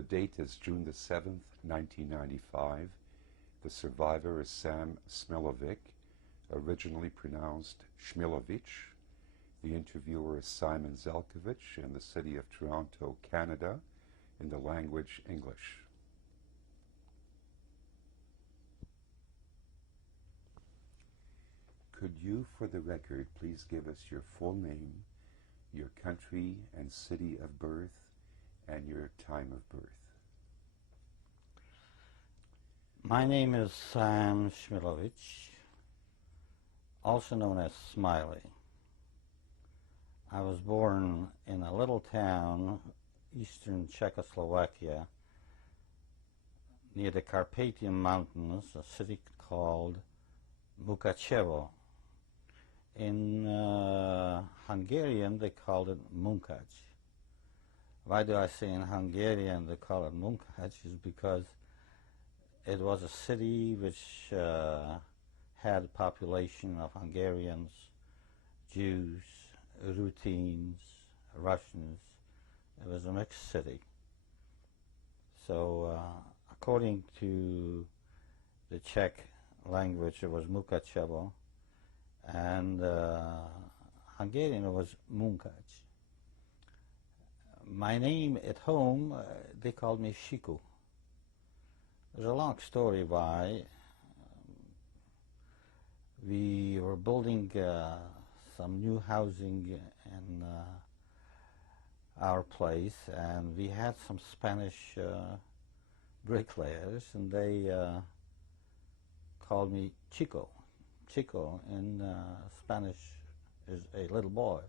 The date is June the 7th, 1995. The survivor is Sam Smiljovic, originally pronounced Shmilovich. The interviewer is Simon Zelkovich in the city of Toronto, Canada, in the language English. Could you, for the record, please give us your full name, your country and city of birth, and your time of birth? My name is Sam Smiljovic, also known as Smiley. I was born in a little town, eastern Czechoslovakia, near the Carpathian Mountains, a city called Mukachevo. In Hungarian, they called it Munkac. Why do I say in Hungarian they call it Munkac? Is because it was a city which had a population of Hungarians, Jews, Ruthenians, Russians. It was a mixed city. So according to the Czech language, it was Mukachevo, and Hungarian it was Munkac. My name at home, they called me Shiku. There's a long story why. We were building some new housing in our place, and we had some Spanish bricklayers, and they called me Chico. Chico in Spanish is a little boy.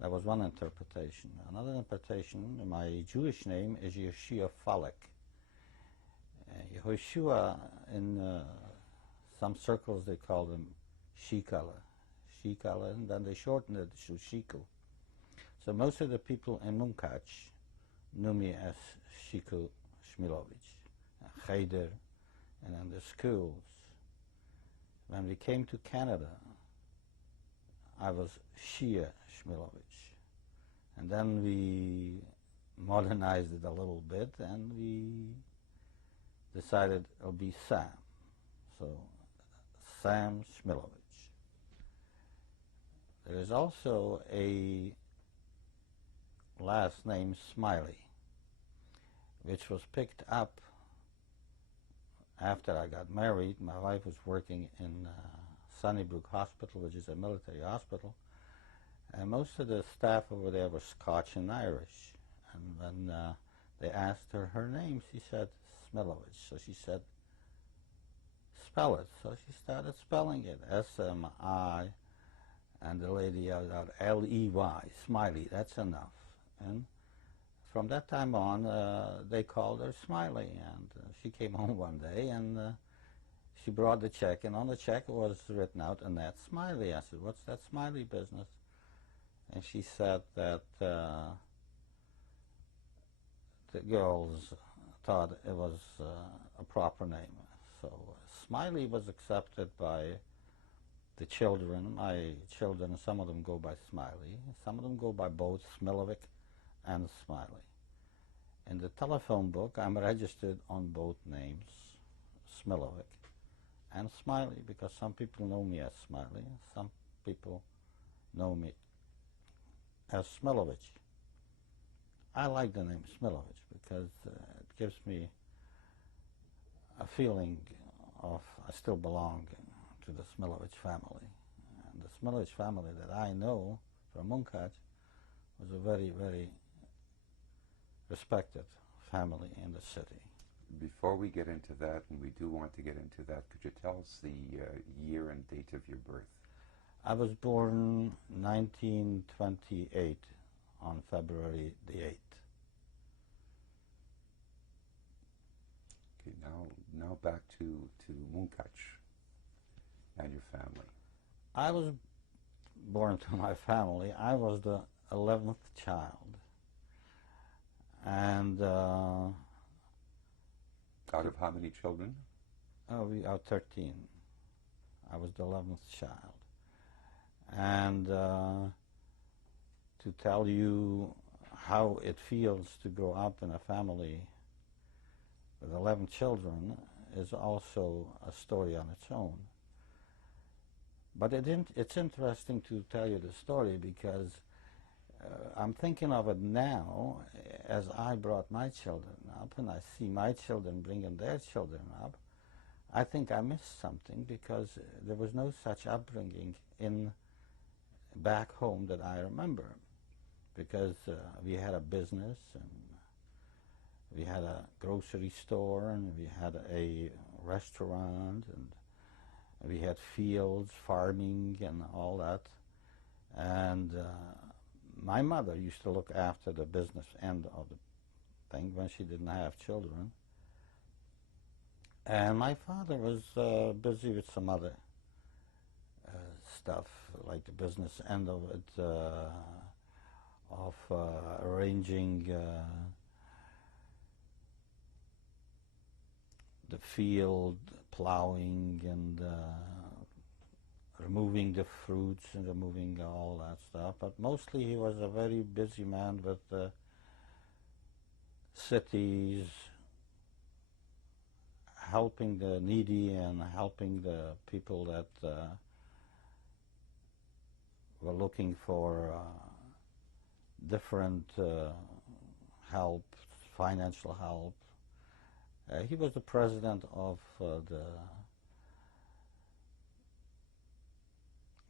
That was one interpretation. Another interpretation, my Jewish name is Yeshua Falek. Yehoshua, in some circles they called him Shikala, and then they shortened it to Shiku. So most of the people in Munkac knew me as Shiku Shmilovich, Cheder, and in the schools. When we came to Canada, I was Shia Shmilovich. And then we modernized it a little bit, and we decided it'll be Sam. So, Sam Smiljovic. There is also a last name, Smiley, which was picked up after I got married. My wife was working in Sunnybrook Hospital, which is a military hospital, and most of the staff over there were Scotch and Irish. And when they asked her her name, she said Smiljovic. So she said, spell it. So she started spelling it, S-M-I, and the lady yelled out L-E-Y, Smiley, that's enough. And from that time on, they called her Smiley, and she came home one day, and she brought the check, and on the check was written out Annette Smiley. I said, what's that Smiley business? And she said that the girls thought it was a proper name. So Smiley was accepted by the children. My children, some of them go by Smiley, some of them go by both Smiljovic and Smiley. In the telephone book, I'm registered on both names, Smiljovic and Smiley, because some people know me as Smiley, some people know me as Smiljovic. I like the name Smiljovic because it gives me a feeling of I still belong to the Smiljovic family. And the Smiljovic family that I know from Munkac was a very, very respected family in the city. Before we get into that, and we do want to get into that, could you tell us the year and date of your birth? I was born 1928 on February the 8th. Okay, now back to Munkac and your family. I was born to my family. I was the 11th child. And out of how many children? We are 13. I was the 11th child. And to tell you how it feels to grow up in a family with 11 children is also a story on its own. But it's interesting to tell you the story because I'm thinking of it now as I brought my children up and I see my children bringing their children up. I think I missed something because there was no such upbringing in back home that I remember, because we had a business and we had a grocery store and we had a restaurant and we had fields, farming and all that. And my mother used to look after the business end of the thing when she didn't have children. And my father was busy with some other stuff, like the business end of it, arranging the field, plowing and removing the fruits and removing all that stuff. But mostly he was a very busy man with cities, helping the needy and helping the people that were looking for different help, financial help. He was the president of the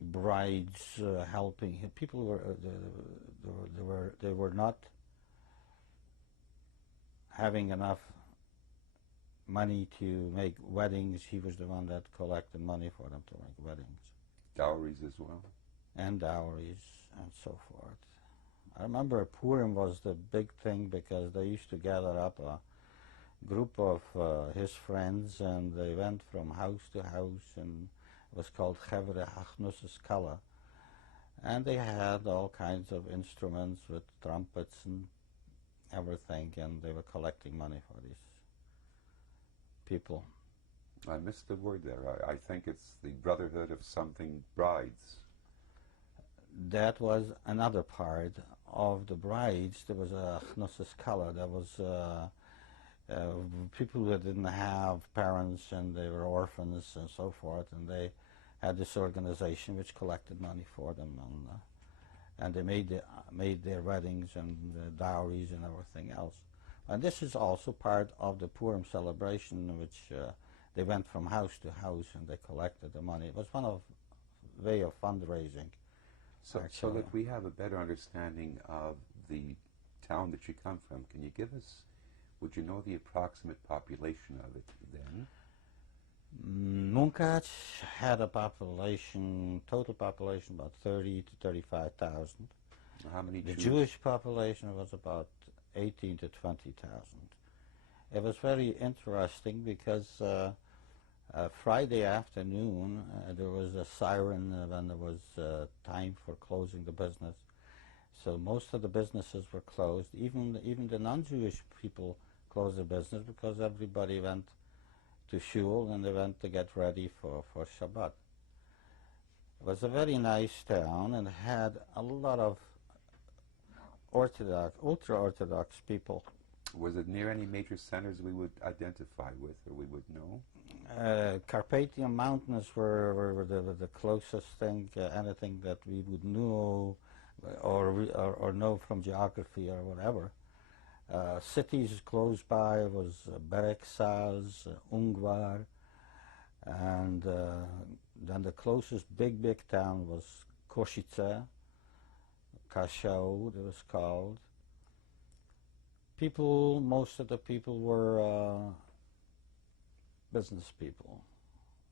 brides, helping people they were not having enough money to make weddings. He was the one that collected money for them to make weddings. Dowries as well? And dowries and so forth. I remember Purim was the big thing because they used to gather up a group of his friends and they went from house to house, and it was called Chevre Hachnuses Kala. And they had all kinds of instruments with trumpets and everything, and they were collecting money for these people. I missed the word there. I think it's the Brotherhood of something brides. That was another part of the brides. There was a Hachnuses Kala. There was people that didn't have parents and they were orphans and so forth, and they had this organization which collected money for them, and they made their weddings and dowries and everything else. And this is also part of the Purim celebration, in which they went from house to house and they collected the money. It was one of way of fundraising. So that we have a better understanding of the town that you come from, can you give us, would you know the approximate population of it then? Munkac had a population, total population, about 30 to 35,000. How many The Jews? Jewish population was about 18 to 20,000. It was very interesting because Friday afternoon there was a siren when there was time for closing the business. So most of the businesses were closed. Even the non-Jewish people closed their business because everybody went to shul and they went to get ready for Shabbat. It was a very nice town and had a lot of Orthodox, ultra-Orthodox people. Was it near any major centers we would identify with or we would know? Carpathian Mountains were the closest thing, anything that we would know or know from geography or whatever. Cities close by was Bereksaz, Ungvar, and then the closest big town was Košice, Kashau, it was called. Most of the people were business people.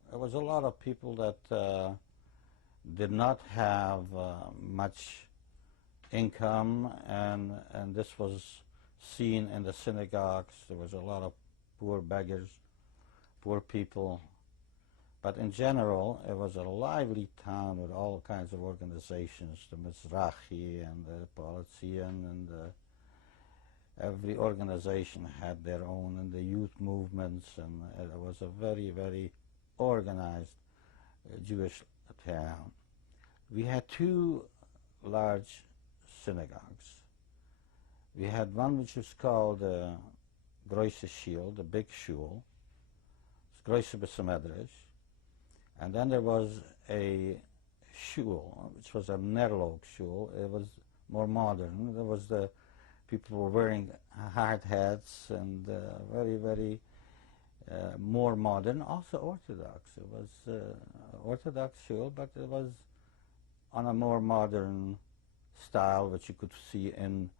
There was a lot of people that did not have much income, and this was seen in the synagogues. There was a lot of poor beggars, poor people. But in general, it was a lively town with all kinds of organizations, the Mizrahi and the Polizian, and every organization had their own, and the youth movements, and it was a very, very organized Jewish town. We had two large synagogues. We had one which was called Große Shield, the big shul. It's Große Besmedrisch. And then there was a shul, which was a Nerlog shul. It was more modern. There was the people were wearing hard hats and very, very more modern, also Orthodox. It was Orthodox shul, but it was on a more modern style, which you could see in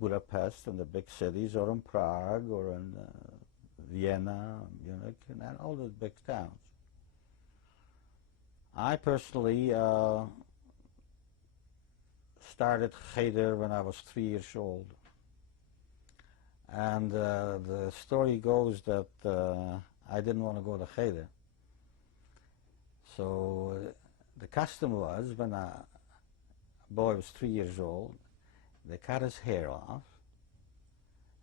Budapest and the big cities, or in Prague, or in Vienna, Munich, and all those big towns. I personally started Cheder when I was 3 years old. And the story goes that I didn't want to go to Cheder. So the custom was, when a boy was 3 years old, they cut his hair off,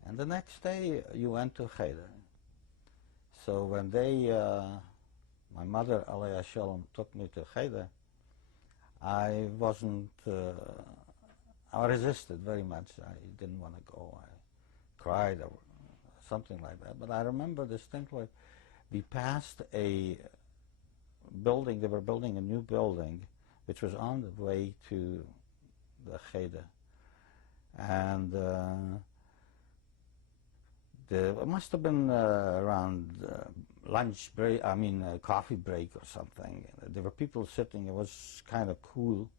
and the next day you went to Cheder. So when my mother, Aliyah Shalom, took me to Cheder, I wasn't, I resisted very much. I didn't want to go. I cried or something like that. But I remember distinctly, we passed a building. They were building a new building, which was on the way to the Cheder. And it must have been around lunch break, coffee break or something. There were people sitting, it was kind of cool,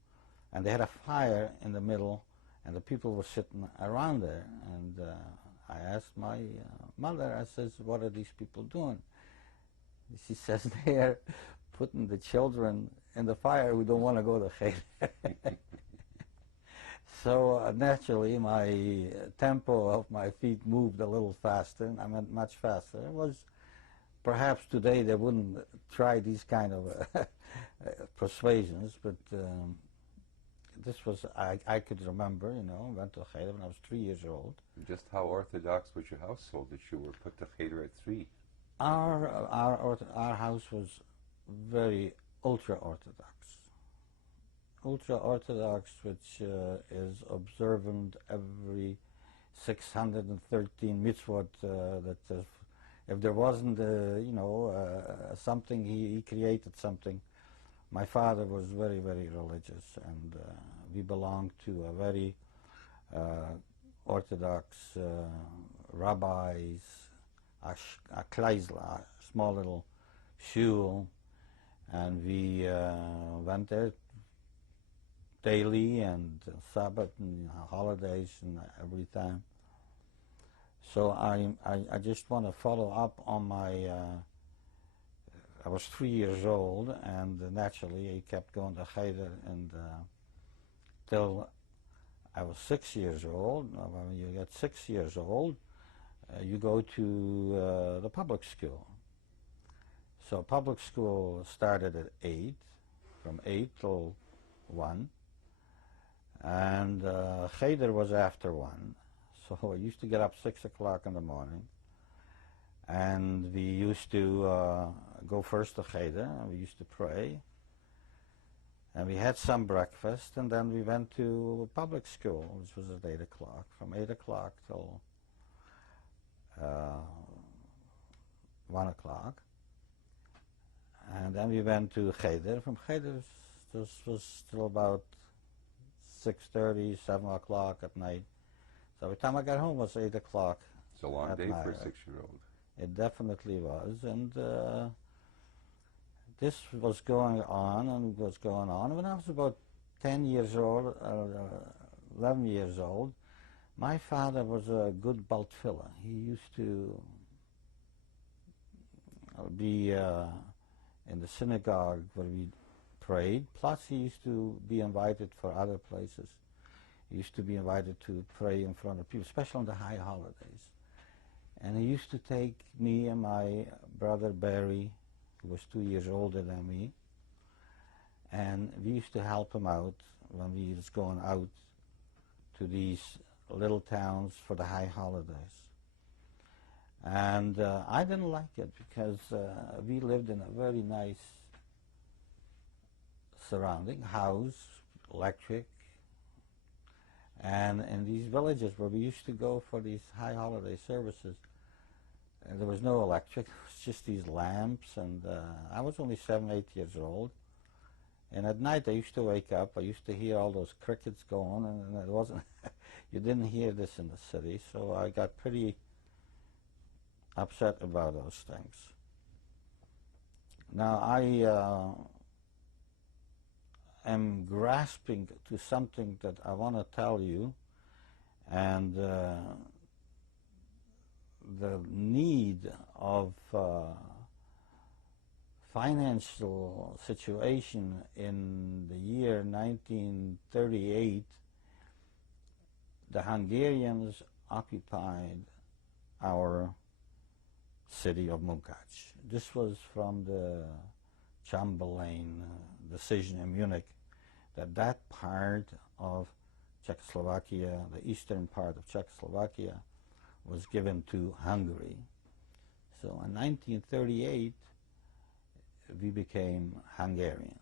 and they had a fire in the middle, and the people were sitting around there. And I asked my mother, I says, what are these people doing? She says, they are putting the children in the fire who don't want to go to Cheder. So naturally, my tempo of my feet moved a little faster, I meant much faster. It was, perhaps today they wouldn't try these kind of persuasions, but this was, I could remember, went to Cheder when I was 3 years old. Just how Orthodox was your household that you were put to Cheder at 3? Our house was very ultra-Orthodox. Ultra-Orthodox, which is observant every 613 mitzvot. That if there wasn't, something, he created something. My father was very, very religious, and we belonged to a very Orthodox rabbis, a kleisel, a small little shul, and we went there daily and Sabbath and holidays and every time. So I just want to follow up on my, I was 3 years old, and naturally I kept going to Cheder and till I was 6 years old. When you get 6 years old, you go to the public school. So public school started at 8, from 8 till 1. And Cheder was after 1, so I used to get up 6 o'clock in the morning, and we used to go first to Cheder, and we used to pray, and we had some breakfast, and then we went to public school, which was at 8 o'clock, from 8 o'clock till 1 o'clock, and then we went to Cheder. From Cheder, this was still about 6:30, 7 o'clock at night. So by the time I got home, it was 8 o'clock. It's a long day for a 6-year-old. It definitely was. And this was going on and was going on. When I was about 10 years old, 11 years old, my father was a good baltfiller. He used to be in the synagogue where we prayed, plus he used to be invited for other places. He used to be invited to pray in front of people, especially on the high holidays. And he used to take me and my brother Barry, who was 2 years older than me, and we used to help him out when he was going out to these little towns for the high holidays. And I didn't like it because we lived in a very nice surrounding, house, electric, And in these villages where we used to go for these high holiday services, there was no electric. It was just these lamps, and I was only 7, 8 years old. And at night I used to wake up. I used to hear all those crickets going, and it wasn't. You didn't hear this in the city, so I got pretty upset about those things. Now I am grasping to something that I want to tell you, and the need of financial situation in the year 1938, the Hungarians occupied our city of Munkacs. This was from the Chamberlain decision in Munich, that part of Czechoslovakia, the eastern part of Czechoslovakia, was given to Hungary. So in 1938, we became Hungarians.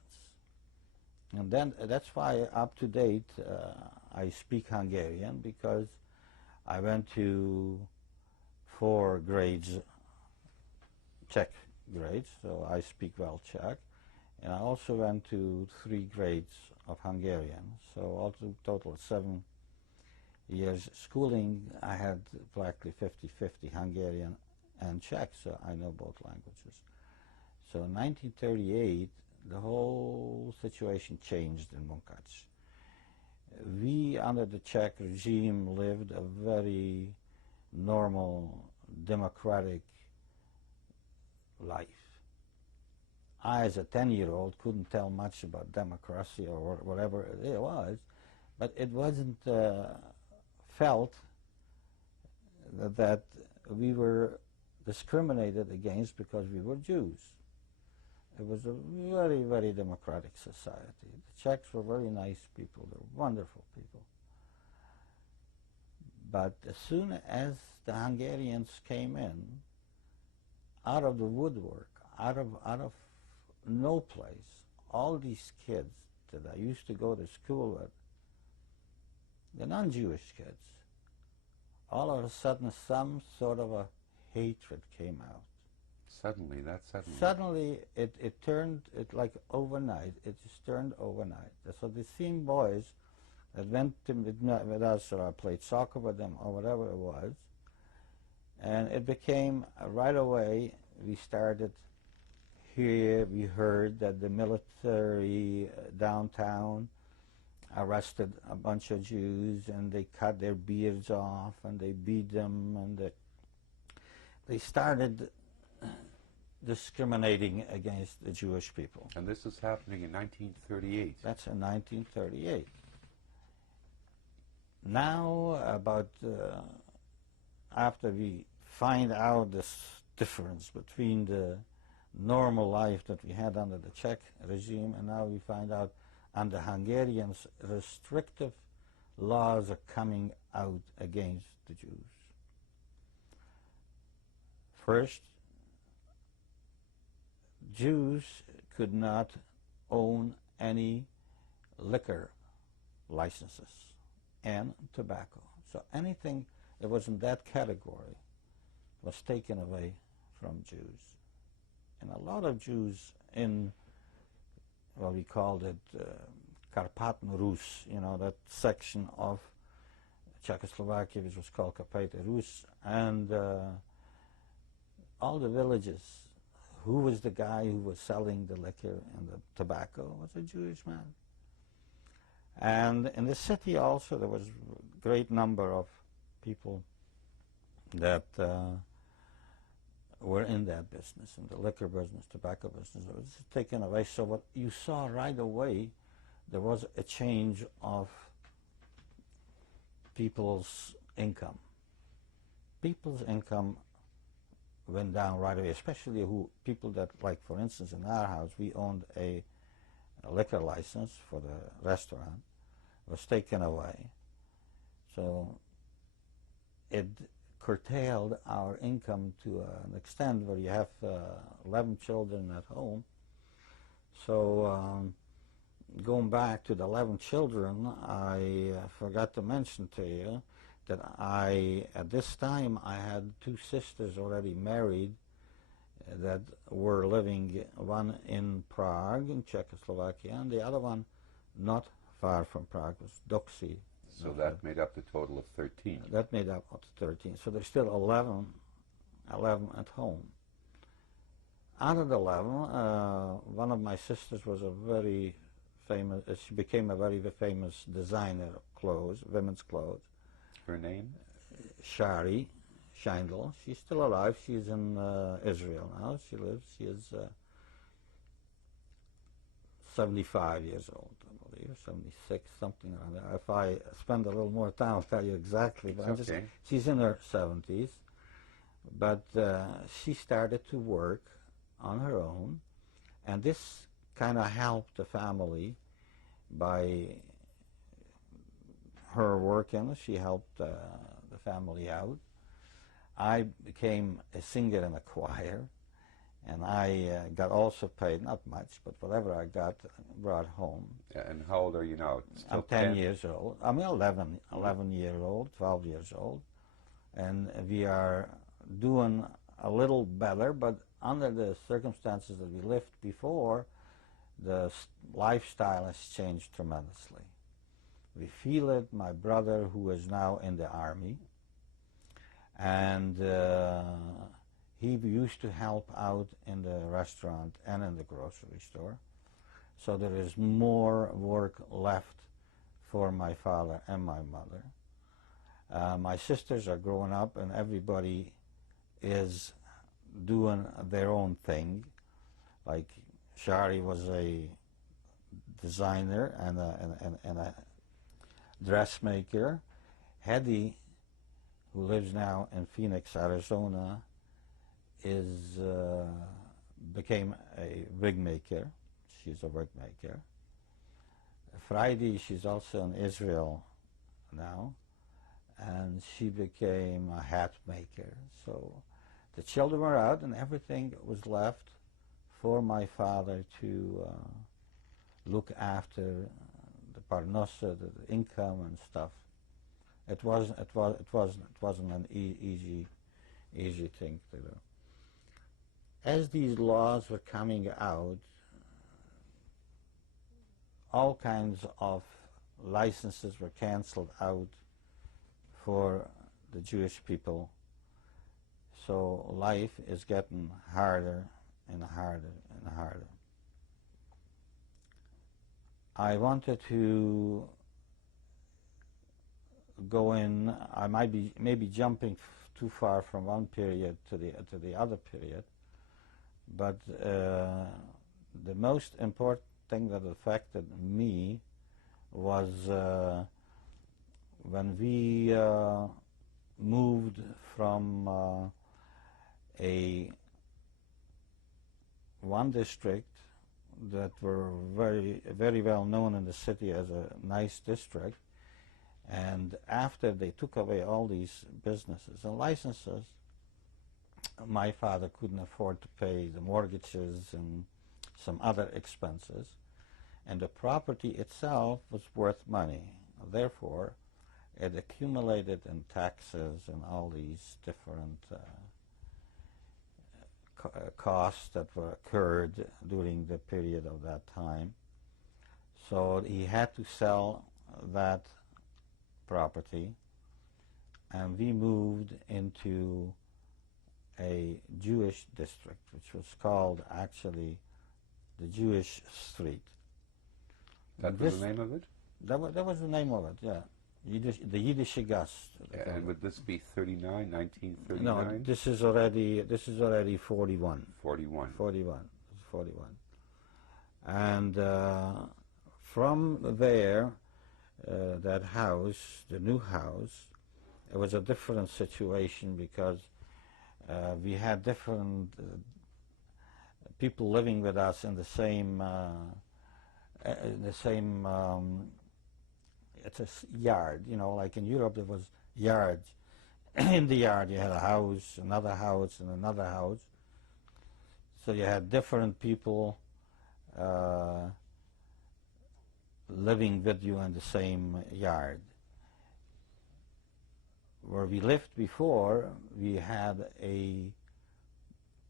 And then that's why up to date I speak Hungarian, because I went to 4 grades, Czech grades, so I speak well Czech. And I also went to 3 grades of Hungarian, so all total 7 years schooling. I had practically 50-50 Hungarian and Czech, so I know both languages. So in 1938, the whole situation changed in Munkacs. We, under the Czech regime, lived a very normal, democratic life. I, as a 10-year-old, couldn't tell much about democracy or whatever it was, but it wasn't felt that we were discriminated against because we were Jews. It was a very, very democratic society. The Czechs were very nice people. They were wonderful people. But as soon as the Hungarians came in, out of the woodwork, out of no place, all these kids that I used to go to school with, the non-Jewish kids, all of a sudden some sort of a hatred came out. Suddenly. Suddenly, it turned, like overnight, it just turned overnight. So the same boys that went to with us, or I played soccer with them, or whatever it was, and it became, right away, we started here, we heard that the military downtown arrested a bunch of Jews, and they cut their beards off, and they beat them, and they started discriminating against the Jewish people. And this is happening in 1938. That's in 1938. Now, about after we find out this difference between the normal life that we had under the Czech regime, and now we find out under Hungarians, restrictive laws are coming out against the Jews. First, Jews could not own any liquor licenses and tobacco. So anything that was in that category was taken away from Jews. And a lot of Jews in, well, we called it Karpatny Rus, that section of Czechoslovakia, which was called Karpatny Rus, and all the villages. Who was the guy who was selling the liquor and the tobacco? Was a Jewish man. And in the city also there was a great number of people that were in that business, in the liquor business, tobacco business. It was taken away. So what you saw right away, there was a change of people's income. People's income went down right away, especially people that, like for instance in our house, we owned a liquor license for the restaurant. It was taken away. So it curtailed our income to an extent where you have 11 children at home. So going back to the 11 children, I forgot to mention to you that at this time, I had two sisters already married that were living, one in Prague, in Czechoslovakia, and the other one not far from Prague, was Doxy. So that made up the total of 13. That made up 13. So there's still 11 at home. Out of the 11, one of my sisters was a very famous, she became a very famous designer of clothes, women's clothes. Her name? Shari Scheindl. She's still alive. She's in Israel now. She is 75 years old, I believe, 76, something like that. If I spend a little more time, I'll tell you exactly. But okay. She's in her 70s. But she started to work on her own, and this kind of helped the family by her working. She helped the family out. I became a singer in a choir, and I got also paid, not much, but whatever I got, brought home. Yeah, and how old are you now? Still I'm 10 years old. I'm 11 years old, 12 years old, and we are doing a little better, but under the circumstances that we lived before, the lifestyle has changed tremendously. We feel it. My brother, who is now in the army, and he used to help out in the restaurant and in the grocery store. So there is more work left for my father and my mother. My sisters are growing up, and everybody is doing their own thing. Like Shari was a designer and a dressmaker. Hedy, who lives now in Phoenix, Arizona, became a wig maker. She's a wig maker. Friday, she's also in Israel now, and she became a hat maker. So the children were out, and everything was left for my father to look after the parnosa, the income and stuff. It wasn't an easy thing to do. As these laws were coming out, all kinds of licenses were canceled out for the Jewish people. So life is getting harder and harder and harder. I wanted to go in. I might be maybe jumping too far from one period to the other period, but the most important thing that affected me was when we moved from one district that were very well known in the city as a nice district, and after they took away all these businesses and licenses, my father couldn't afford to pay the mortgages and some other expenses, and the property itself was worth money. Therefore, it accumulated in taxes and all these different costs that were occurred during the period of that time. So he had to sell that property, and we moved into a Jewish district, which was called actually the Jewish Street. That was the name of it? That was the name of it, yeah. The Yiddish Gast. Yeah, and would this be 1939? No, this is already 41. 41. 41. And from there, that house, the new house, it was a different situation because we had different people living with us in the same it's a yard, like in Europe there was yards. In the yard you had a house, another house, and another house. So you had different people living with you in the same yard. Where we lived before, we had a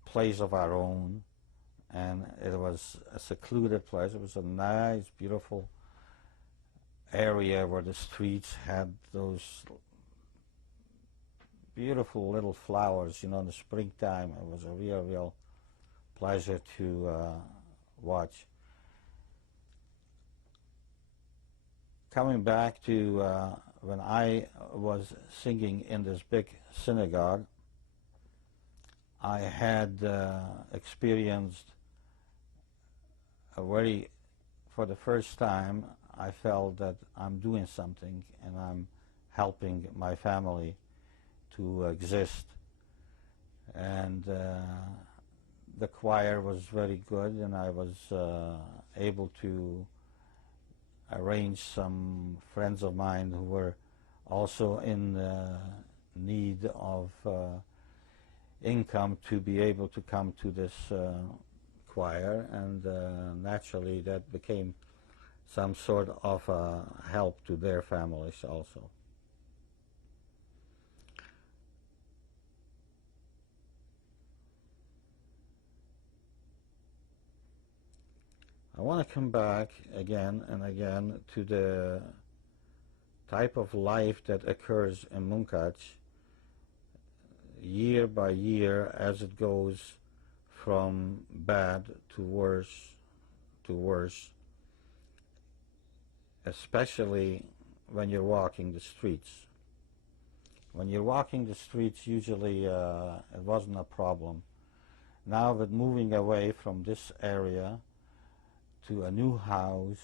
place of our own, and it was a secluded place. It was a nice, beautiful area where the streets had those beautiful little flowers, in the springtime. It was a real pleasure to watch. Coming back to when I was singing in this big synagogue, I had experienced for the first time, I felt that I'm doing something and I'm helping my family to exist. And the choir was very good, and I was able to arrange some friends of mine who were also in need of income to be able to come to this choir, and naturally that became some sort of help to their families also. I want to come back again and again to the type of life that occurs in Munkac year by year as it goes from bad to worse, especially when you're walking the streets. When you're walking the streets, usually it wasn't a problem. Now with moving away from this area to a new house,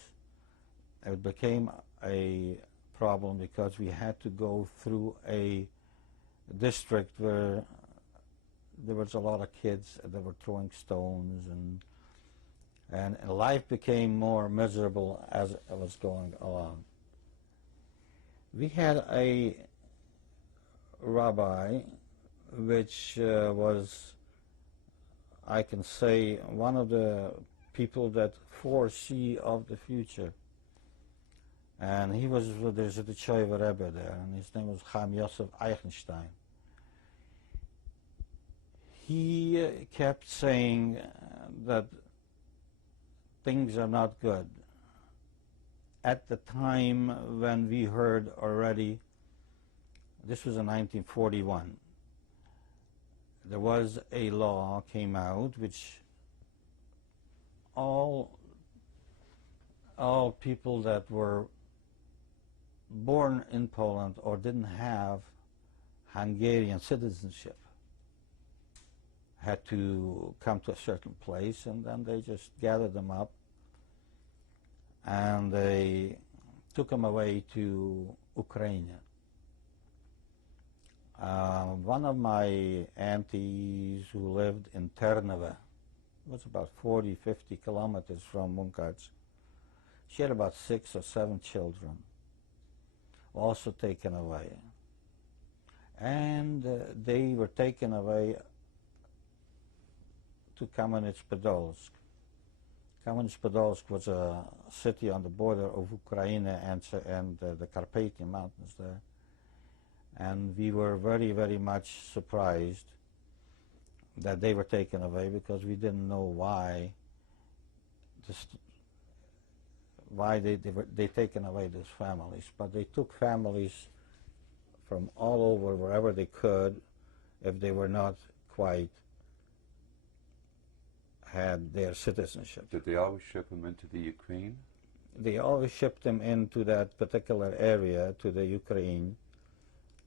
it became a problem because we had to go through a district where there was a lot of kids that were throwing stones, and life became more miserable as it was going along. We had a rabbi which was, I can say, one of the people that foresee of the future. And he was, there's a Tshoiva Rebbe there, and his name was Chaim Yosef Eichenstein. He kept saying that things are not good. At the time when we heard already, this was in 1941, there was a law came out which all people that were born in Poland or didn't have Hungarian citizenship had to come to a certain place, and then they just gathered them up and they took them away to Ukraine. One of my aunties who lived in Terneve, it was about 40, 50 kilometers from Munkac, she had about 6 or 7 children, also taken away. And they were taken away to Kamenets-Podolsk. Kamenets-Podolsk was a city on the border of Ukraine and the Carpathian Mountains there. And we were very, very much surprised that they were taken away, because we didn't know why they taken away these families. But they took families from all over, wherever they could, if they were not quite had their citizenship. Did they always ship them into the Ukraine? They always shipped them into that particular area, to the Ukraine,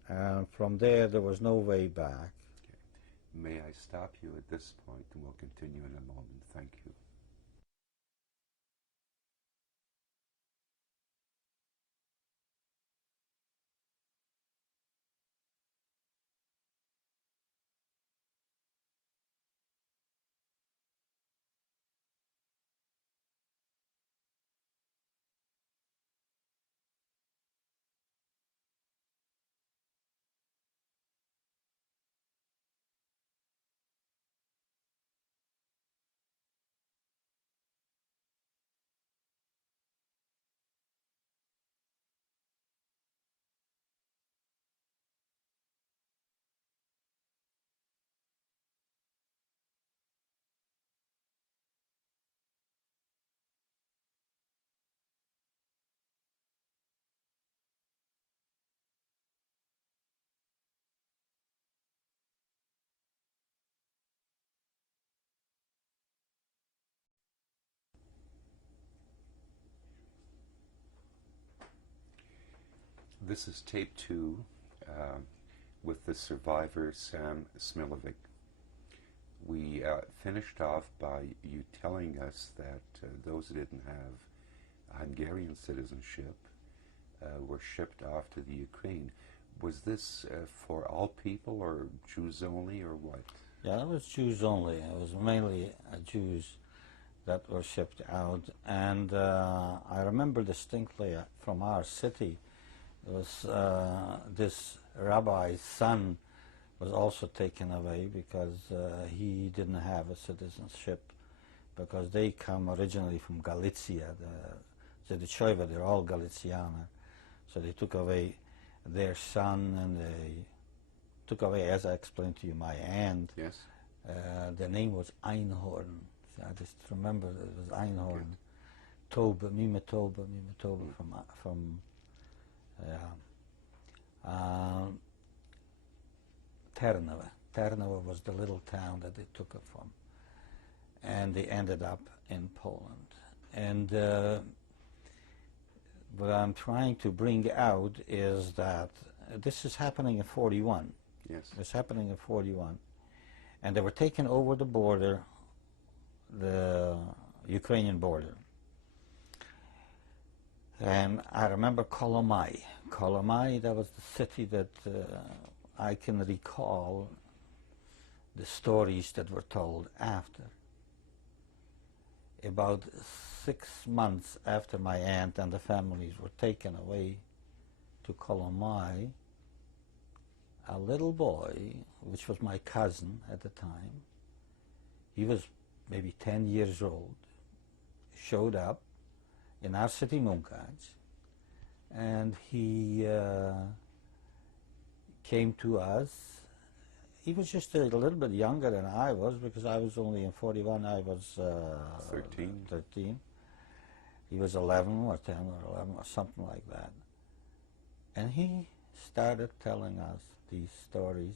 and from there was no way back. Okay. May I stop you at this point, and we'll continue in a moment. Thank you. This is tape 2 with the survivor Sam Smiljovic. We finished off by you telling us that those who didn't have Hungarian citizenship were shipped off to the Ukraine. Was this for all people, or Jews only, or what? Yeah, it was Jews only. It was mainly Jews that were shipped out. And I remember distinctly from our city, it was this rabbi's son was also taken away because he didn't have a citizenship, because they come originally from Galicia, the Zedichovia, they're all Galicianer. So they took away their son, and they took away, as I explained to you, my aunt. Yes. The name was Einhorn. So I just remember it was Einhorn. Toba, Mime Toba from Ternova. Ternova was the little town that they took it from. And they ended up in Poland. And what I'm trying to bring out is that this is happening in 41. Yes. It's happening in 41. And they were taken over the border, the Ukrainian border. And I remember Kolomai. Kolomai, that was the city that I can recall the stories that were told after. About 6 months after my aunt and the families were taken away to Kolomai, a little boy, which was my cousin at the time, he was maybe 10 years old, showed up in our city, Munkac, and he came to us. He was just a little bit younger than I was, because I was only in 41, I was 13. He was 11 or 10 or 11 or something like that. And he started telling us these stories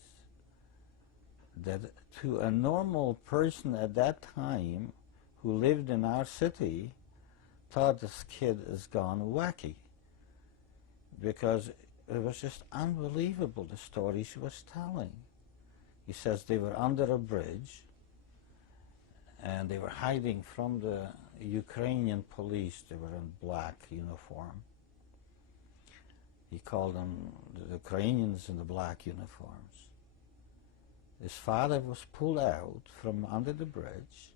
that to a normal person at that time who lived in our city thought this kid has gone wacky, because it was just unbelievable, the stories he was telling. He says they were under a bridge and they were hiding from the Ukrainian police. They were in black uniform. He called them the Ukrainians in the black uniforms. His father was pulled out from under the bridge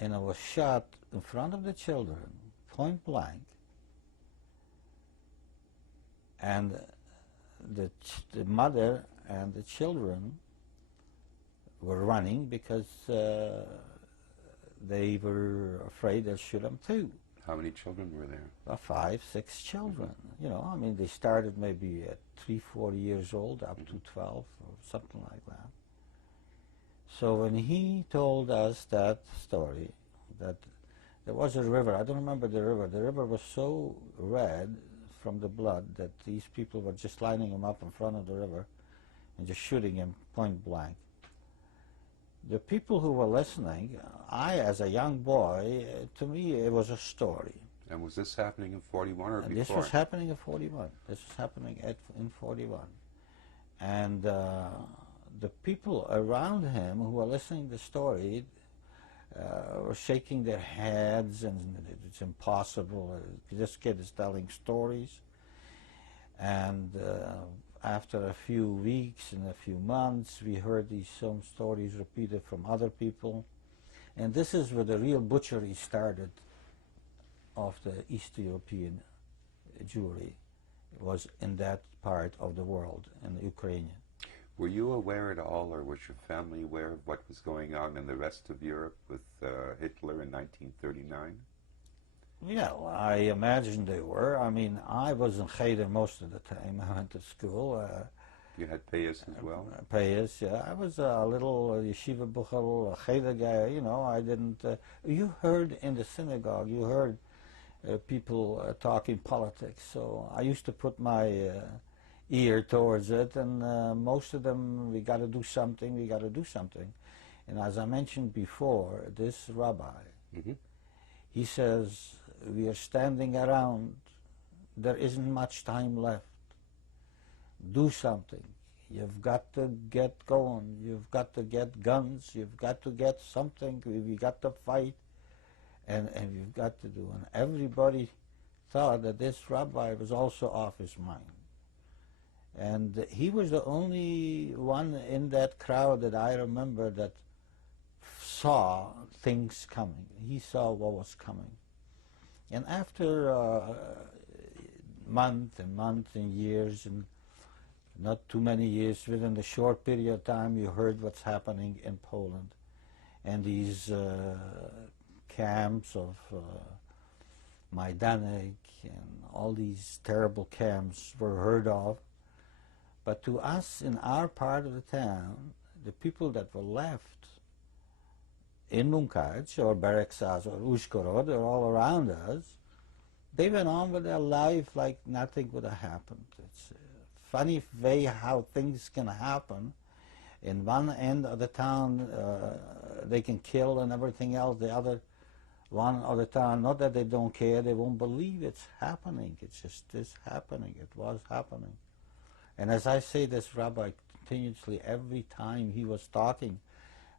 and was shot in front of the children, point blank. And the mother and the children were running because they were afraid they'll shoot them too. How many children were there? About 5, 6 children. You know, I mean, they started maybe at 3, 4 years old up to 12 or something like that. So when he told us that story, that there was a river, I don't remember the river was so red from the blood that these people were just lining him up in front of the river and just shooting him point blank. The people who were listening, I as a young boy, to me it was a story. And was this happening in 41 or before? This was happening in 41. This was happening in 41. And the people around him who were listening to the story were shaking their heads, and it's impossible. This kid is telling stories. And after a few weeks and a few months, we heard these same stories repeated from other people. And this is where the real butchery started of the East European Jewry. It was in that part of the world, in the Ukrainian. Were you aware at all, or was your family aware of what was going on in the rest of Europe with Hitler in 1939? Yeah, well, I imagine they were. I mean, I was in Cheder most of the time. I went to school. You had Payas as well? Payas, yeah. I was a little yeshiva buchel, a Cheder guy, you know. I didn't... you heard in the synagogue, you heard people talking politics. So I used to put my ear towards it, and most of them, we got to do something, we got to do something. And as I mentioned before, this rabbi, he says, we are standing around, there isn't much time left. do something. You've got to get going. You've got to get guns. You've got to get something. You've got to fight. And you've got to do. And everybody thought that this rabbi was also off his mind. And he was the only one in that crowd that I remember that saw things coming. He saw what was coming. And after months and months and years, and not too many years, within a short period of time, you heard what's happening in Poland. And these camps of Majdanek and all these terrible camps were heard of. But to us in our part of the town, the people that were left in Munkac or Bereksaz or Uzhhorod or all around us, they went on with their life like nothing would have happened. It's a funny way how things can happen. In one end of the town, they can kill and everything else. The other one of the town, not that they don't care, they won't believe it's happening. It's just this happening. It was happening. And as I say, this rabbi continuously, every time he was talking,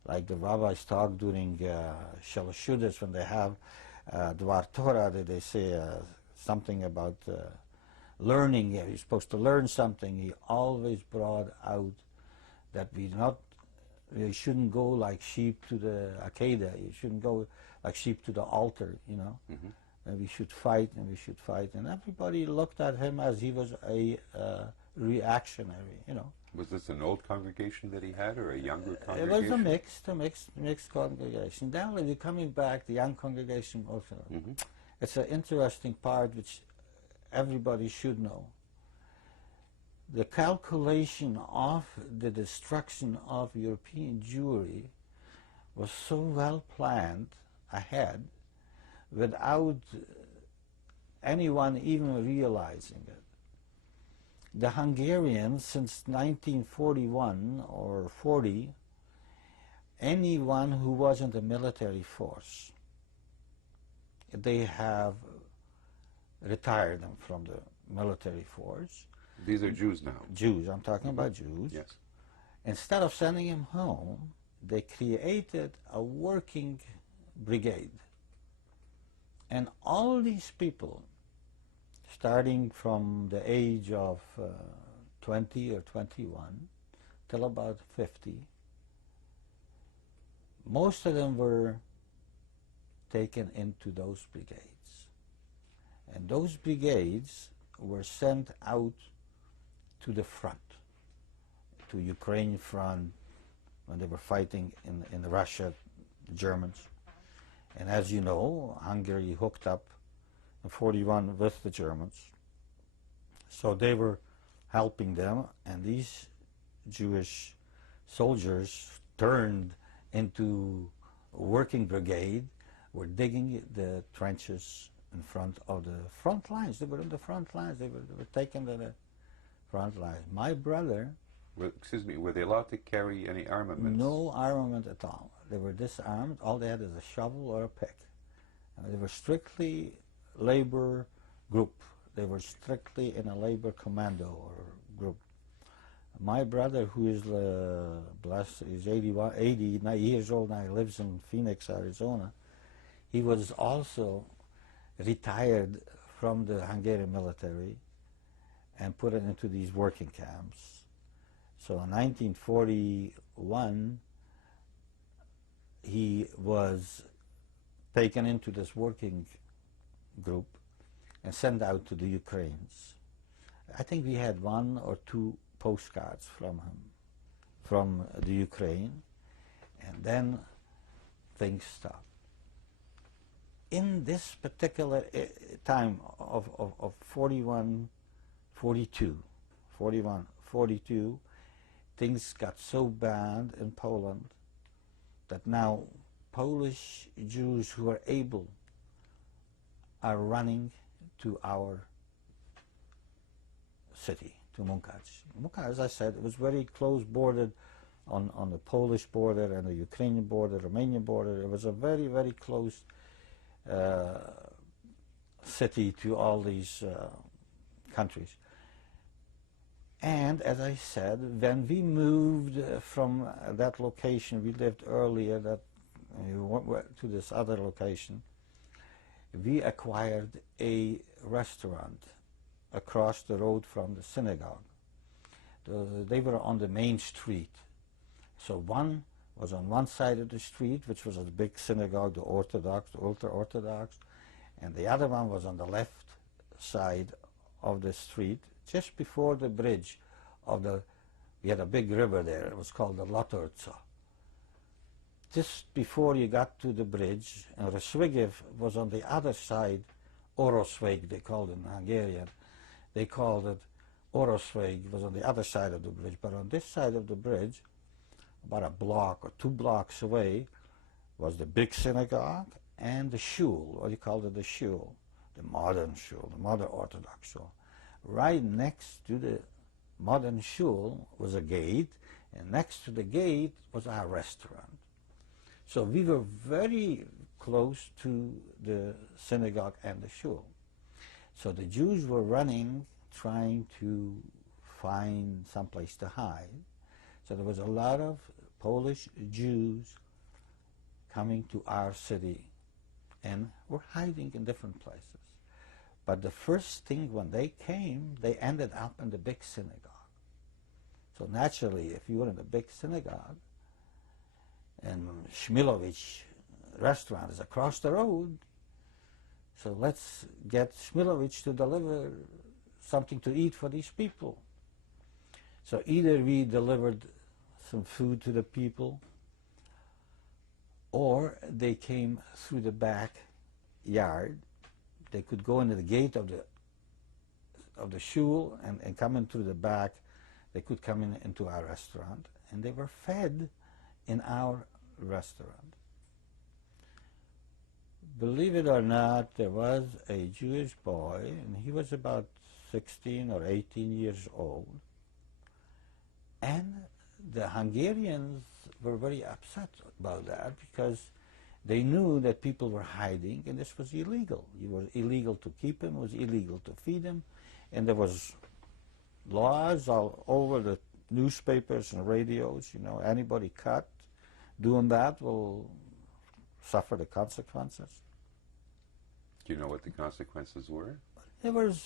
like the rabbis talk during Shalosh Seudos when they have Dvar Torah, that they say something about learning. You're supposed to learn something. He always brought out that we shouldn't go like sheep to the Akedah. You shouldn't go like sheep to the altar, you know. Mm-hmm. And we should fight, and we should fight. And everybody looked at him as he was a reactionary, you know. Was this an old congregation that he had, or a younger It congregation? was a mixed congregation. Then when you're coming back, the young congregation also. Mm-hmm. It's an interesting part which everybody should know. The calculation of the destruction of European Jewry was so well planned ahead without anyone even realizing it. The Hungarians, since 1941 or 40, anyone who wasn't a military force, they have retired them from the military force. These are Jews now. Jews, I'm talking about Jews. Yes. Instead of sending them home, they created a working brigade. And all these people, starting from the age of 20 or 21 till about 50, most of them were taken into those brigades. And those brigades were sent out to the front, to Ukraine front, when they were fighting in Russia, the Germans. And as you know, Hungary hooked up in 41 with the Germans. So they were helping them, and these Jewish soldiers turned into a working brigade, were digging the trenches in front of the front lines. They were in the front lines. They were taken to the front lines. My brother... Excuse me, were they allowed to carry any armaments? No armament at all. They were disarmed. All they had is a shovel or a pick. And they were strictly labor group. They were strictly in a labor commando or group. My brother, who is blessed, is 80 years old now, he lives in Phoenix, Arizona. He was also retired from the Hungarian military and put it into these working camps. So in 1941, he was taken into this working group and sent out to the Ukrainians. I think we had 1 or 2 postcards from him, from the Ukraine, and then things stopped. In this particular time of 41, 42, things got so bad in Poland that now Polish Jews who are able are running to our city, to Munkac. Munkac, as I said, it was very close bordered on the Polish border and the Ukrainian border, Romanian border. It was a very, very close city to all these countries. And as I said, when we moved from that location, we lived earlier to this other location, we acquired a restaurant across the road from the synagogue. They were on the main street. So one was on one side of the street, which was a big synagogue, the Orthodox, the ultra-Orthodox, and the other one was on the left side of the street, just before the bridge of we had a big river there, it was called the Latorca. Just before you got to the bridge, and Resvigev was on the other side, Orosveg they called it in Hungarian, they called it Orosveg, was on the other side of the bridge, but on this side of the bridge, about a block or 2 blocks away, was the big synagogue and the shul, or you called it the shul, the modern shul, the modern Orthodox shul. Right next to the modern shul was a gate, and next to the gate was our restaurant. So we were very close to the synagogue and the shul. So the Jews were running, trying to find some place to hide. So there was a lot of Polish Jews coming to our city and were hiding in different places. But the first thing when they came, they ended up in the big synagogue. So naturally, if you were in the big synagogue, and Smilowicz restaurant is across the road, so let's get Smilowicz to deliver something to eat for these people. So either we delivered some food to the people, or they came through the back yard. They could go into the gate of the shul and come in through the back. They could come into our restaurant, and they were fed in our restaurant. Believe it or not, there was a Jewish boy, and he was about 16 or 18 years old, and the Hungarians were very upset about that because they knew that people were hiding, and this was illegal. It was illegal to keep him, it was illegal to feed him, and there was laws all over the newspapers and radios, you know, anybody caught doing that will suffer the consequences. Do you know what the consequences were? There was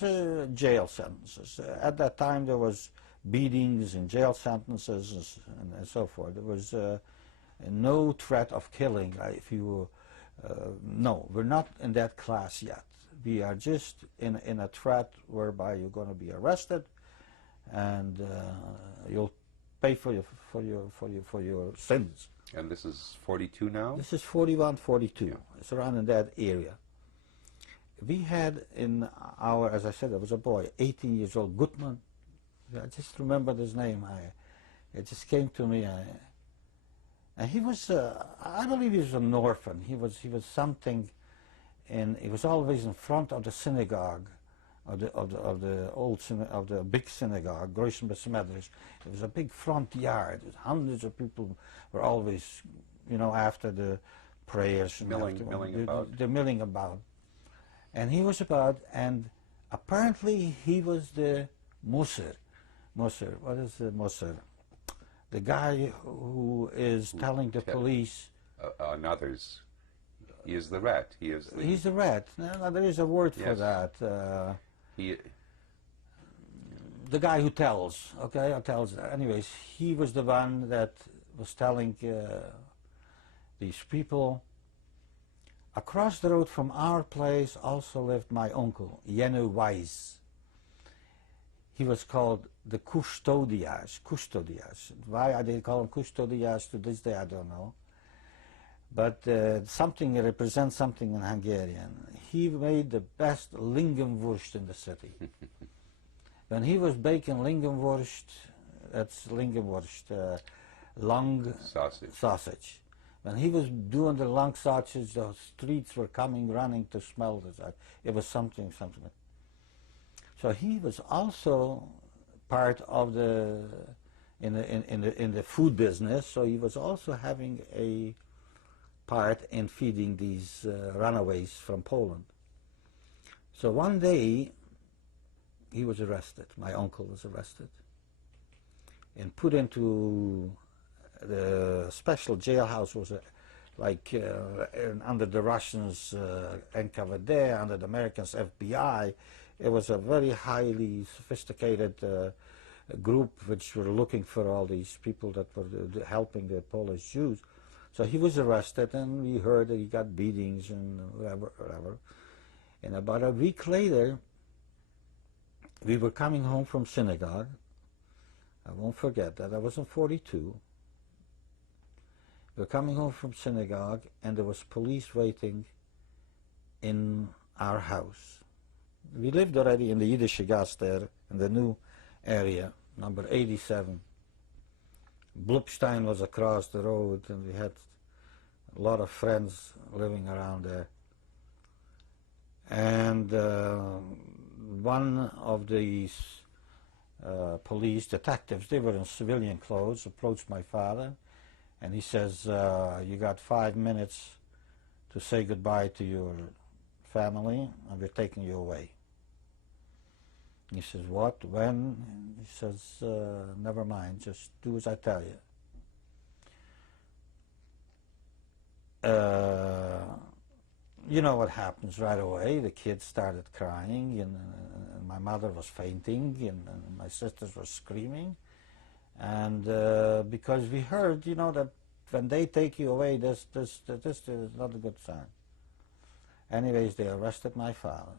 jail sentences. At that time there was beatings and jail sentences and so forth. There was no threat of killing. If you no, we're not in that class yet. We are just in a threat whereby you're going to be arrested, and you'll pay for your sins. And this is 42 now? This is 41, 42. Yeah. It's around in that area. We had in our, as I said, there was a boy, 18 years old, Gutman. I just remembered his name. It just came to me. And he was, I believe he was an orphan. He was something, and he was always in front of the synagogue, of the big synagogue, Großen Besmedrisch. It was a big front yard. Hundreds of people were always, you know, after the prayers. They're milling about. And he was about, and apparently he was the Musser. Musser, what is the Musser? The guy who is telling the police on others. He is the rat. He's the rat. No, there is a word for that. The guy who tells, okay, tells. Anyways, he was the one that was telling these people. Across the road from our place also lived my uncle, Jenny Weiss. He was called the Custodias. Why they call him Custodias to this day, I don't know. But something represents something in Hungarian. He made the best lingenwurst in the city. When he was baking lingenwurst, that's lingenwurst, long sausage. When he was doing the long sausage, the streets were running to smell this. It was something. So he was also part of in the food business. So he was also having a part in feeding these runaways from Poland. So one day he was arrested. My uncle was arrested. and put into the special jailhouse. Was under the Russians NKVD, under the Americans FBI. It was a very highly sophisticated group which were looking for all these people that were helping the Polish Jews. So he was arrested, and we heard that he got beatings and whatever. And about a week later, we were coming home from synagogue. I won't forget that. I was in 42. We were coming home from synagogue, and there was police waiting in our house. We lived already in the Yiddish Gas there, in the new area, number 87. Blubstein was across the road, and we had a lot of friends living around there. And one of these police detectives, they were in civilian clothes, approached my father, and he says, you got 5 minutes to say goodbye to your family, and we're taking you away. He says, what, when? He says, never mind, just do as I tell you. You know what happens right away. The kids started crying, and my mother was fainting, and my sisters were screaming. And because we heard, you know, that when they take you away, this is not a good sign. Anyways, they arrested my father,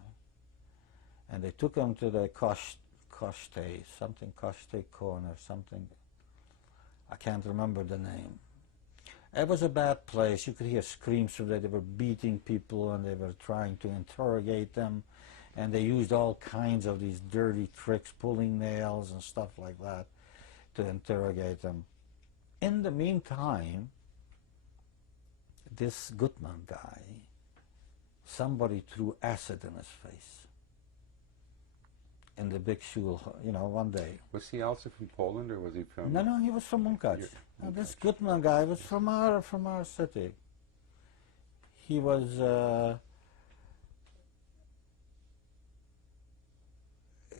and they took him to the Koshte corner, something. I can't remember the name. It was a bad place. You could hear screams from there. They were beating people, and they were trying to interrogate them, and they used all kinds of these dirty tricks, pulling nails and stuff like that, to interrogate them. In the meantime, this Gutman guy, somebody threw acid in his face in the big shul, you know, one day. Was he also from Poland, or was he from? No, he was from Munkac. This Gutman guy was from our city. He was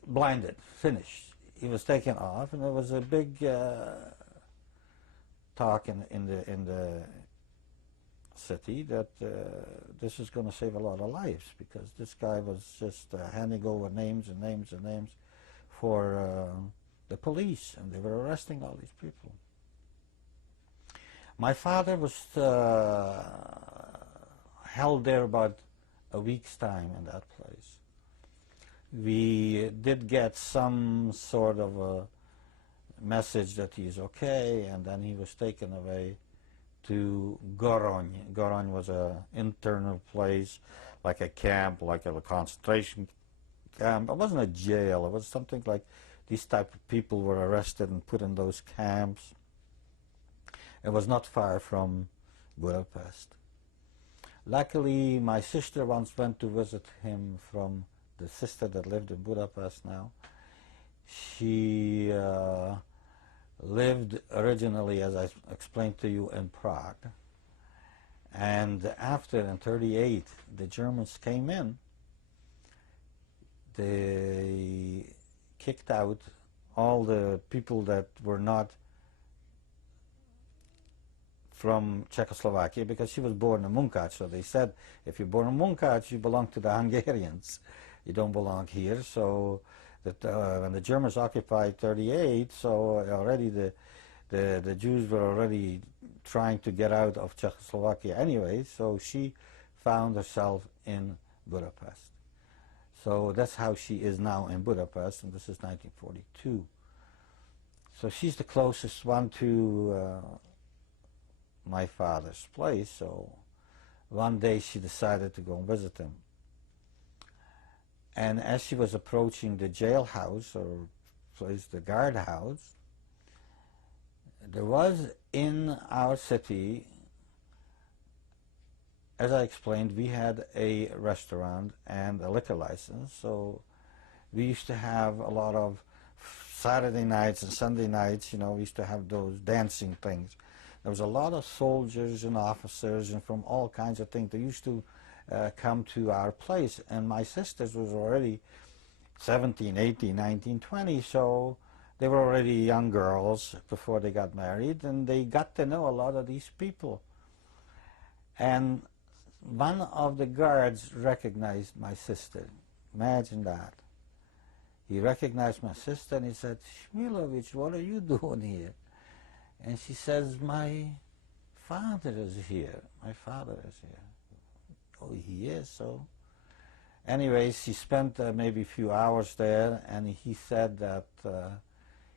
blinded, finished. He was taken off, and there was a big talk in the city that this is going to save a lot of lives, because this guy was just handing over names and names and names for the police, and they were arresting all these people. My father was held there about a week's time in that place. We did get some sort of a message that he's okay, and then he was taken away to Goron. Goron was an internal place, like a camp, like a concentration camp. It wasn't a jail. It was something like these type of people were arrested and put in those camps. It was not far from Budapest. Luckily, my sister once went to visit him, from the sister that lived in Budapest now. She lived originally, as I explained to you, in Prague. And after, in 1938, the Germans came in. They kicked out all the people that were not from Czechoslovakia, because she was born in Munkac. So they said, if you're born in Munkac, you belong to the Hungarians. You don't belong here. So that when the Germans occupied 1938, so already the Jews were already trying to get out of Czechoslovakia anyway. So she found herself in Budapest. So that's how she is now in Budapest, and this is 1942. So she's the closest one to my father's place. So one day she decided to go and visit him. And as she was approaching the jailhouse, or place, the guardhouse, there was in our city, as I explained, we had a restaurant and a liquor license. So we used to have a lot of Saturday nights and Sunday nights, you know, we used to have those dancing things. There was a lot of soldiers and officers and from all kinds of things. They used to come to our place, and my sisters was already 17, 18, 19, 20, so They were already young girls before they got married, and they got to know a lot of these people. And one of the guards recognized my sister. Imagine that. He recognized my sister and he said, "Shmilovich, what are you doing here?" And she says, "My father is here. My father is here." "Oh, he is, so?" Anyways, he spent maybe a few hours there, and he said that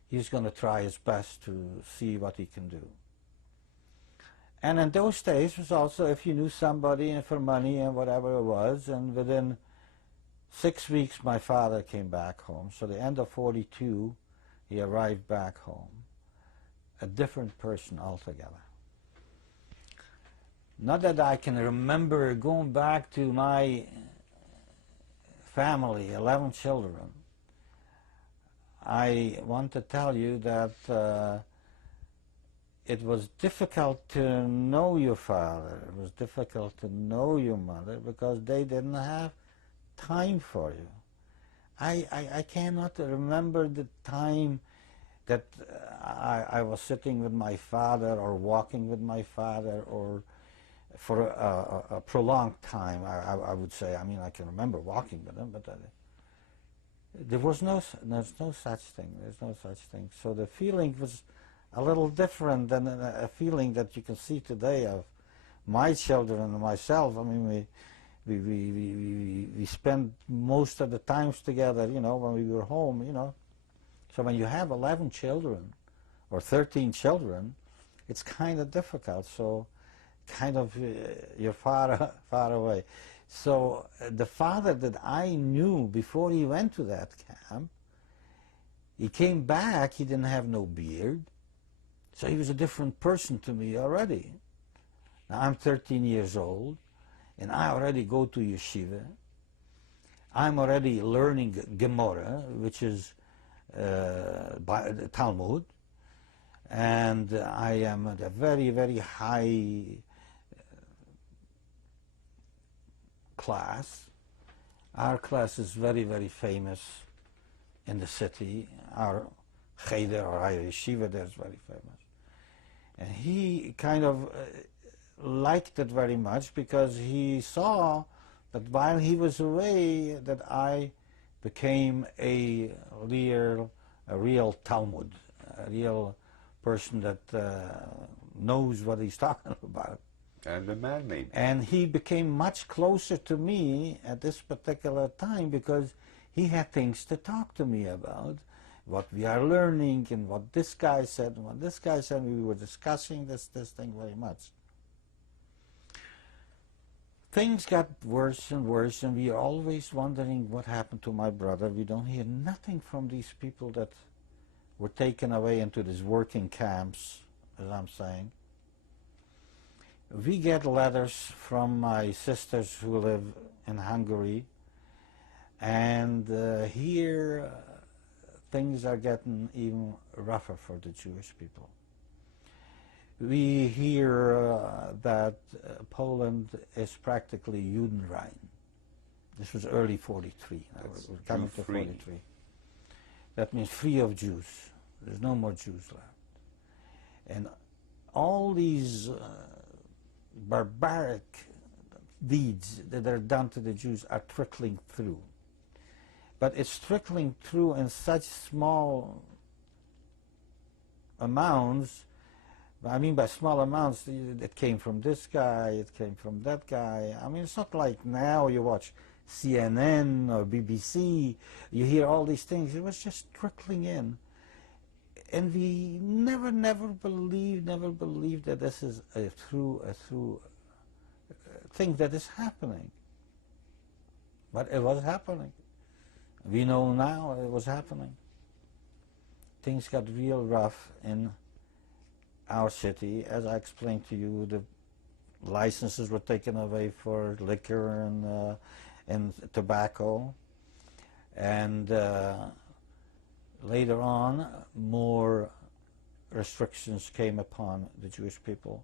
he's going to try his best to see what he can do. And in those days was also if you knew somebody and for money and whatever it was, and within 6 weeks my father came back home. So the end of 42, he arrived back home, a different person altogether. Not that I can remember going back to my family, 11 children. I want to tell you that it was difficult to know your father. It was difficult to know your mother because they didn't have time for you. I cannot remember the time that I was sitting with my father or walking with my father or for a prolonged time, I would say. I mean, I can remember walking with him, but there's no such thing. There's no such thing. So the feeling was a little different than a feeling that you can see today of my children and myself. I mean, we spent most of the times together, you know, when we were home, you know. So when you have 11 children or 13 children, it's kind of difficult. So kind of you're far away. So the father that I knew before he went to that camp, he came back, he didn't have no beard. So he was a different person to me already. Now I'm 13 years old, and I already go to yeshiva. I'm already learning Gemara, which is Talmud, and I am at a very, very high class. Our class is very, very famous in the city. Our cheder or our yeshiva there is very famous. And he kind of liked it very much because he saw that while he was away that I became a real Talmud, a real person that knows what he's talking about. And a man maybe. And he became much closer to me at this particular time because he had things to talk to me about, what we are learning and what this guy said and what this guy said. We were discussing this thing very much. Things got worse and worse, and we are always wondering what happened to my brother. We don't hear nothing from these people that were taken away into these working camps, as I'm saying. We get letters from my sisters who live in Hungary, and here things are getting even rougher for the Jewish people. We hear that Poland is practically Judenrein. This was early 43. We're coming to 43. That means free of Jews. There's no more Jews left. And all these barbaric deeds that are done to the Jews are trickling through. But it's trickling through in such small amounts. I mean by small amounts, it came from this guy, it came from that guy. I mean, it's not like now you watch CNN or BBC, you hear all these things. It was just trickling in. And we never believed that this is a true thing that is happening. But it was happening. We know now it was happening. Things got real rough in our city. As I explained to you, the licenses were taken away for liquor and tobacco. And later on, more restrictions came upon the Jewish people,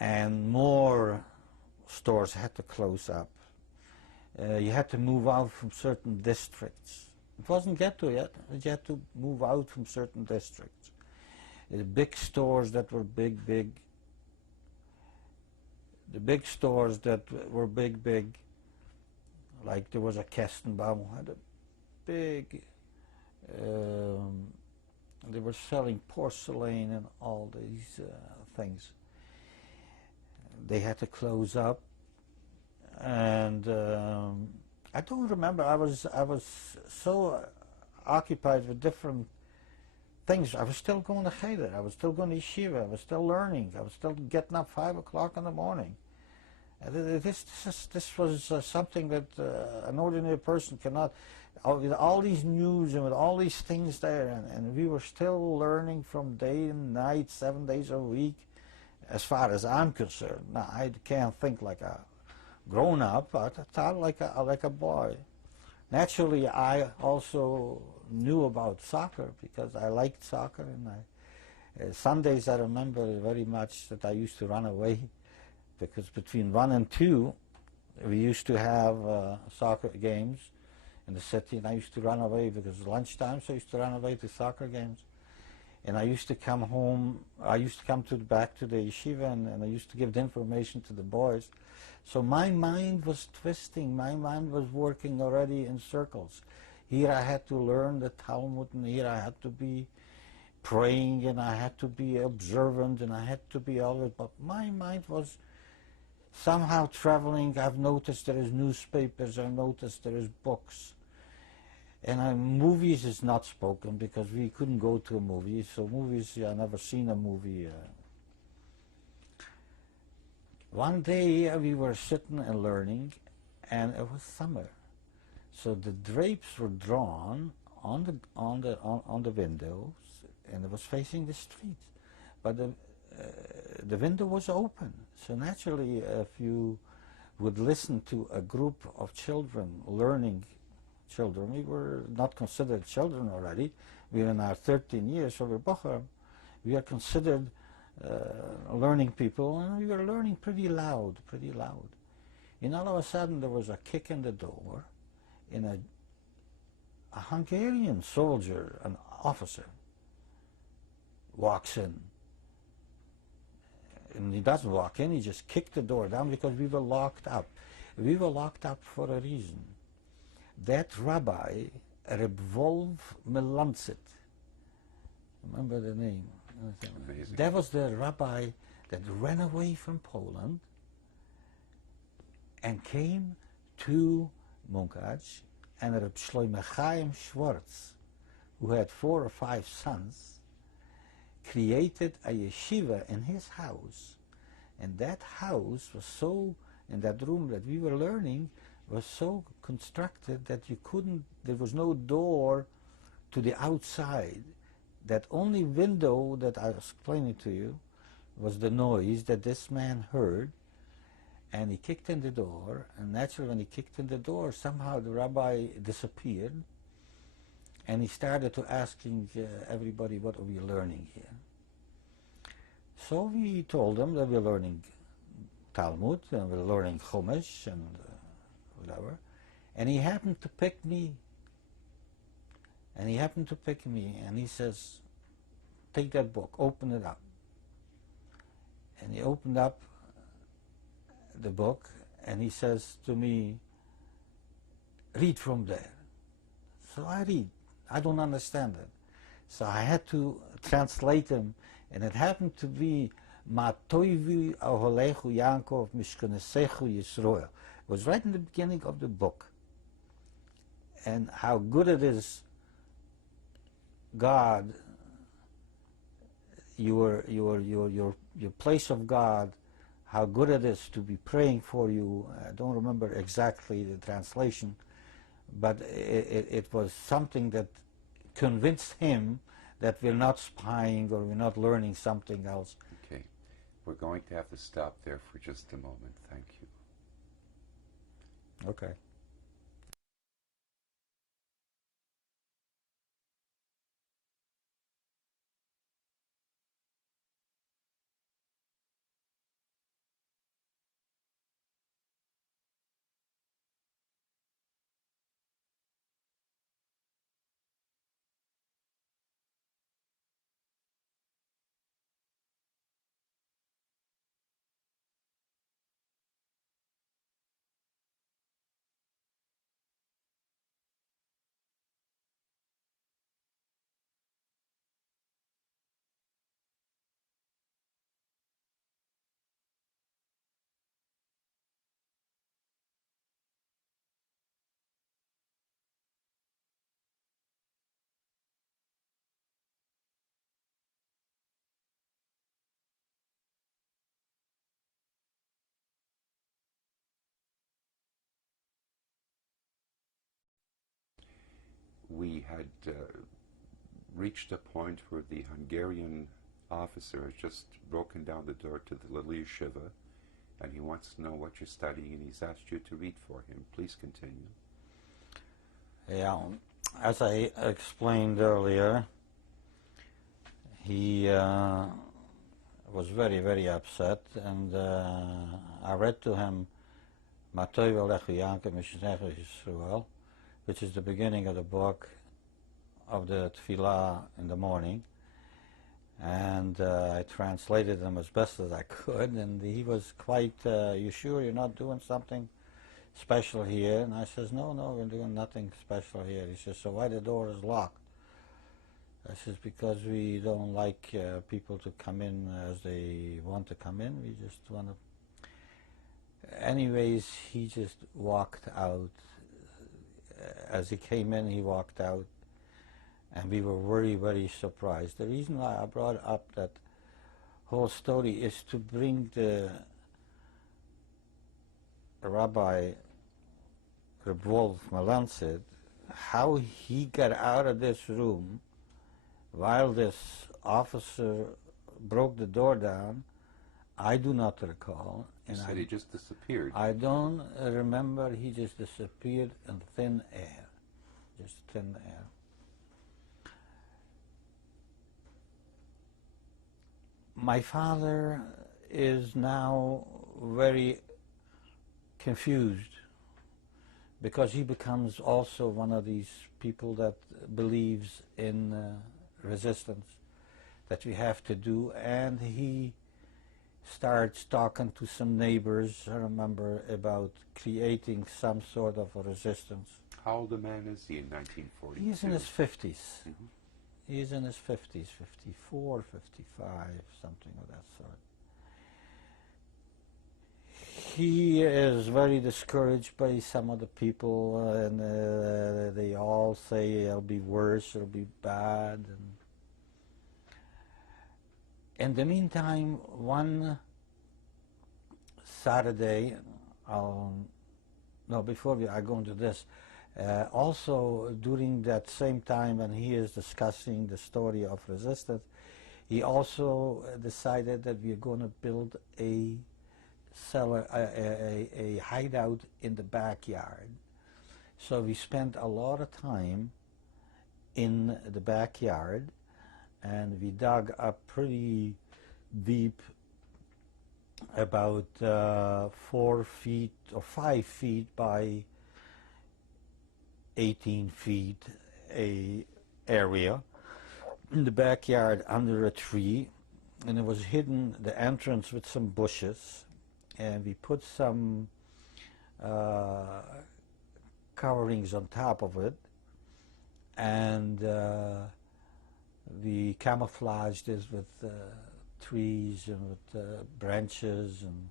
and more stores had to close up. You had to move out from certain districts. It wasn't ghetto yet. You had to move out from certain districts. The big stores that were big, the big stores that were big, like there was a Kestenbaum who had a big, they were selling porcelain and all these things. They had to close up, and I don't remember. I was so occupied with different things. I was still going to cheder. I was still going to yeshiva. I was still learning. I was still getting up 5 o'clock in the morning. This was something that an ordinary person cannot. With all these news and with all these things there, and we were still learning from day and night, 7 days a week, as far as I'm concerned. Now, I can't think like a grown-up, but I thought like a boy. Naturally, I also knew about soccer because I liked soccer, and Sundays I remember very much that I used to run away because between 1 and 2 we used to have soccer games in the city, and I used to run away because it was lunchtime, so I used to run away to soccer games. And I used to come home, I used to come back to the yeshiva, and I used to give the information to the boys. So my mind was twisting, my mind was working already in circles. Here I had to learn the Talmud, and here I had to be praying, and I had to be observant, and I had to be always, but my mind was somehow traveling. I've noticed there is newspapers, I've noticed there is books. And movies is not spoken because we couldn't go to a movie. So movies, I never seen a movie. One day we were sitting and learning, and it was summer. So the drapes were drawn on the windows, and it was facing the street. But the window was open. So naturally, if you would listen to a group of children learning, children, we were not considered children already. We were in our 13 years, so we're bocher. We are considered learning people, and we were learning pretty loud. And all of a sudden there was a kick in the door, and a Hungarian soldier, an officer, walks in. And he doesn't walk in, he just kicked the door down because we were locked up. We were locked up for a reason. That rabbi, Reb Wolf Melancet, remember the name? Amazing. That was the rabbi that ran away from Poland and came to Munkach, and Reb Shloime Chaim Schwartz, who had 4 or 5 sons, created a yeshiva in his house. And that house was so, in that room that we were learning, was so constructed that you couldn't, there was no door to the outside. That only window that I was explaining to you was the noise that this man heard, and he kicked in the door, and naturally when he kicked in the door, somehow the rabbi disappeared, and he started to asking everybody, what are we learning here? So we told him that we're learning Talmud, and we're learning Chumash, and whatever, and he happened to pick me, and he says, take that book, open it up. And he opened up the book, and he says to me, read from there. So I read. I don't understand it. So I had to translate him, and it happened to be Ma toivi aholechu Yankov mishkanesechu Yisroel. It was right in the beginning of the book. And how good it is, God, your place of God, how good it is to be praying for you. I don't remember exactly the translation, but it was something that convinced him that we're not spying or we're not learning something else. Okay. We're going to have to stop there for just a moment. Thank you. Okay. had reached a point where the Hungarian officer has just broken down the door to the little yeshiva, and he wants to know what you're studying, and he's asked you to read for him. Please continue. Yeah, as I explained earlier, he was very, very upset, and I read to him which is the beginning of the book of the Tefillah in the morning, and I translated them as best as I could, and he was quite, you sure you're not doing something special here? And I says, no, we're doing nothing special here. He says, so why the door is locked? I says, because we don't like people to come in as they want to come in. We just want to... Anyways, he just walked out. As he came in, he walked out. And we were very, very surprised. The reason why I brought up that whole story is to bring the Rabbi Reb Wolf Melanchthon, how he got out of this room while this officer broke the door down, I do not recall. You said he just disappeared. I don't remember. He just disappeared in thin air. Just thin air. My father is now very confused because he becomes also one of these people that believes in resistance that we have to do, and he starts talking to some neighbors, I remember, about creating some sort of a resistance. How old a man is he in 1942? He's in his 50s. Mm-hmm. He's in his 50s, 54, 55, something of that sort. He is very discouraged by some of the people, and they all say it'll be worse, it'll be bad. And in the meantime, one Saturday, before I go into this, also during that same time when he is discussing the story of resistance, he also decided that we're going to build a cellar, a hideout in the backyard. So we spent a lot of time in the backyard, and we dug up pretty deep, about 4 feet or 5 feet by 18 feet a area in the backyard under a tree, and it was hidden, the entrance, with some bushes, and we put some coverings on top of it, and we camouflaged this with trees and with branches and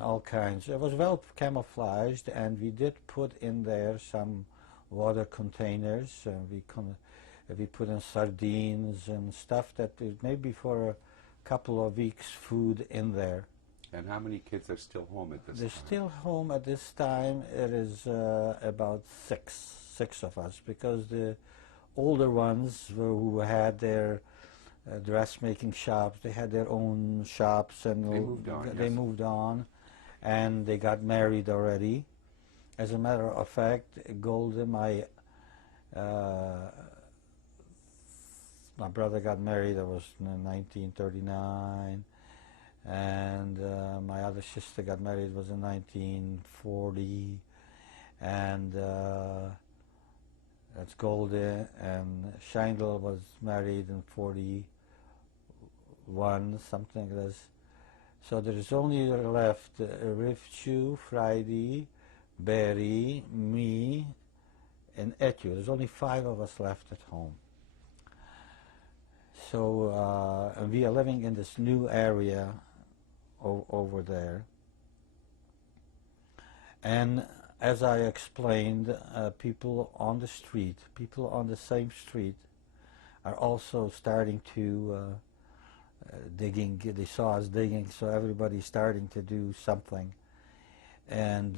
all kinds. It was well camouflaged, and we did put in there some water containers, and we put in sardines and stuff that is maybe for a couple of weeks' food in there. And how many kids are still home at this time? They're still home at this time. It is about six of us, because the older ones who had their dressmaking shops, they had their own shops, and they moved on, and they got married already. As a matter of fact, Golden, my brother got married, that was in 1939, and my other sister got married, was in 1940, and that's Golde, and Scheindl was married in 41, something like this. So there is only left Rivchu, Friday, Barry, me, and Ethu. There's only 5 of us left at home. So and we are living in this new area over there. And as I explained, people on the street, people on the same street, are also starting to digging. They saw us digging, so everybody's starting to do something. And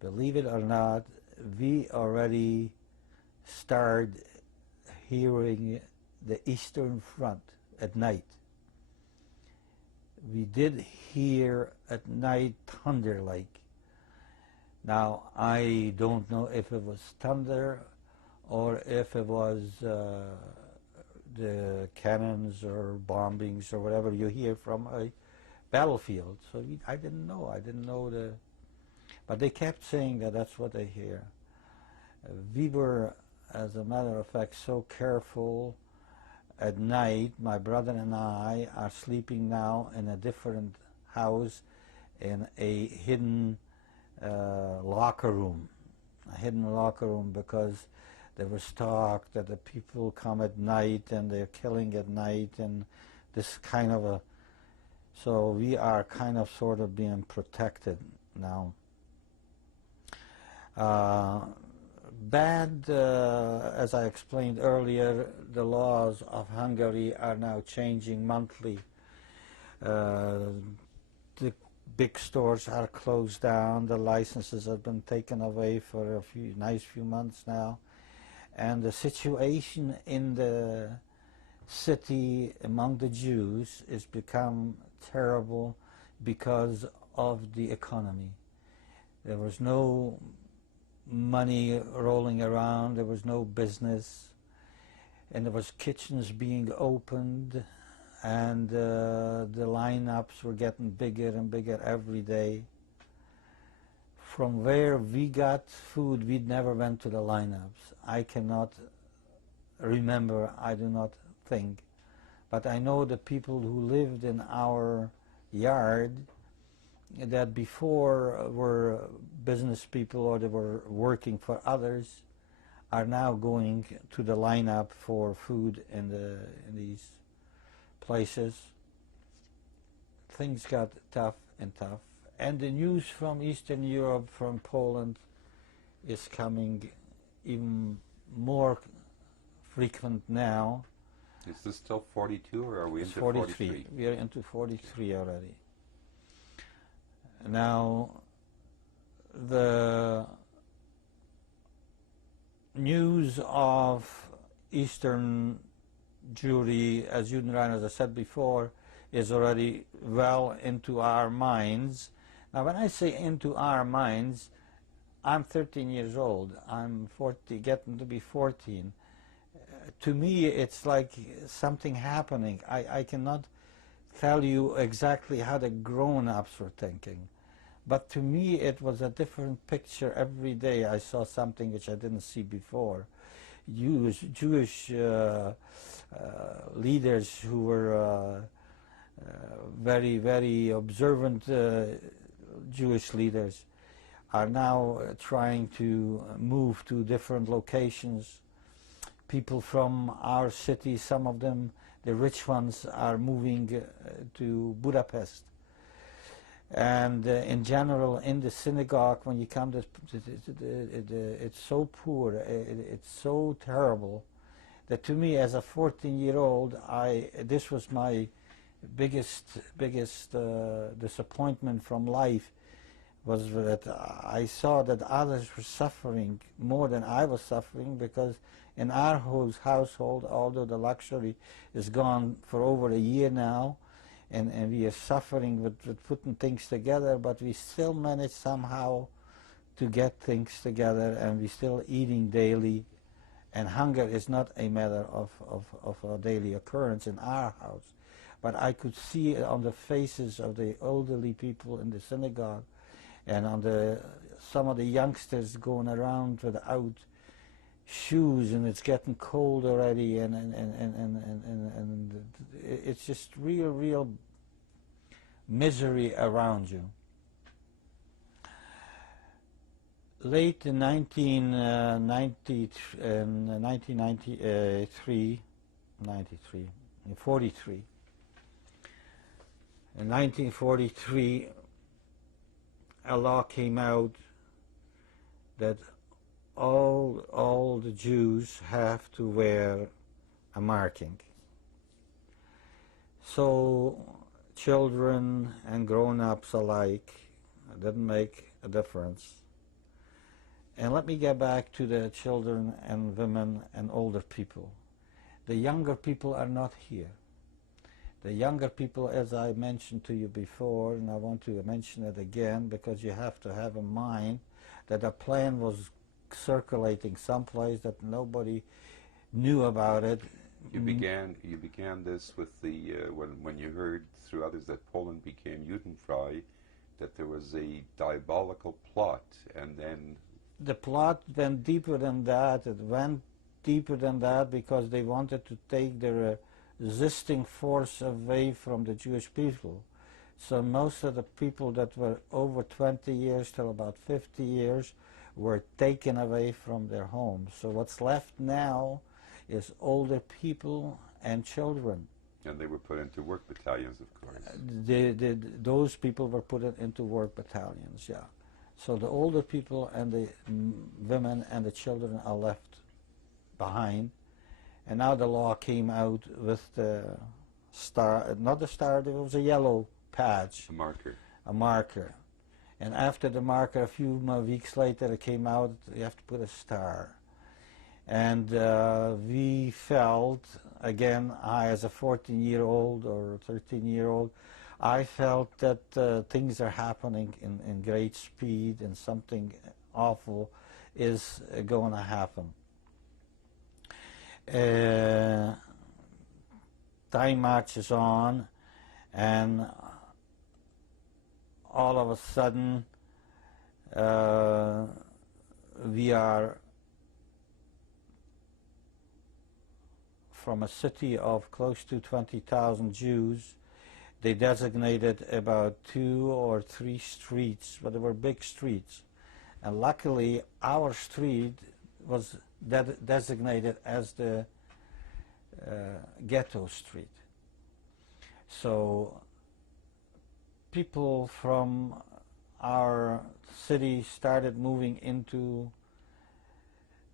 believe it or not, we already started hearing the Eastern Front at night. We did hear at night thunder like. Now, I don't know if it was thunder or if it was the cannons or bombings or whatever you hear from a battlefield. So I didn't know. I didn't know but they kept saying that that's what they hear. We were, as a matter of fact, so careful at night. My brother and I are sleeping now in a different house in a hidden locker room. A hidden locker room because there was talk that the people come at night and they're killing at night and this kind of a... So we are kind of sort of being protected now. As I explained earlier, the laws of Hungary are now changing monthly. The big stores are closed down. The licenses have been taken away for a few months now. And the situation in the city among the Jews has become terrible because of the economy. There was no money rolling around, there was no business, and there was kitchens being opened, and the lineups were getting bigger and bigger every day. From where we got food, we never went to the lineups. I cannot remember, I do not think. But I know the people who lived in our yard that before were business people or they were working for others are now going to the lineup for food in these places. Things got tough and tough. And the news from Eastern Europe, from Poland, is coming even more frequent now. Is this still 42 or are we into 43? 43? We are into 43 already. Now, the news of Eastern Jewry, as I said before, is already well into our minds. Now, when I say into our minds, I'm 13 years old. I'm 40, getting to be 14. To me, it's like something happening. I cannot tell you exactly how the grown-ups were thinking. But to me, it was a different picture every day. I saw something which I didn't see before. Jewish leaders who were very, very observant Jewish leaders are now trying to move to different locations. People from our city, some of them, the rich ones, are moving to Budapest. And in general, in the synagogue, when you come to it's so poor, it's so terrible, that to me, as a 14-year-old, this was my biggest disappointment from life, was that I saw that others were suffering more than I was suffering, because in our household, although the luxury is gone for over a year now, and we are suffering with putting things together, but we still manage somehow to get things together, and we're still eating daily. And hunger is not a matter of a daily occurrence in our house. But I could see it on the faces of the elderly people in the synagogue, and on some of the youngsters going around without shoes, and it's getting cold already, and it's just real misery around you. Late in 1943, in 1943, a law came out that all the Jews have to wear a marking. So children and grown-ups alike, it didn't make a difference. And let me get back to the children and women and older people. The younger people are not here. The younger people, as I mentioned to you before, and I want to mention it again because you have to have in mind that a plane was circulating someplace that nobody knew about it. You began this with the when you heard through others that Poland became Judenfrei, that there was a diabolical plot, and then the plot went deeper than that. It went deeper than that because they wanted to take the resisting force away from the Jewish people. So most of the people that were over 20 years till about 50 years were taken away from their homes. So what's left now is older people and children. And they were put into work battalions, of course. Those people were put into work battalions, yeah. So the older people and the women and the children are left behind. And now the law came out with the star, not the star, it was a yellow patch. A marker. A marker. And after the marker, a few more weeks later, it came out, you have to put a star. And we felt, again, I as a 14-year-old or 13-year-old, I felt that things are happening in great speed and something awful is going to happen. Time marches on, and all of a sudden we are from a city of close to 20,000 Jews. They designated about 2 or 3 streets, but they were big streets. And luckily, our street was designated as the ghetto street. So people from our city started moving into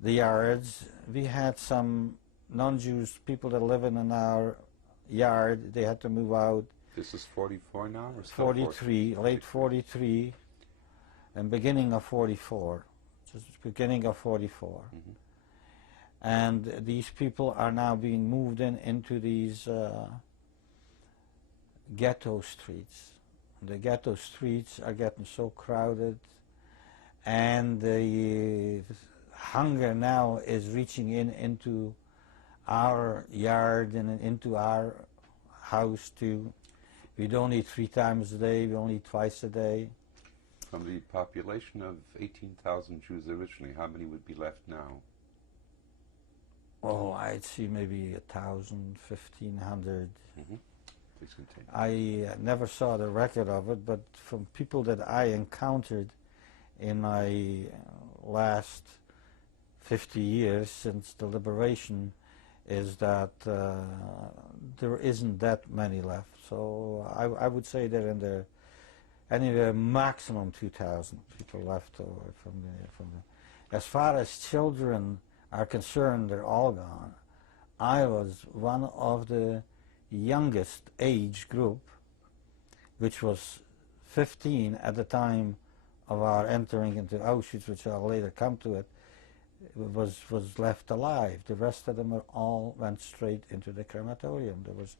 the yards. We had some non-Jews people that live in our yard. They had to move out. This is 44 now, or still 43, late 43, and beginning of 44, just beginning of 44. Mm-hmm. And these people are now being moved into these ghetto streets. The ghetto streets are getting so crowded, and the hunger now is reaching into our yard and into our house too. We don't eat 3 times a day, we only eat twice a day. From the population of 18,000 Jews originally, how many would be left now? Oh, I'd see maybe 1,000, 1,500. Mm-hmm. Please continue. I never saw the record of it, but from people that I encountered in my last 50 years since the liberation, is that there isn't that many left. So I would say they're in the anywhere maximum 2,000 people left over from the. As far as children are concerned, they're all gone. I was one of the youngest age group, which was 15 at the time of our entering into Auschwitz, which I'll later come to it, was left alive. The rest of them all went straight into the crematorium. There was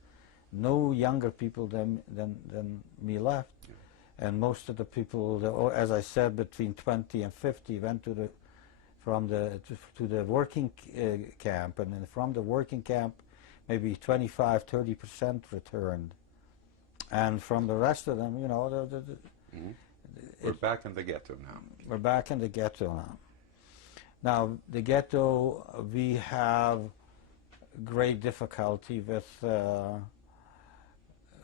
no younger people than me left. Yeah. And most of the people, as I said, between 20 and 50 went to the working camp, and then from the working camp, maybe 25–30% returned, and from the rest of them, you know, mm-hmm. We're back in the ghetto now. We're back in the ghetto now. Now, the ghetto, we have great difficulty with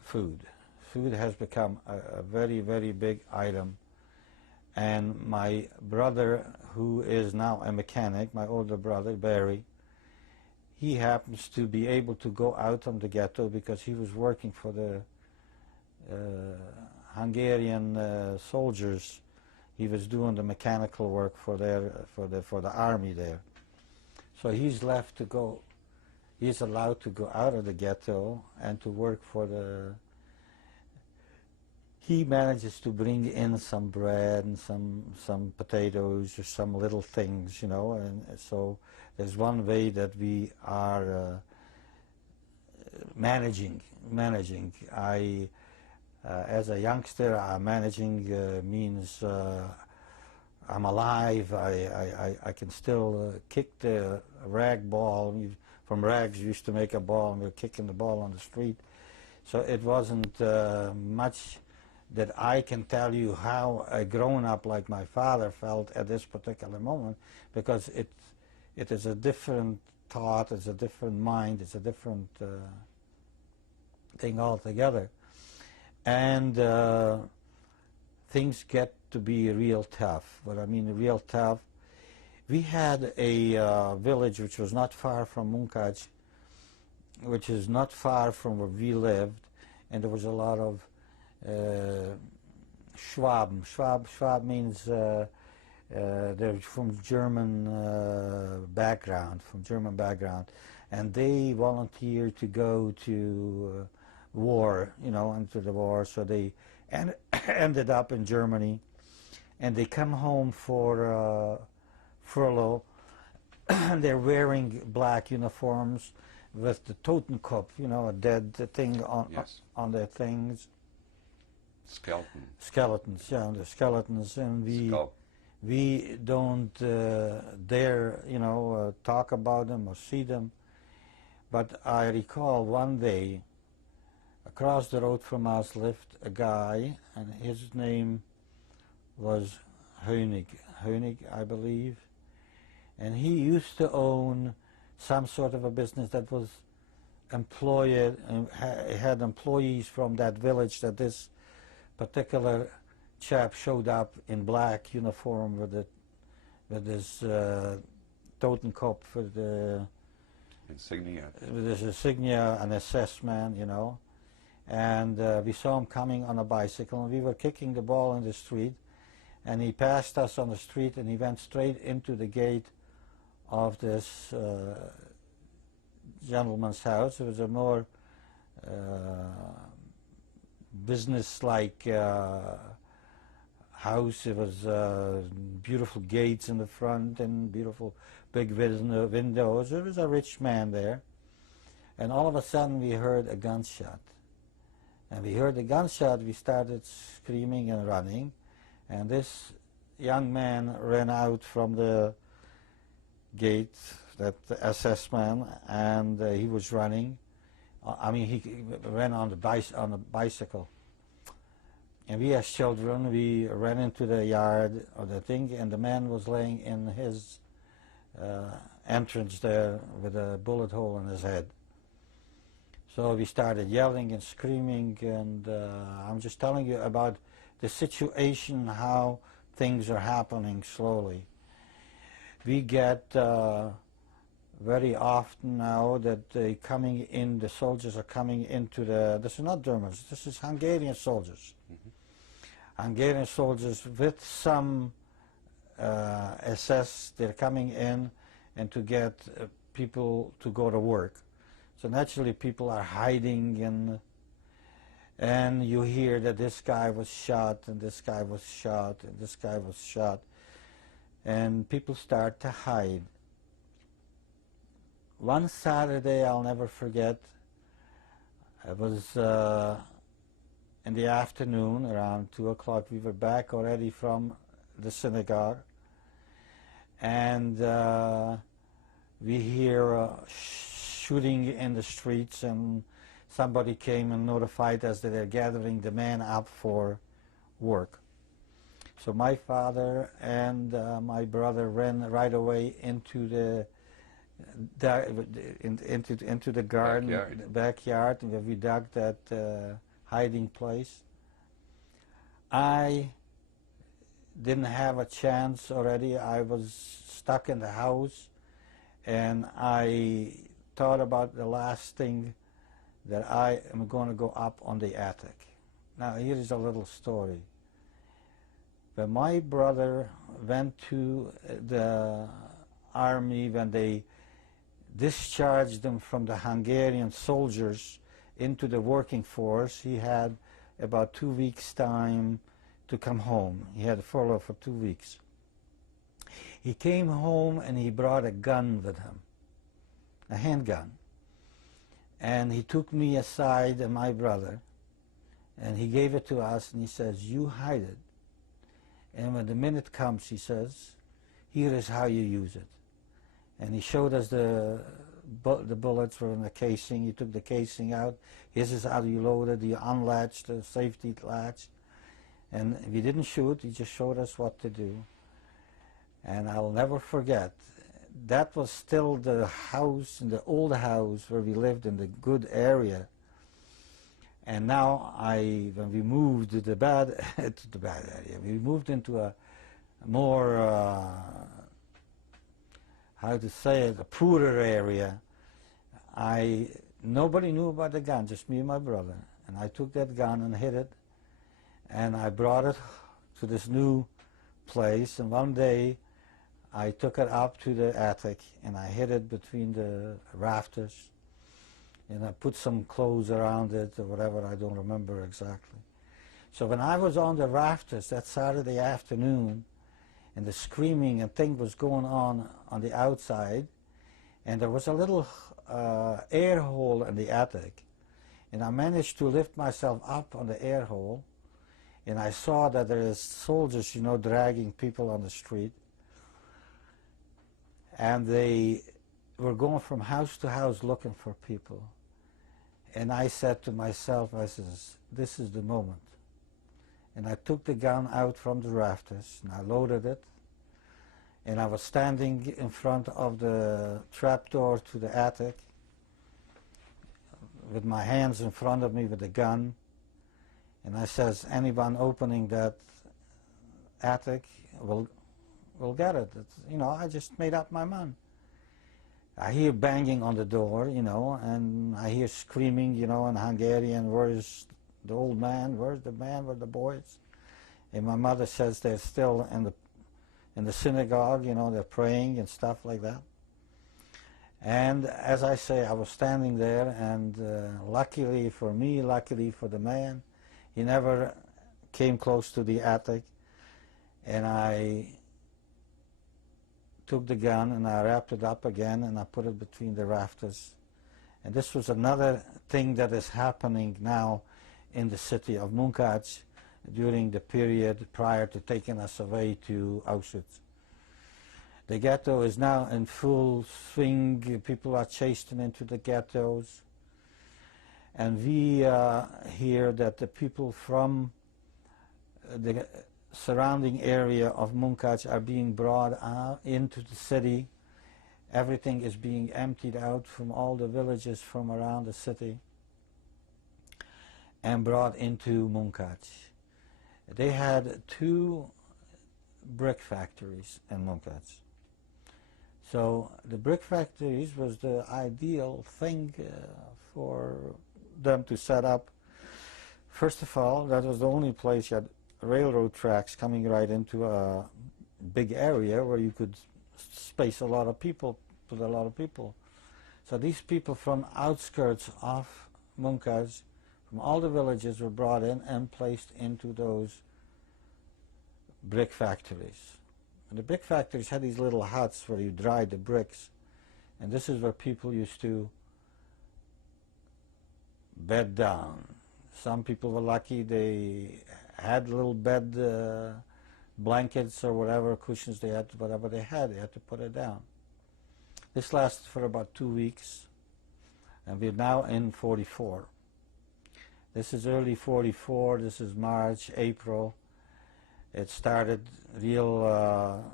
food. Food has become a very, very big item. And my brother, who is now a mechanic, my older brother, Barry, he happens to be able to go out on the ghetto because he was working for the Hungarian soldiers. He was doing the mechanical work for the army there. So he's left to go. He's allowed to go out of the ghetto and to work for the. he manages to bring in some bread and some potatoes or some little things, you know, and so there's one way that we are managing. As a youngster, managing means I'm alive. I can still kick the rag ball. From rags, we used to make a ball, and we were kicking the ball on the street. So it wasn't much that I can tell you how a grown-up like my father felt at this particular moment, because it is a different thought, it's a different mind, it's a different thing altogether. And things get to be real tough. What I mean real tough, we had a village which was not far from Munkac, which is not far from where we lived, and there was a lot of Schwaben. Schwab means they're from German background, and they volunteered to go to war, you know, into the war. So they ended up in Germany, and they come home for furlough. They're wearing black uniforms with the Totenkopf, you know, a dead thing on, yes, on their things. Skeletons, yeah, the skeletons, and we don't dare, you know, talk about them or see them. But I recall one day, across the road from us lived a guy, and his name was Hönig, I believe, and he used to own some sort of a business that was employed and had employees from that village. That this particular chap showed up in black uniform with his Totenkopf, with the insignia, with his insignia, an SS man, you know. And we saw him coming on a bicycle, and we were kicking the ball in the street, and he passed us on the street, and he went straight into the gate of this gentleman's house. It was a more business-like house. It was beautiful gates in the front and beautiful big windows. There was a rich man there. And all of a sudden we heard a gunshot. And we heard the gunshot, we started screaming and running. And this young man ran out from the gate, that SS man, and he was running. I mean, he ran on the bicycle. And we as children, we ran into the yard of the thing, and the man was laying in his entrance there with a bullet hole in his head. So we started yelling and screaming, and I'm just telling you about the situation, how things are happening slowly. We get very often now that the soldiers are coming into this is not Germans, this is Hungarian soldiers. Mm-hmm. Hungarian soldiers with some SS, they're coming in and to get people to go to work. So naturally people are hiding, and you hear that this guy was shot, and this guy was shot, and this guy was shot, and people start to hide. One Saturday I'll never forget, it was in the afternoon, around 2 o'clock. We were back already from the synagogue, and we hear shooting in the streets, and somebody came and notified us that they're gathering the men up for work. So my father and my brother ran right away into the garden, backyard, where we dug that hiding place. I didn't have a chance already. I was stuck in the house, and I thought about the last thing, that I am going to go up on the attic. Now here is a little story. When my brother went to the army, when they discharged them from the Hungarian soldiers into the working force, he had about 2 weeks' time to come home. He had a furlough for 2 weeks. He came home and he brought a gun with him, a handgun. And he took me aside and my brother, and he gave it to us, and he says, "You hide it. And when the minute comes," he says, "here is how you use it." And he showed us the bullets were in the casing. He took the casing out. This is how you load it. You unlatch the safety latch. And we didn't shoot. He just showed us what to do. And I'll never forget, that was still the house, in the old house where we lived in the good area. And now when we moved to the bad, area, we moved into a more, how to say it, a poorer area. Nobody knew about the gun, just me and my brother. And I took that gun and hid it, and I brought it to this new place. And one day, I took it up to the attic, and I hid it between the rafters. And I put some clothes around it or whatever, I don't remember exactly. So when I was on the rafters that Saturday afternoon, and the screaming and thing was going on the outside, and there was a little air hole in the attic, and I managed to lift myself up on the air hole, and I saw that there is soldiers, dragging people on the street, and they were going from house to house looking for people. And I said to myself, I says, "This is the moment." And I took the gun out from the rafters, and I loaded it, and I was standing in front of the trapdoor to the attic with my hands in front of me with the gun, and I says, "Anyone opening that attic will get it." I just made up my mind. I hear banging on the door, and I hear screaming, in Hungarian, "Where's the old man? Where's the man? Where's the boys?" And my mother says they're still in the synagogue, they're praying and stuff like that. And as I say, I was standing there, and luckily for me, luckily for the man, he never came close to the attic. And I took the gun and I wrapped it up again and I put it between the rafters. And this was another thing that is happening now in the city of Munkacs during the period prior to taking us away to Auschwitz. The ghetto is now in full swing. People are chasing into the ghettos. And we hear that the people from the surrounding area of Munkacs are being brought out into the city. Everything is being emptied out from all the villages from around the city and brought into Munkacs. They had 2 brick factories in Munkacs. So the brick factories was the ideal thing for them to set up. First of all, that was the only place you had railroad tracks coming right into a big area where you could space a lot of people, put a lot of people. So these people from outskirts of Munkacs, from all the villages, were brought in and placed into those brick factories. And the brick factories had these little huts where you dried the bricks, and this is where people used to bed down. Some people were lucky, they had little bed blankets or whatever, cushions they had, whatever they had to put it down. This lasted for about 2 weeks, and we're now in 44. This is early 44, this is March, April. It started real,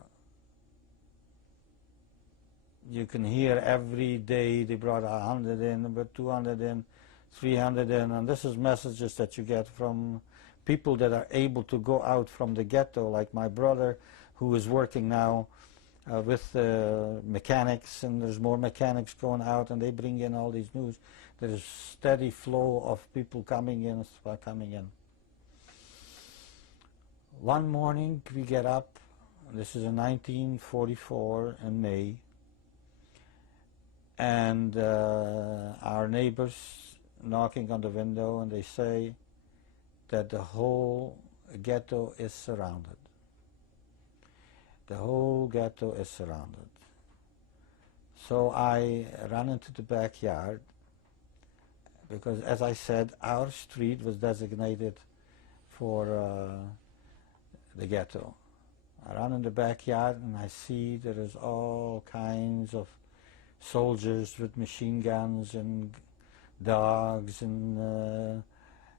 you can hear every day they brought 100 in, about 200 in, 300 in, and this is messages that you get from people that are able to go out from the ghetto, like my brother, who is working now with mechanics, and there's more mechanics going out, and they bring in all these news. There's steady flow of people coming in. One morning we get up, this is in 1944 in May, and our neighbors knocking on the window, and they say, that the whole ghetto is surrounded. The whole ghetto is surrounded. So I ran into the backyard because, as I said, our street was designated for the ghetto. I ran in the backyard and I see there is all kinds of soldiers with machine guns and dogs and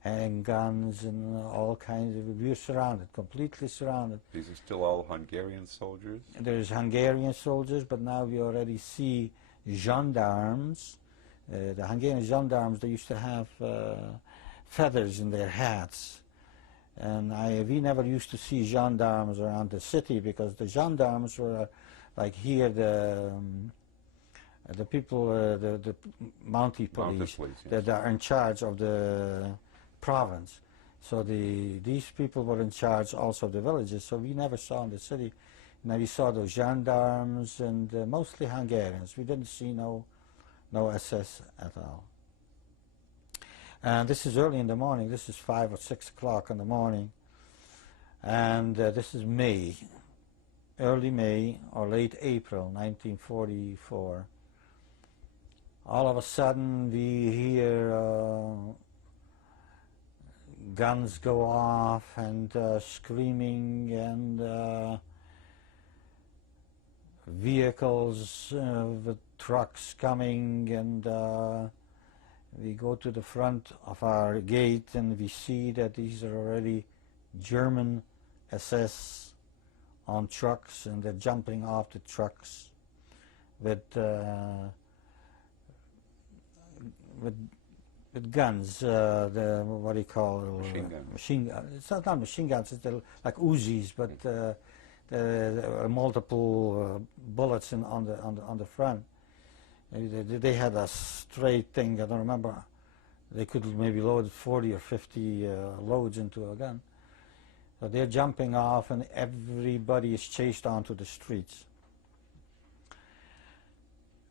handguns and all kinds of. We were surrounded, completely surrounded. These are still all Hungarian soldiers? There's Hungarian soldiers, but now we already see gendarmes. The Hungarian gendarmes, they used to have feathers in their hats. And we never used to see gendarmes around the city because the gendarmes were like here the people, the Mounted Police, yes, that are in charge of the province. So these people were in charge also of the villages. So we never saw in the city. Now we saw those gendarmes and mostly Hungarians. We didn't see no SS at all. And this is early in the morning. This is 5 or 6 o'clock in the morning. And this is May, early May or late April 1944. All of a sudden we hear guns go off and screaming and vehicles with trucks coming, and we go to the front of our gate and we see that these are already German SS on trucks, and they're jumping off the trucks with guns, what do you call it? Machine guns. Machine guns. It's not machine guns, it's like Uzis, but multiple bullets on the front. They had a straight thing, I don't remember, they could maybe load 40 or 50 loads into a gun. So they're jumping off and everybody is chased onto the streets.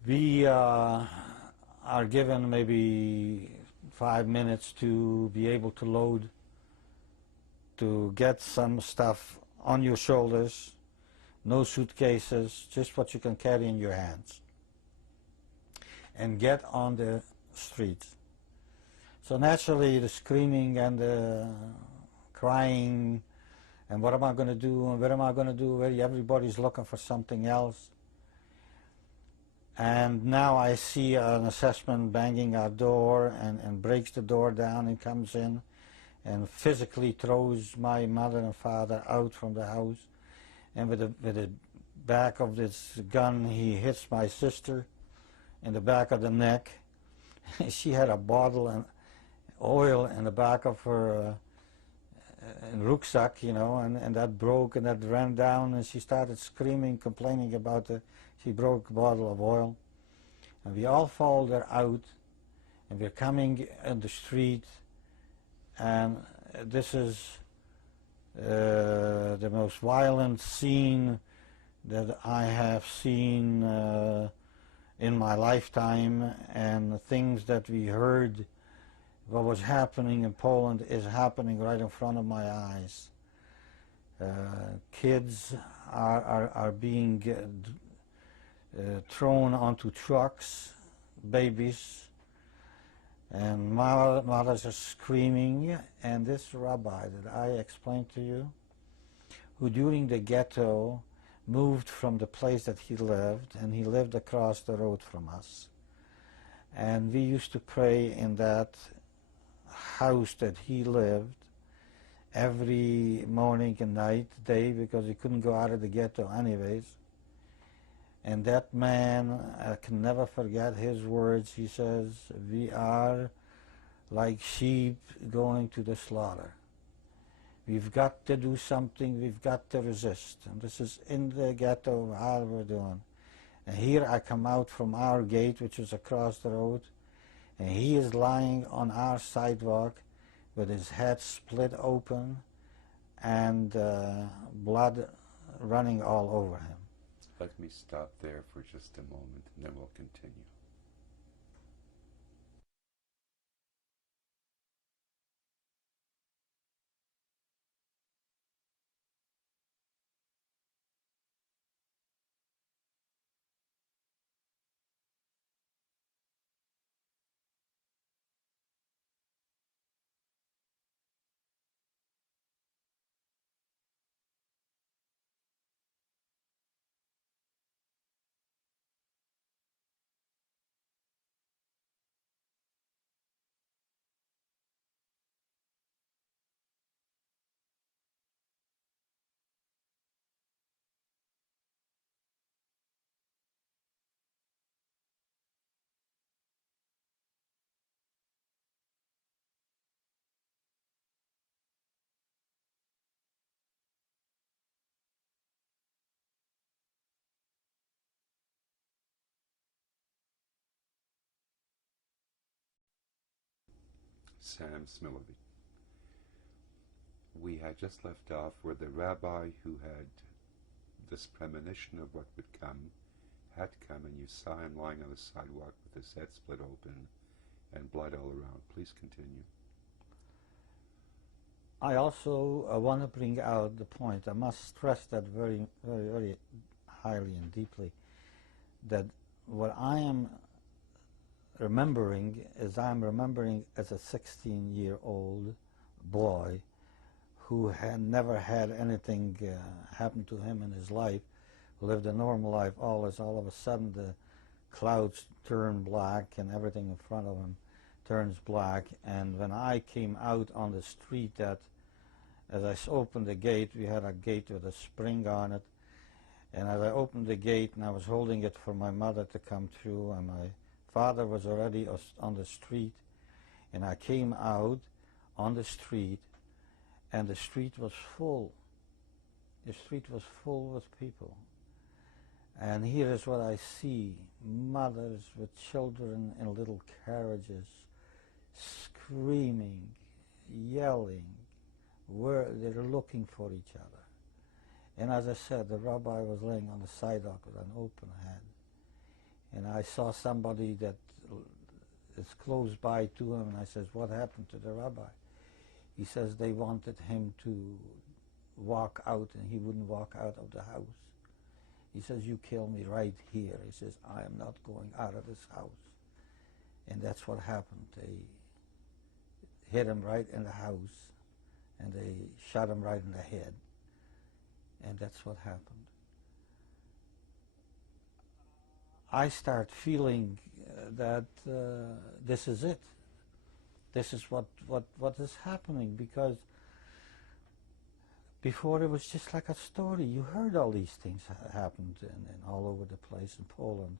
We are given maybe 5 minutes to be able to load, to get some stuff on your shoulders, no suitcases, just what you can carry in your hands, and get on the streets. So naturally the screaming and the crying and what am I going to do and what am I going to do, everybody's looking for something else. And now I see an assessment banging our door and breaks the door down and comes in and physically throws my mother and father out from the house. And with the back of this gun he hits my sister in the back of the neck. She had a bottle of oil in the back of her rucksack, you know, and that broke and that ran down, and she started screaming, complaining about she broke a bottle of oil. And we all followed her out, and we're coming in the street, and this is the most violent scene that I have seen in my lifetime, and the things that we heard, what was happening in Poland is happening right in front of my eyes. Kids are being thrown onto trucks, babies, and mothers are screaming. And this rabbi that I explained to you, who during the ghetto moved from the place that he lived, and he lived across the road from us. And we used to pray in that house that he lived every morning and night, day, because he couldn't go out of the ghetto anyways. And that man, I can never forget his words. He says, we are like sheep going to the slaughter. We've got to do something, we've got to resist. And this is in the ghetto, how we're doing. And here I come out from our gate, which is across the road, and he is lying on our sidewalk with his head split open and blood running all over him. Let me stop there for just a moment, and then we'll continue. Sam Smillovic. We had just left off where the rabbi who had this premonition of what would come had come, and you saw him lying on the sidewalk with his head split open and blood all around. Please continue. I also want to bring out the point, I must stress that very, very, very highly and deeply, that what I am remembering is I'm remembering as a 16-year-old boy who had never had anything happen to him in his life, lived a normal life. All of a sudden the clouds turn black and everything in front of him turns black. And when I came out on the street, that as I opened the gate, we had a gate with a spring on it, and as I opened the gate and I was holding it for my mother to come through, and my father was already on the street, and I came out on the street, and the street was full. The street was full with people. And here is what I see: mothers with children in little carriages, screaming, yelling, where they're looking for each other. And as I said, the rabbi was laying on the sidewalk with an open head. And I saw somebody that is close by to him, and I says, "What happened to the rabbi?" He says they wanted him to walk out, and he wouldn't walk out of the house. He says, "You kill me right here." He says, "I am not going out of this house." And that's what happened. They hit him right in the house, and they shot him right in the head. And that's what happened. I start feeling that this is it. This is what is happening, because before it was just like a story. You heard all these things happened and all over the place in Poland.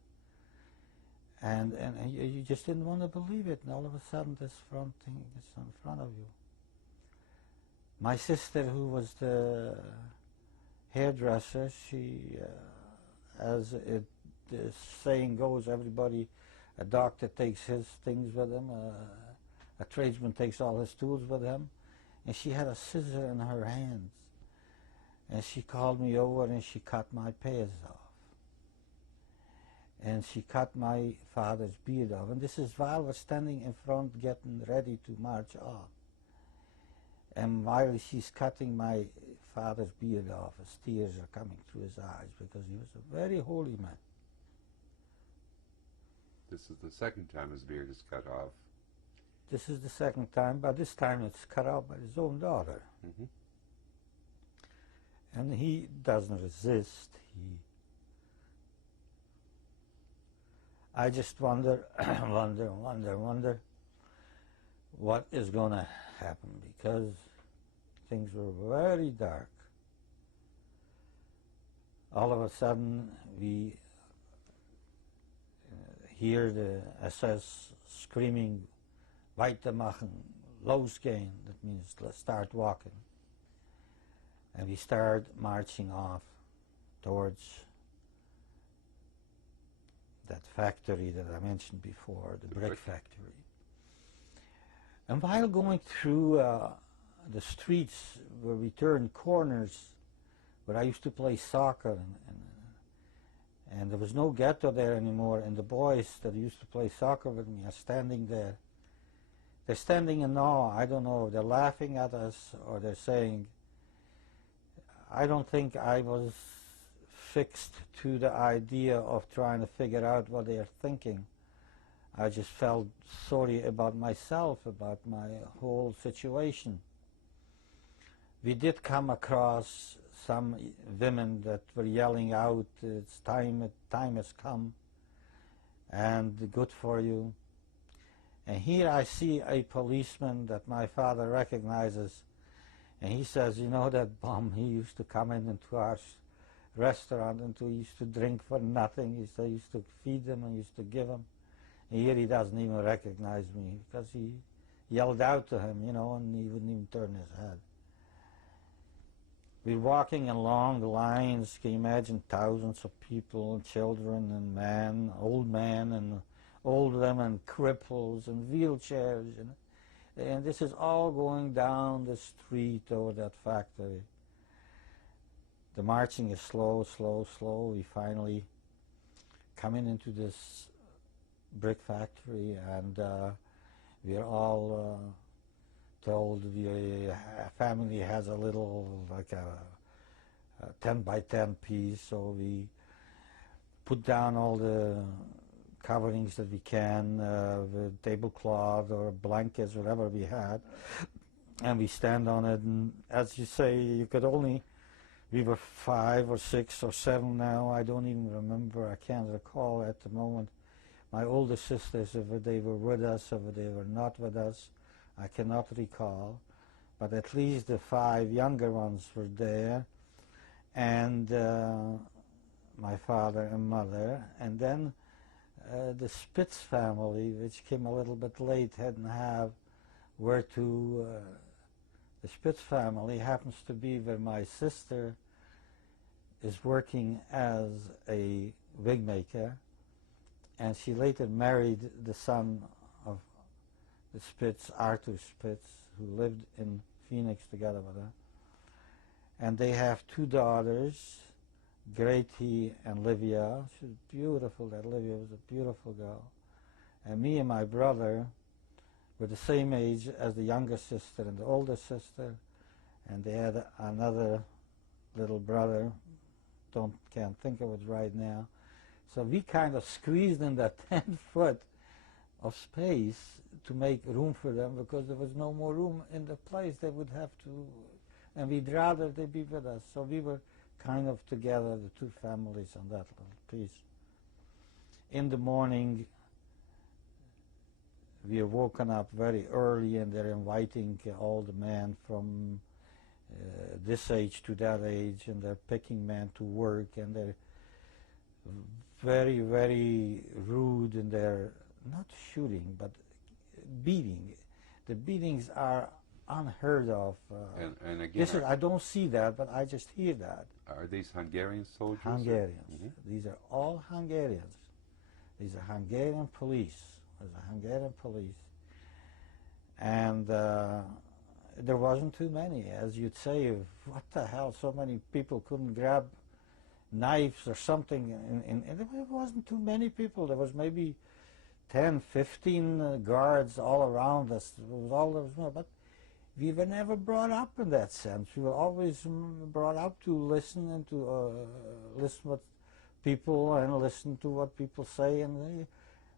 And you just didn't want to believe it, and all of a sudden this front thing is in front of you. My sister, who was the hairdresser, she, as the saying goes, everybody, a doctor takes his things with him, a tradesman takes all his tools with him, and she had a scissor in her hands. And she called me over and she cut my payas off. And she cut my father's beard off. And this is while I was standing in front getting ready to march off. And while she's cutting my father's beard off, his tears are coming through his eyes, because he was a very holy man. This is the second time his beard is cut off. This is the second time, but this time it's cut off by his own daughter. Mm-hmm. And he doesn't resist. I just wonder, wonder what is going to happen, because things were very dark. All of a sudden, we hear the SS screaming, "Weitermachen, losgehen," that means let's start walking. And we start marching off towards that factory that I mentioned before, the brick factory. And while going through the streets where we turned corners, where I used to play soccer, and there was no ghetto there anymore, and the boys that used to play soccer with me are standing there. They're standing in awe. I don't know if they're laughing at us or they're saying, I don't think I was fixed to the idea of trying to figure out what they are thinking. I just felt sorry about myself, about my whole situation. We did come across some women that were yelling out, "It's time has come, and good for you." And here I see a policeman that my father recognizes, and he says, "You know that bum, he used to come into our restaurant and he used to drink for nothing. He said, used to feed them and used to give them." And here he doesn't even recognize me, because he yelled out to him, you know, and he wouldn't even turn his head. We're walking along the lines. Can you imagine thousands of people, and children and men, old men and old women, cripples and wheelchairs. And And this is all going down the street over that factory. The marching is slow, slow, slow. We finally coming into this brick factory, and we are all told the family has a little, like a 10 by 10 piece, so we put down all the coverings that we can, the tablecloth or blankets, whatever we had, and we stand on it, and as you say, you could only, we were 5 or 6 or 7 now, I don't even remember, I can't recall at the moment. My older sisters, if they were with us, if they were not with us, I cannot recall, but at least the 5 younger ones were there, and my father and mother, and then the Spitz family, which came a little bit late, hadn't have where to. The Spitz family happens to be where my sister is working as a wig maker, and she later married the son of the Spitz, Arthur Spitz, who lived in Phoenix together with her. And they have 2 daughters, Grady and Livia. She's beautiful. That Livia was a beautiful girl. And me and my brother were the same age as the younger sister and the older sister, and they had another little brother. Can't think of it right now. So we kind of squeezed in that 10 foot of space to make room for them, because there was no more room in the place. They would have to, and we'd rather they be with us. So we were kind of together, the 2 families on that little piece. In the morning, we are woken up very early, and they're inviting all the men from this age to that age, and they're picking men to work, and they're very, very rude, and they're not shooting, but beating. The beatings are unheard of. And again, I don't see that, but I just hear that. Are these Hungarian soldiers? Hungarians. Mm-hmm. These are all Hungarians. These are Hungarian police. There's a Hungarian police. And there wasn't too many. As you'd say, what the hell, so many people couldn't grab knives or something. And there wasn't too many people. There was maybe 10, 15 guards all around us. It was all there was. But we were never brought up in that sense. We were always brought up to listen and to listen what people and listen to what people say. And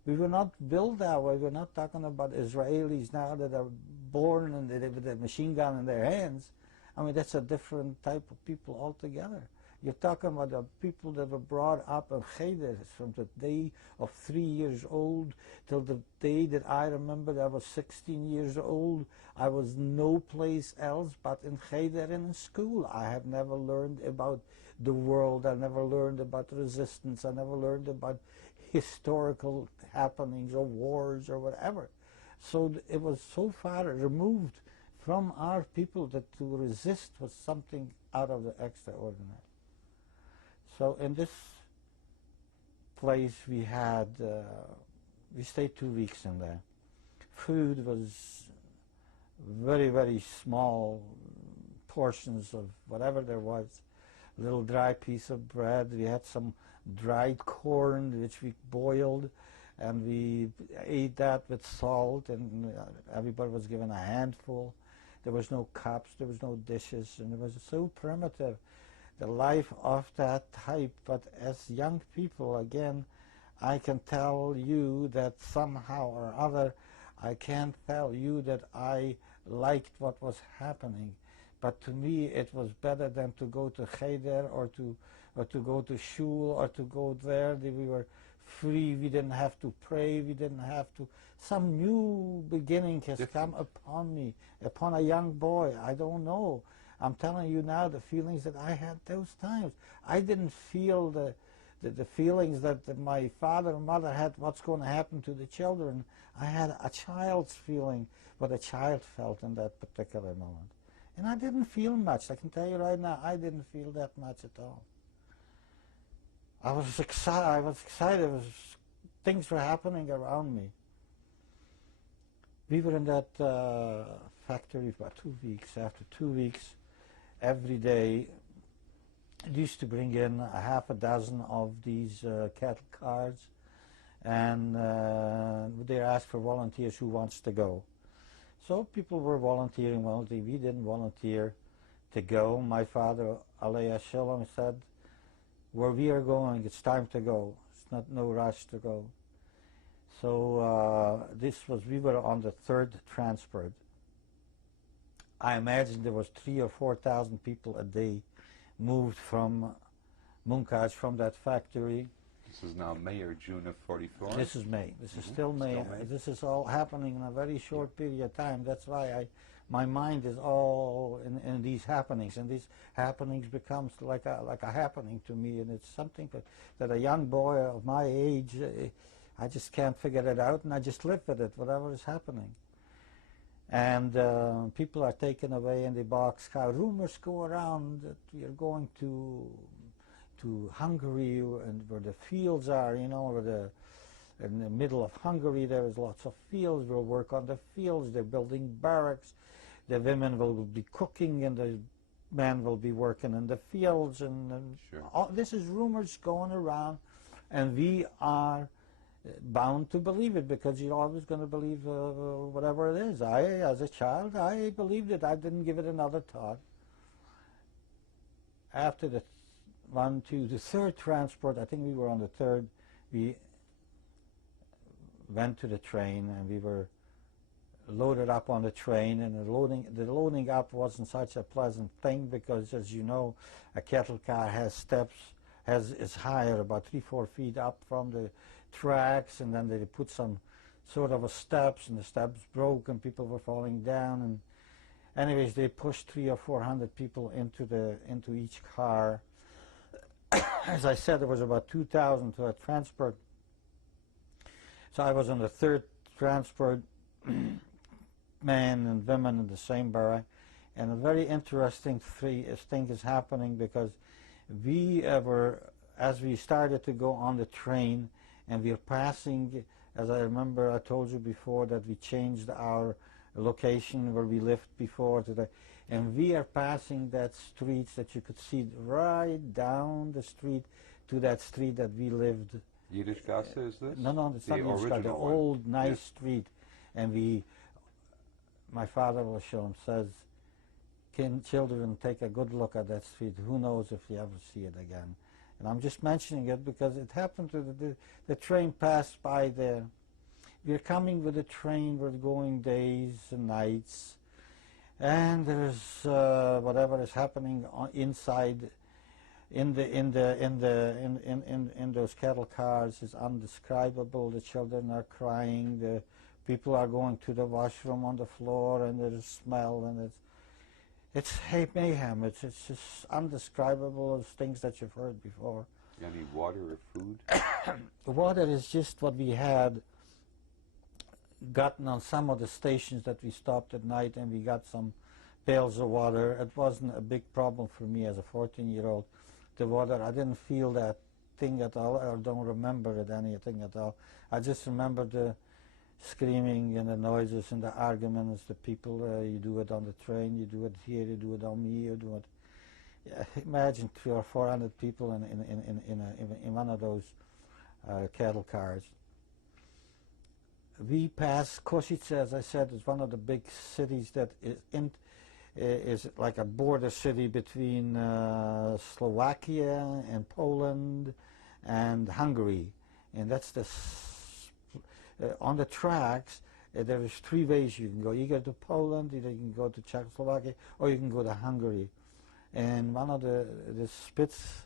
we were not built that way. We're not talking about Israelis now that are born and with a machine gun in their hands. I mean, that's a different type of people altogether. You're talking about the people that were brought up in Cheder from the day of 3 years old till the day that I remember I was 16 years old. I was no place else but in Cheder and in school. I have never learned about the world. I never learned about resistance. I never learned about historical happenings or wars or whatever. So it was so far removed from our people that to resist was something out of the extraordinary. So in this place we had, we stayed 2 weeks in there. Food was very, very small portions of whatever there was. A little dry piece of bread. We had some dried corn which we boiled, and we ate that with salt, and everybody was given a handful. There was no cups, there was no dishes, and it was so primitive, the life of that type. But as young people, again, I can tell you that somehow or other, I can't tell you that I liked what was happening. But to me, it was better than to go to Cheder or to go to shul or to go there. We were free. We didn't have to pray. We didn't have to. Some new beginning has come upon me, upon a young boy. I don't know. I'm telling you now the feelings that I had those times. I didn't feel the feelings that my father and mother had, what's going to happen to the children. I had a child's feeling, what a child felt in that particular moment. And I didn't feel much. I can tell you right now, I didn't feel that much at all. I was excited. Things were happening around me. We were in that factory for 2 weeks. After 2 weeks, every day, it used to bring in a half a dozen of these cattle cars, and they asked for volunteers who wants to go. So people were volunteering. We didn't volunteer to go. My father, Aliyah Shalom, said, where we are going, it's time to go. It's not no rush to go. So we were on the third transport. I imagine there was 3,000 or 4,000 people a day moved from Munkaj, from that factory. This is now May or June of 44? This is May. This is still May. This is all happening in a very short period of time. That's why my mind is all in these happenings, and these happenings becomes like a happening to me, and it's something that a young boy of my age, I just can't figure it out, and I just live with it, whatever is happening. And people are taken away in the boxcar. Rumors go around that we are going to Hungary, and where the fields are, you know, in the middle of Hungary there is lots of fields. We'll work on the fields. They're building barracks. The women will be cooking, and the men will be working in the fields. And sure. This is rumors going around, and we are bound to believe it, because you're always going to believe whatever it is. As a child, I believed it. I didn't give it another thought. After the third transport, I think we were on the third, we went to the train, and we were loaded up on the train, and the loading up wasn't such a pleasant thing, because, as you know, a cattle car has steps, is higher, about 3-4 feet up from the tracks, and then they put some sort of a steps, and the steps broke, and people were falling down, and anyways, they pushed 300 or 400 people into each car. As I said, there was about 2,000 to a transport. So I was on the third transport, men and women in the same barrack, and a very interesting thing is happening, because as we started to go on the train, and we are passing, as I remember, I told you before that we changed our location where we lived before today, and we are passing that streets that you could see right down the street to that street that we lived. Yiddishgasse is this? No, it's not Yiddishgasse, the old nice street. And my father will show him, says, can children take a good look at that street? Who knows if you ever see it again? And I'm just mentioning it because it happened to the train passed by there. We're coming with the train, we're going days and nights, and there's whatever is happening inside in those cattle cars is undescribable. The children are crying, the people are going to the washroom on the floor, and there's smell, and it's mayhem. It's just undescribable as things that you've heard before. Any water or food? Water is just what we had gotten on some of the stations that we stopped at night, and we got some pails of water. It wasn't a big problem for me as a 14-year-old. The water, I didn't feel that thing at all, or don't remember it anything at all. I just remember the screaming and the noises and the arguments, the people, you do it on the train, you do it here, you do it on me, you do it. Yeah, imagine 300 or 400 people in one of those cattle cars. We passed Košice, as I said, is one of the big cities that is like a border city between Slovakia and Poland and Hungary, and that's on the tracks. There is 3 ways you can go. You go to Poland, either you can go to Czechoslovakia, or you can go to Hungary. And one of the Spitz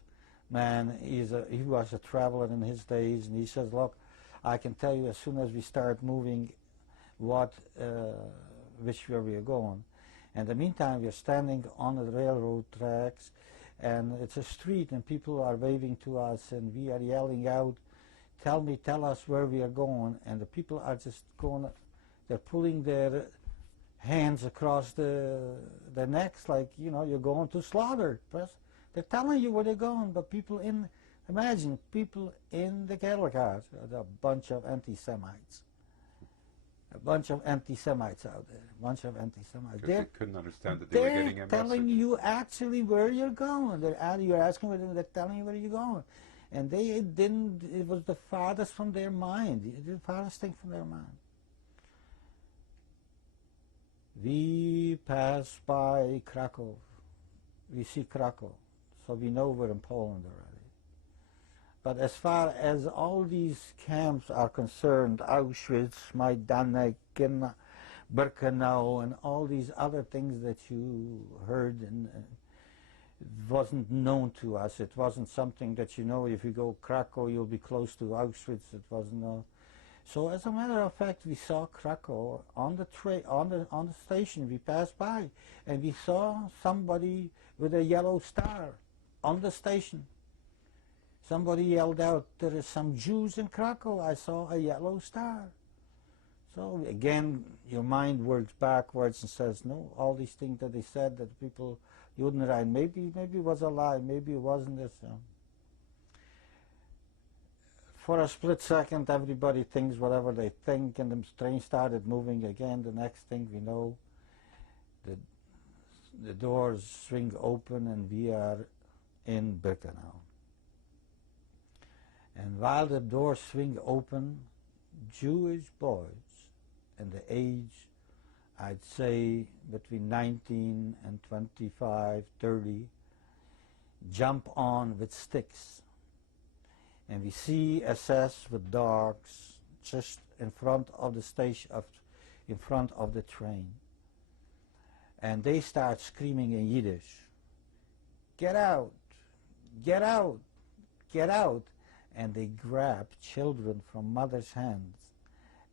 man, he was a traveler in his days, and he says, look, I can tell you as soon as we start moving which way we are going. And in the meantime, we are standing on the railroad tracks, and it's a street, and people are waving to us, and we are yelling out, tell us where we are going. And the people are just going, they're pulling their hands across their necks like, you know, you're going to slaughter. They're telling you where they're going, but imagine people in the cattle cars, a bunch of anti-Semites. A bunch of anti-Semites out there. A bunch of anti-Semites. Because they couldn't understand that they were getting a They're telling message. you actually where you're going. You're asking where they're telling you where you're going. And they didn't, it was the farthest from their mind. The farthest thing from their mind. We pass by Krakow. We see Krakow. So we know we're in Poland already. But as far as all these camps are concerned, Auschwitz, Majdanek, Birkenau, and all these other things that you heard, and it wasn't known to us. It wasn't something that, you know, if you go Krakow, you'll be close to Auschwitz. It wasn't known. So as a matter of fact, we saw Krakow on the station. We passed by, and we saw somebody with a yellow star on the station. Somebody yelled out, "There is some Jews in Krakow. I saw a yellow star." So again, your mind works backwards and says, no, all these things that they said that people wouldn't write, maybe it was a lie, maybe it wasn't this. For a split second, everybody thinks whatever they think, and the train started moving again. The next thing we know, the doors swing open and we are in Birkenau. And while the doors swing open, Jewish boys in the age, I'd say between 19 and 25, 30, jump on with sticks. And we see SS with dogs just in front of the station, in front of the train. And they start screaming in Yiddish, "Get out, get out, get out." And they grab children from mother's hands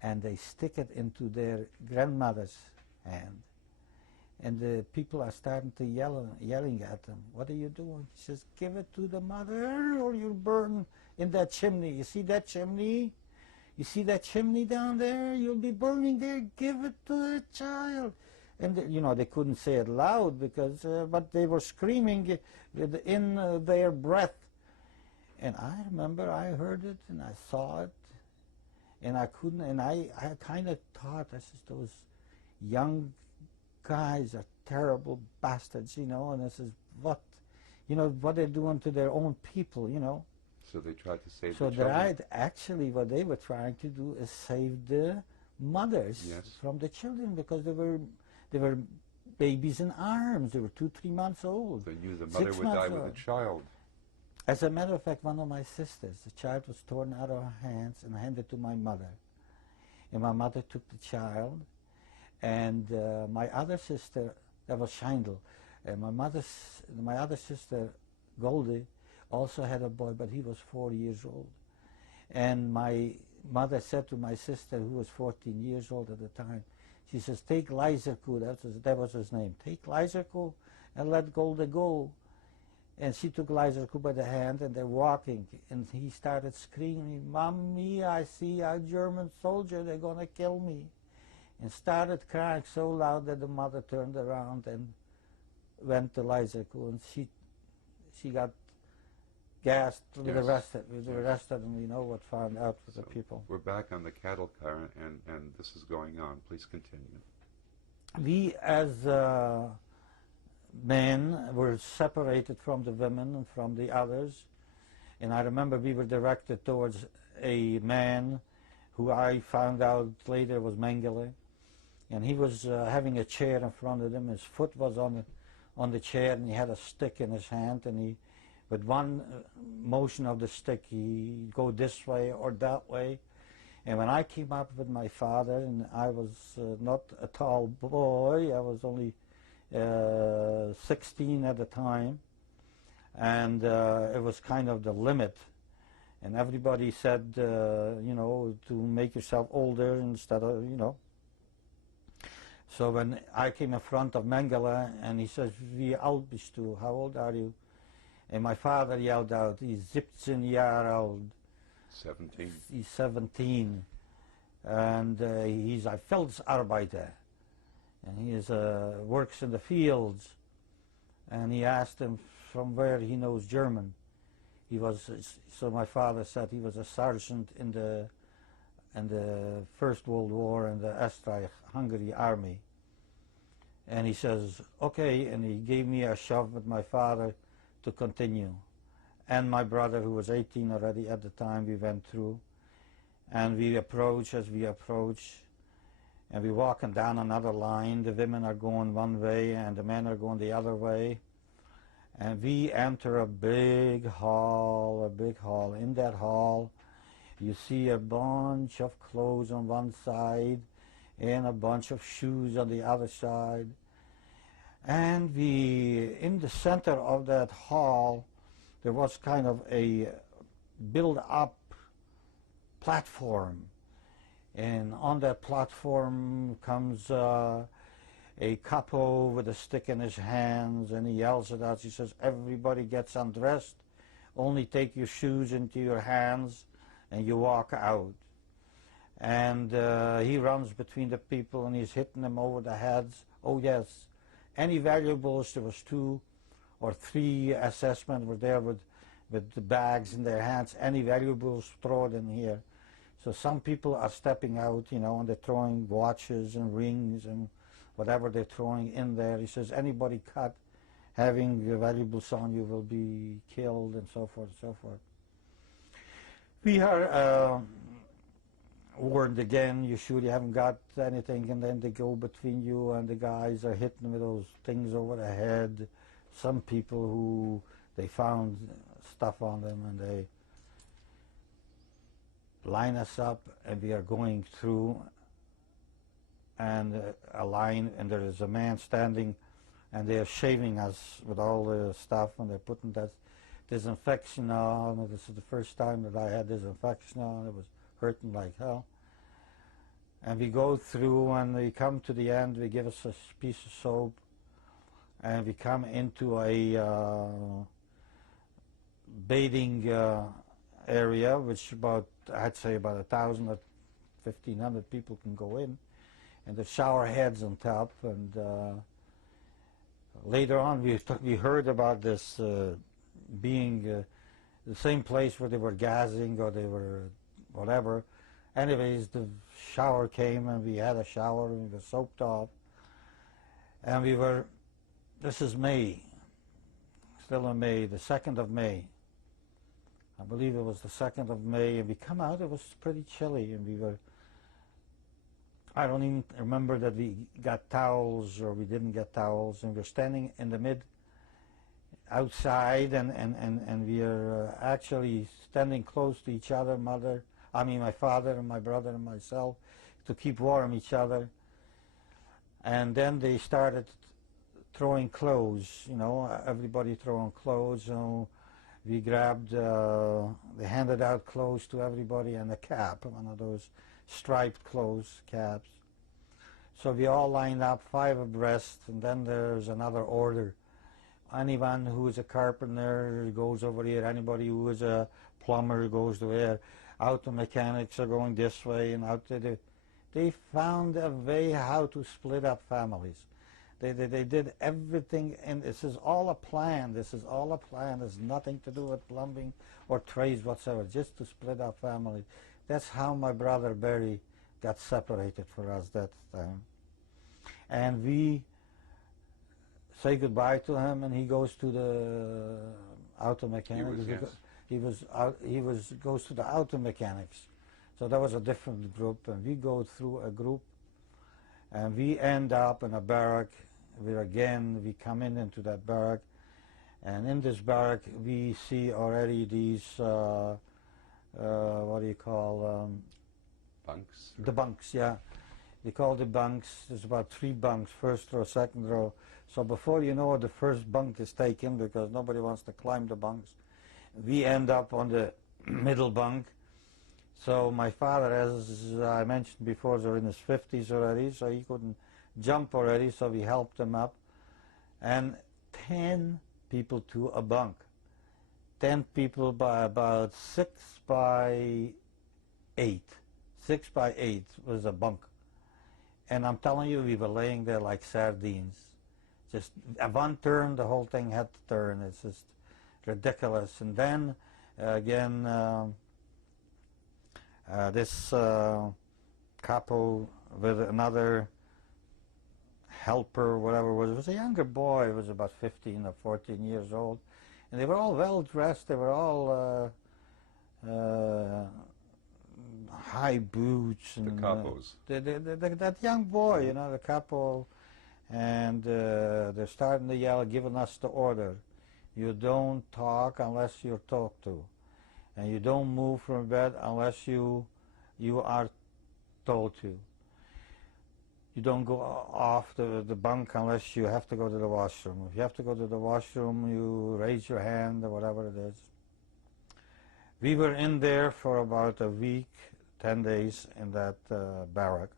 and they stick it into their grandmother's hand. And the people are starting to yelling at them. "What are you doing?" He says, "Give it to the mother or you'll burn in that chimney. You see that chimney? You see that chimney down there? You'll be burning there. Give it to the child." And you know, they couldn't say it loud because, but they were screaming in their breath. And I remember I heard it and I saw it, and I couldn't, and I kind of thought, this is those young guys are terrible bastards, you know, and this is what, you know, what they're doing to their own people, you know. So they tried to save so the children. Actually what they were trying to do is save the mothers from the children, because they were babies in arms. They were 2-3 months old. They knew the mother would die with a child. As a matter of fact, one of my sisters, the child was torn out of her hands and handed to my mother. And my mother took the child, and my other sister, that was Scheindl, and my other sister, Goldie, also had a boy, but he was 4 years old. And my mother said to my sister, who was 14 years old at the time, she says, "Take Lyserku," that was his name, "take Lyserku and let Goldie go." And she took Lyserku by the hand, and they're walking, and he started screaming, "Mommy, I see a German soldier, they're going to kill me." And started crying so loud that the mother turned around and went to Lyserku, and she got gassed with the rest of them. You know what found out with the people. We're back on the cattle car, and this is going on. Please continue. We as men were separated from the women and from the others, and I remember we were directed towards a man who I found out later was Mengele, and he was having a chair in front of him. His foot was on the chair, and he had a stick in his hand, and he, with one motion of the stick, he'd go this way or that way. And when I came up with my father, and I was not a tall boy, I was only 16 at the time, and it was kind of the limit. And everybody said, you know, to make yourself older instead of, you know. So when I came in front of Mengele, and he says, "Wie alt bist du? How old are you?" And my father yelled out, "He's 17 years old." 17. He's 17. And he's a Feldarbeiter. And he works in the fields. And he asked him from where he knows German. So my father said he was a sergeant in the in the First World War in the Austro-Hungary army. And he says, okay, and he gave me a shove with my father to continue. And my brother, who was 18 already at the time, we went through. And we approach, as we approach, and we're walking down another line. The women are going one way and the men are going the other way. And we enter a big hall, In that hall, you see a bunch of clothes on one side and a bunch of shoes on the other side. And in the center of that hall, there was kind of a built-up platform. And on that platform comes a capo with a stick in his hands, and he yells at us. He says, everybody gets undressed, only take your shoes into your hands, and you walk out. And he runs between the people, and he's hitting them over the heads. Oh, yes. Any valuables, there was 2 or 3 assessmen were there with the bags in their hands. Any valuables, throw it in here. So some people are stepping out, you know, and they're throwing watches and rings and whatever they're throwing in there. He says, anybody caught having valuables on you will be killed, and so forth and so forth. We are warned again, you sure you haven't got anything, and then they go between you and the guys are hitting with those things over the head. Some people who they found stuff on them, and they line us up, and we are going through, and a line, and there is a man standing, and they are shaving us with all the stuff, and they're putting that disinfection on. And this is the first time that I had disinfection on. It was hurting like hell. And we go through, and we come to the end. They give us a piece of soap, and we come into a bathing area, which I'd say about 1,000 or 1,500 people can go in, and the shower heads on top. And later on, we heard about this being the same place where they were gassing or they were whatever. Anyways, the shower came, and we had a shower, and we were soaped off, and this is May, still in May, the 2nd of May. I believe it was the 2nd of May, and we come out, it was pretty chilly, and I don't even remember that we got towels or we didn't get towels, and we're standing in the outside, and we are actually standing close to each other, my father and my brother and myself, to keep warm each other. And then they started throwing clothes, you know, everybody throwing clothes. So we grabbed, they handed out clothes to everybody, and a cap, one of those striped clothes caps. So we all lined up 5 abreast, and then there's another order. Anyone who is a carpenter goes over here. Anybody who is a plumber goes to there. Auto mechanics are going this way, and out there. They found a way how to split up families. They did everything, and this is all a plan. This is all a plan. There's nothing to do with plumbing or trades whatsoever, just to split up families. That's how my brother Barry got separated for us that time. And we say goodbye to him, and he goes to the auto mechanics. He goes to the auto mechanics. So that was a different group, and we go through a group, and we end up in a barrack. We come into that barrack, and in this barrack we see already these what do you call bunks? The bunks, yeah. They call the bunks. There's about 3 bunks, first row, second row. So before you know it, the first bunk is taken because nobody wants to climb the bunks. We end up on the middle bunk. So my father, as I mentioned before, is in his 50s already, so he couldn't jump already, so we helped him up. And 10 people to a bunk. 10 people by about 6 by 8. 6 by 8 was a bunk. And I'm telling you, we were laying there like sardines. Just one turn, the whole thing had to turn. It's just ridiculous. And then, again, This couple with another helper, whatever it was a younger boy. It was about 15 or 14 years old, and they were all well dressed. They were all high boots. And, the couples. That young boy, you know, the couple, and they're starting to yell, giving us the order. You don't talk unless you're talked to, and you don't move from bed unless you are told to. You don't go off the bunk unless you have to go to the washroom. If you have to go to the washroom, you raise your hand or whatever it is. We were in there for about a week, 10 days in that barrack.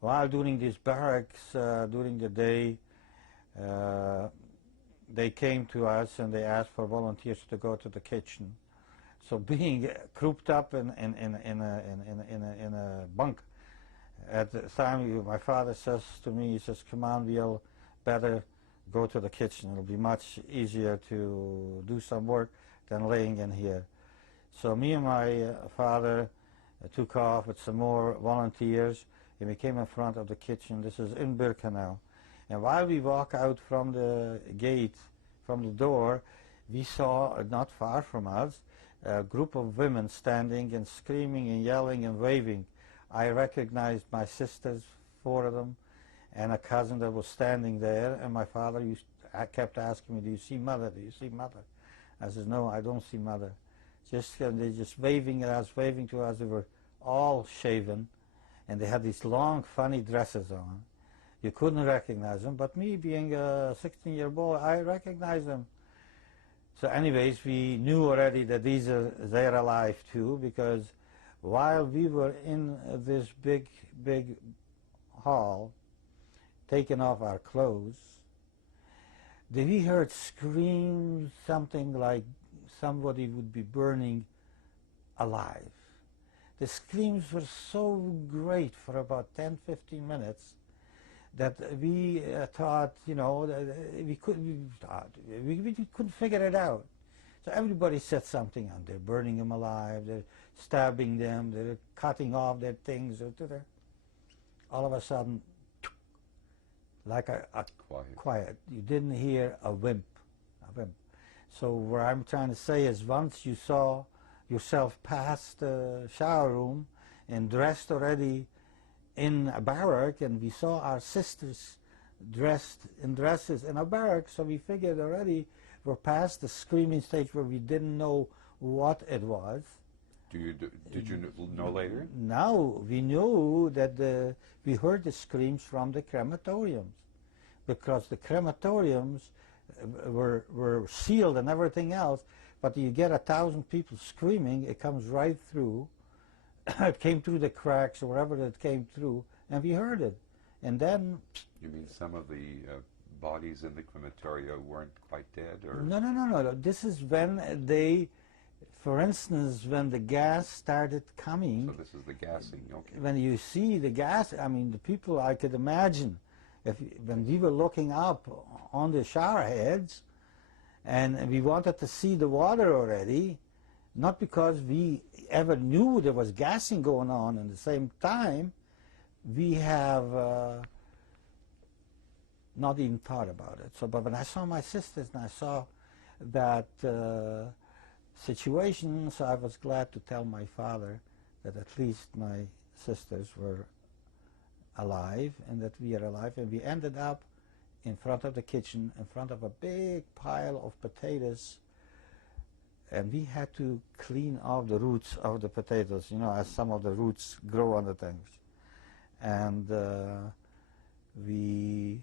While during these barracks, during the day, they came to us and they asked for volunteers to go to the kitchen. So being cooped up in a bunk, at the time my father says to me, he says, "Come on, we'll better go to the kitchen. It'll be much easier to do some work than laying in here." So me and my father took off with some more volunteers, and we came in front of the kitchen. This is in Birkenau. And while we walk out from the gate, from the door, we saw, not far from us, a group of women standing and screaming and yelling and waving. I recognized my sisters, 4 of them, and a cousin that was standing there, and my father kept asking me, "Do you see Mother? Do you see Mother?" I said, "No, I don't see Mother." They just waving at us, waving to us. They were all shaven, and they had these long, funny dresses on. You couldn't recognize them, but me being a 16-year-old boy, I recognized them. So anyways, we knew already that they're alive too, because while we were in this big hall, taking off our clothes, we heard screams, something like somebody would be burning alive. The screams were so great for about 10-15 minutes that we thought, you know, we couldn't figure it out. So everybody said something, and they're burning them alive, they're stabbing them, they're cutting off their things. All of a sudden, like a quiet. You didn't hear a whimp. So what I'm trying to say is, once you saw yourself past the shower room and dressed already in a barrack, and we saw our sisters dressed in dresses in a barrack, so we figured already we're past the screaming stage where we didn't know what it was. Did you know later? Now we knew that we heard the screams from the crematoriums, because the crematoriums were sealed and everything else, but you get 1,000 people screaming, it comes right through. It came through the cracks or wherever it came through, and we heard it. And then... You mean some of the bodies in the crematoria weren't quite dead? Or? No. This is when they, for instance, when the gas started coming... So this is the gassing, okay. When you see the gas, I mean, the people, I could imagine, when we were looking up on the shower heads, and we wanted to see the water already, not because we ever knew there was gassing going on at the same time, we have not even thought about it. So, but when I saw my sisters and I saw that situation, so I was glad to tell my father that at least my sisters were alive and that we are alive. And we ended up in front of the kitchen, in front of a big pile of potatoes, and we had to clean off the roots of the potatoes, you know, as some of the roots grow on the things. And we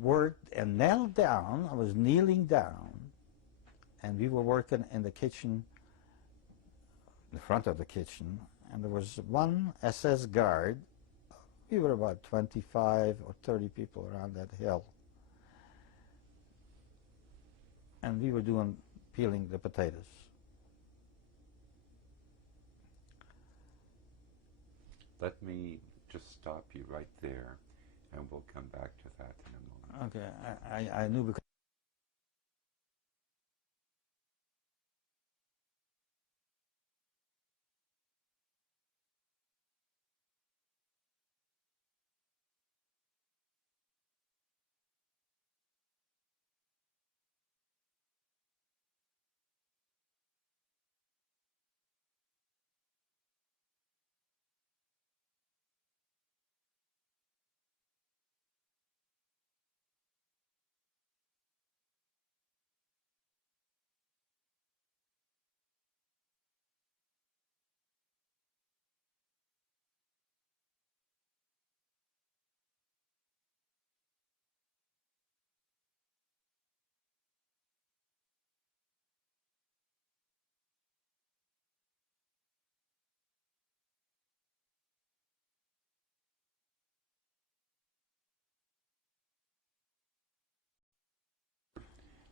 worked and knelt down. I was kneeling down, and we were working in the kitchen, in the front of the kitchen, and there was one SS guard. We were about 25 or 30 people around that hill. And we were peeling the potatoes. Let me just stop you right there, and we'll come back to that in a moment. Okay, I knew because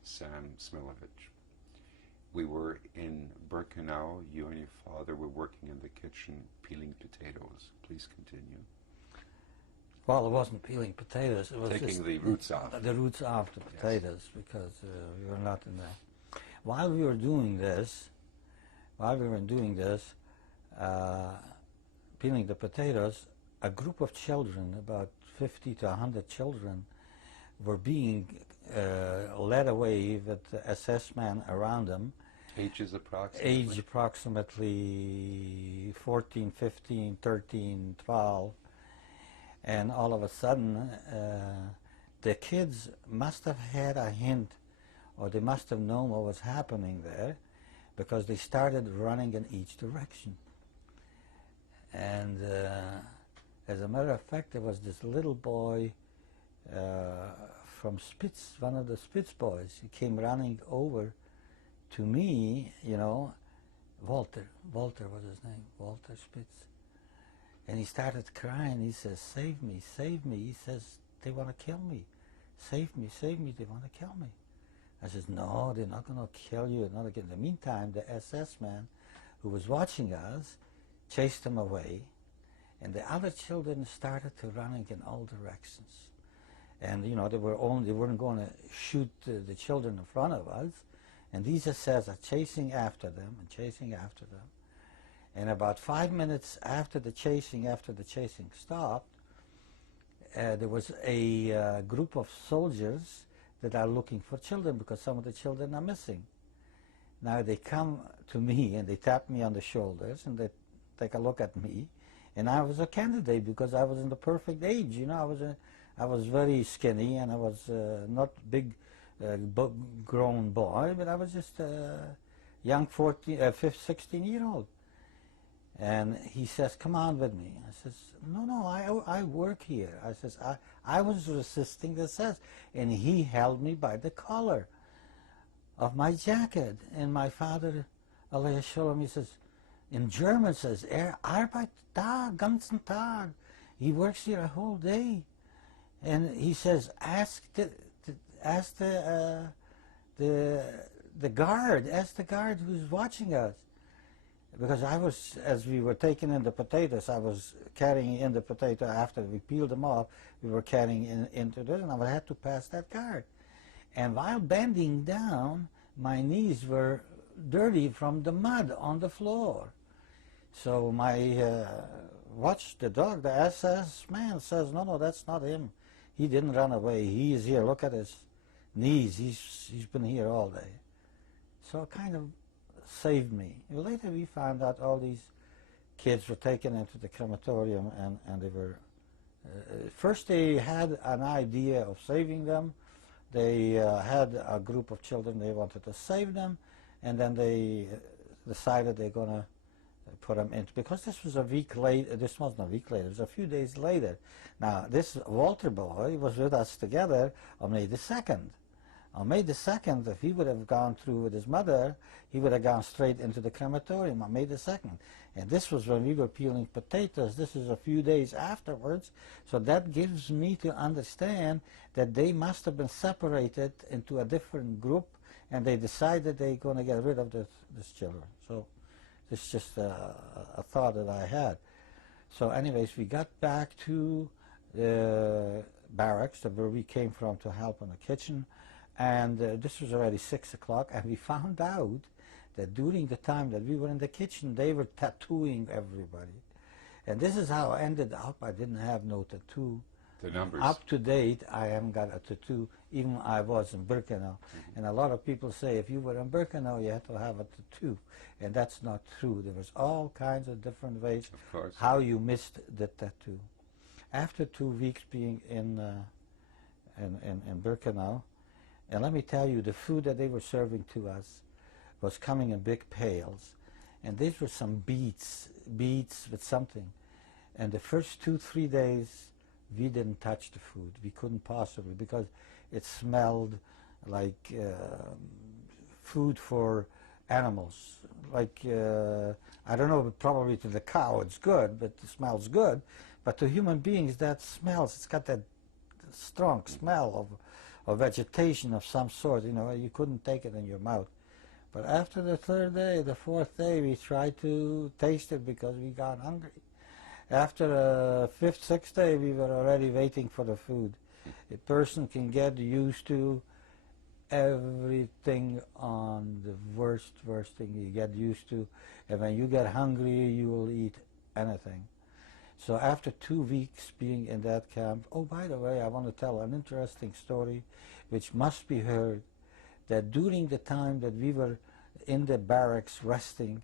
Sam Smiljovic. We were in Birkenau. You and your father were working in the kitchen peeling potatoes. Please continue. Well, it wasn't peeling potatoes. It was Taking just the roots off. The roots off the potatoes, yes, because we were not in there. While we were doing this, peeling the potatoes, a group of children, about 50 to 100 children, were being led away with the SS man around them. Ages approximately? Age approximately 14, 15, 13, 12. And all of a sudden, the kids must have had a hint, or they must have known what was happening there, because they started running in each direction. And as a matter of fact, there was this little boy from Spitz, one of the Spitz boys. He came running over to me, you know, Walter was his name, Walter Spitz. And he started crying. He says, "Save me, save me." He says, "They want to kill me. Save me, they want to kill me." I says, "No, they're not going to kill you." Not again. In the meantime, the SS man who was watching us chased them away, and the other children started to running in all directions. And you know, they weren't going to shoot the children in front of us, and these SS are chasing after them and chasing after them. And about 5 minutes after the chasing stopped, there was a group of soldiers that are looking for children, because some of the children are missing. Now they come to me and they tap me on the shoulders and they take a look at me, and I was a candidate because I was in the perfect age. You know, I was very skinny, and I was not big, grown boy, but I was just a young 16-year-old. And he says, "Come on with me." I says, No, I work here. I says, I was resisting the SS. And he held me by the collar of my jacket. And my father, Alayhi Shalom, he says, in German says, arbeitet da ganzen Tag. He works here a whole day. And he says, ask the guard who's watching us. Because I was, as we were taking in the potatoes, I was carrying in the potato after we peeled them off, we were carrying into this, and I had to pass that guard. And while bending down, my knees were dirty from the mud on the floor. So my watch the dog, the SS man says, no, that's not him. He didn't run away. He is here. Look at his knees. He's been here all day. So it kind of saved me. Later we found out all these kids were taken into the crematorium, and they were, first they had an idea of saving them. They had a group of children, they wanted to save them, and then they decided they're going to put them in, because this was a week later, this wasn't a week later, it was a few days later. Now this Walter boy was with us together on May the 2nd. On May the 2nd, if he would have gone through with his mother, he would have gone straight into the crematorium on May the 2nd. And this was when we were peeling potatoes. This is a few days afterwards. So that gives me to understand that they must have been separated into a different group, and they decided they're going to get rid of these children. So this is just a thought that I had. So anyways, we got back to the barracks, where we came from to help in the kitchen. And this was already 6 o'clock, and we found out that during the time that we were in the kitchen, they were tattooing everybody. And this is how I ended up. I didn't have no tattoo. The numbers. Up to date, I haven't got a tattoo, even I was in Birkenau. And a lot of people say, if you were in Birkenau, you had to have a tattoo. And that's not true. There was all kinds of different ways how you missed the tattoo. After 2 weeks being in Birkenau, and let me tell you, the food that they were serving to us was coming in big pails. And these were some beets with something. And the first 2-3 days, we didn't touch the food. We couldn't possibly, because it smelled like food for animals. Like, I don't know, probably to the cow it's good, but it smells good. But to human beings, that smells, it's got that strong smell or vegetation of some sort. You know, you couldn't take it in your mouth. But after the third day, the fourth day, we tried to taste it because we got hungry. After the fifth, sixth day, we were already waiting for the food. A person can get used to everything on the worst thing you get used to. And when you get hungry, you will eat anything. So after 2 weeks being in that camp, oh, by the way, I want to tell an interesting story which must be heard, that during the time that we were in the barracks resting,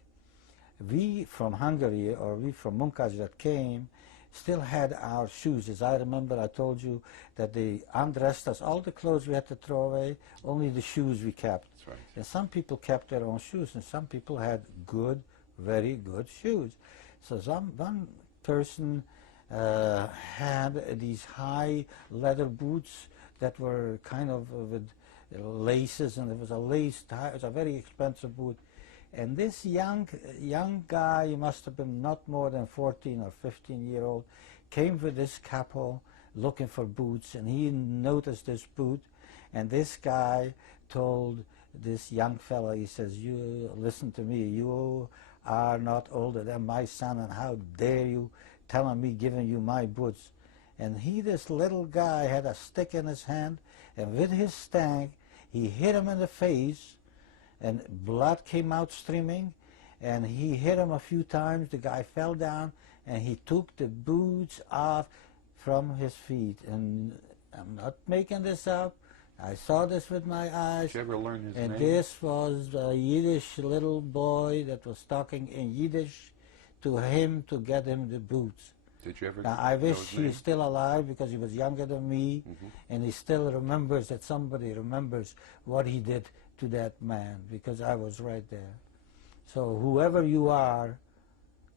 we from Hungary, or we from Munkacs that came, still had our shoes. As I remember, I told you that they undressed us. All the clothes we had to throw away, only the shoes we kept. That's right. And some people kept their own shoes, and some people had good, very good shoes. So one person had these high leather boots that were kind of with laces, and it was a lace tie. It was a very expensive boot. And this young guy, he must have been not more than 14 or 15-year-old, came with this couple looking for boots, and he noticed this boot, and this guy told this young fella, he says, "You listen to me, you are not older than my son, and how dare you telling me giving you my boots?" And he, this little guy, had a stick in his hand, and with his stang, he hit him in the face, and blood came out streaming, and he hit him a few times. The guy fell down, and he took the boots off from his feet. And I'm not making this up. I saw this with my eyes. Did you ever learn his and name? This was a Yiddish little boy that was talking in Yiddish to him to get him the boots. Did you ever Now, I know wish his he's name? still alive, because he was younger than me, and he still remembers that somebody remembers what he did to that man, because I was right there. So whoever you are,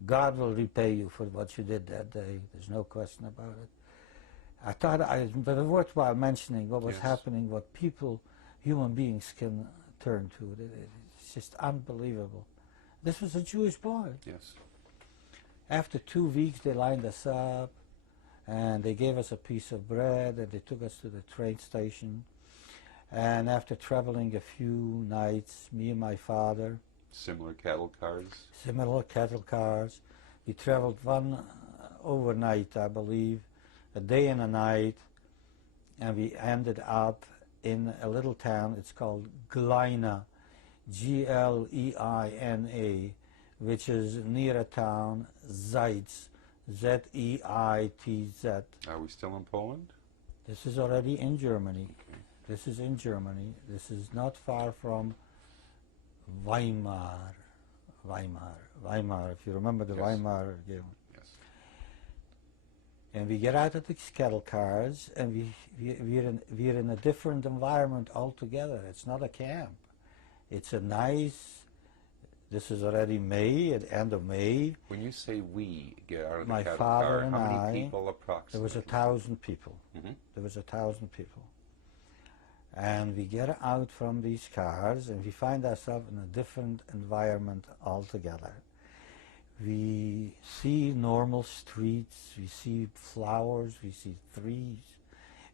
God will repay you for what you did that day. There's no question about it. I thought it was worthwhile mentioning what was Yes. happening, what people, human beings can turn to. It's just unbelievable. This was a Jewish boy. Yes. After 2 weeks, they lined us up, and they gave us a piece of bread, and they took us to the train station. And after traveling a few nights, me and my father, Similar cattle cars. similar cattle cars, we traveled one overnight, I believe, a day and a night, and we ended up in a little town. It's called Gleina, Gleina, which is near a town, Zeitz, Zeitz. Are we still in Poland? This is already in Germany. This is in Germany. This is not far from Weimar. Weimar, if you remember the Yes. Weimar game. Yes. And we get out of these cattle cars, and we're in a different environment altogether. It's not a camp. It's a nice, this is already May, at the end of May. When you say we get out of My the cattle father car, and how I, many people There approximately? was 1,000 people. Mhm. There was 1,000 people. And we get out from these cars, and we find ourselves in a different environment altogether. We see normal streets, we see flowers, we see trees,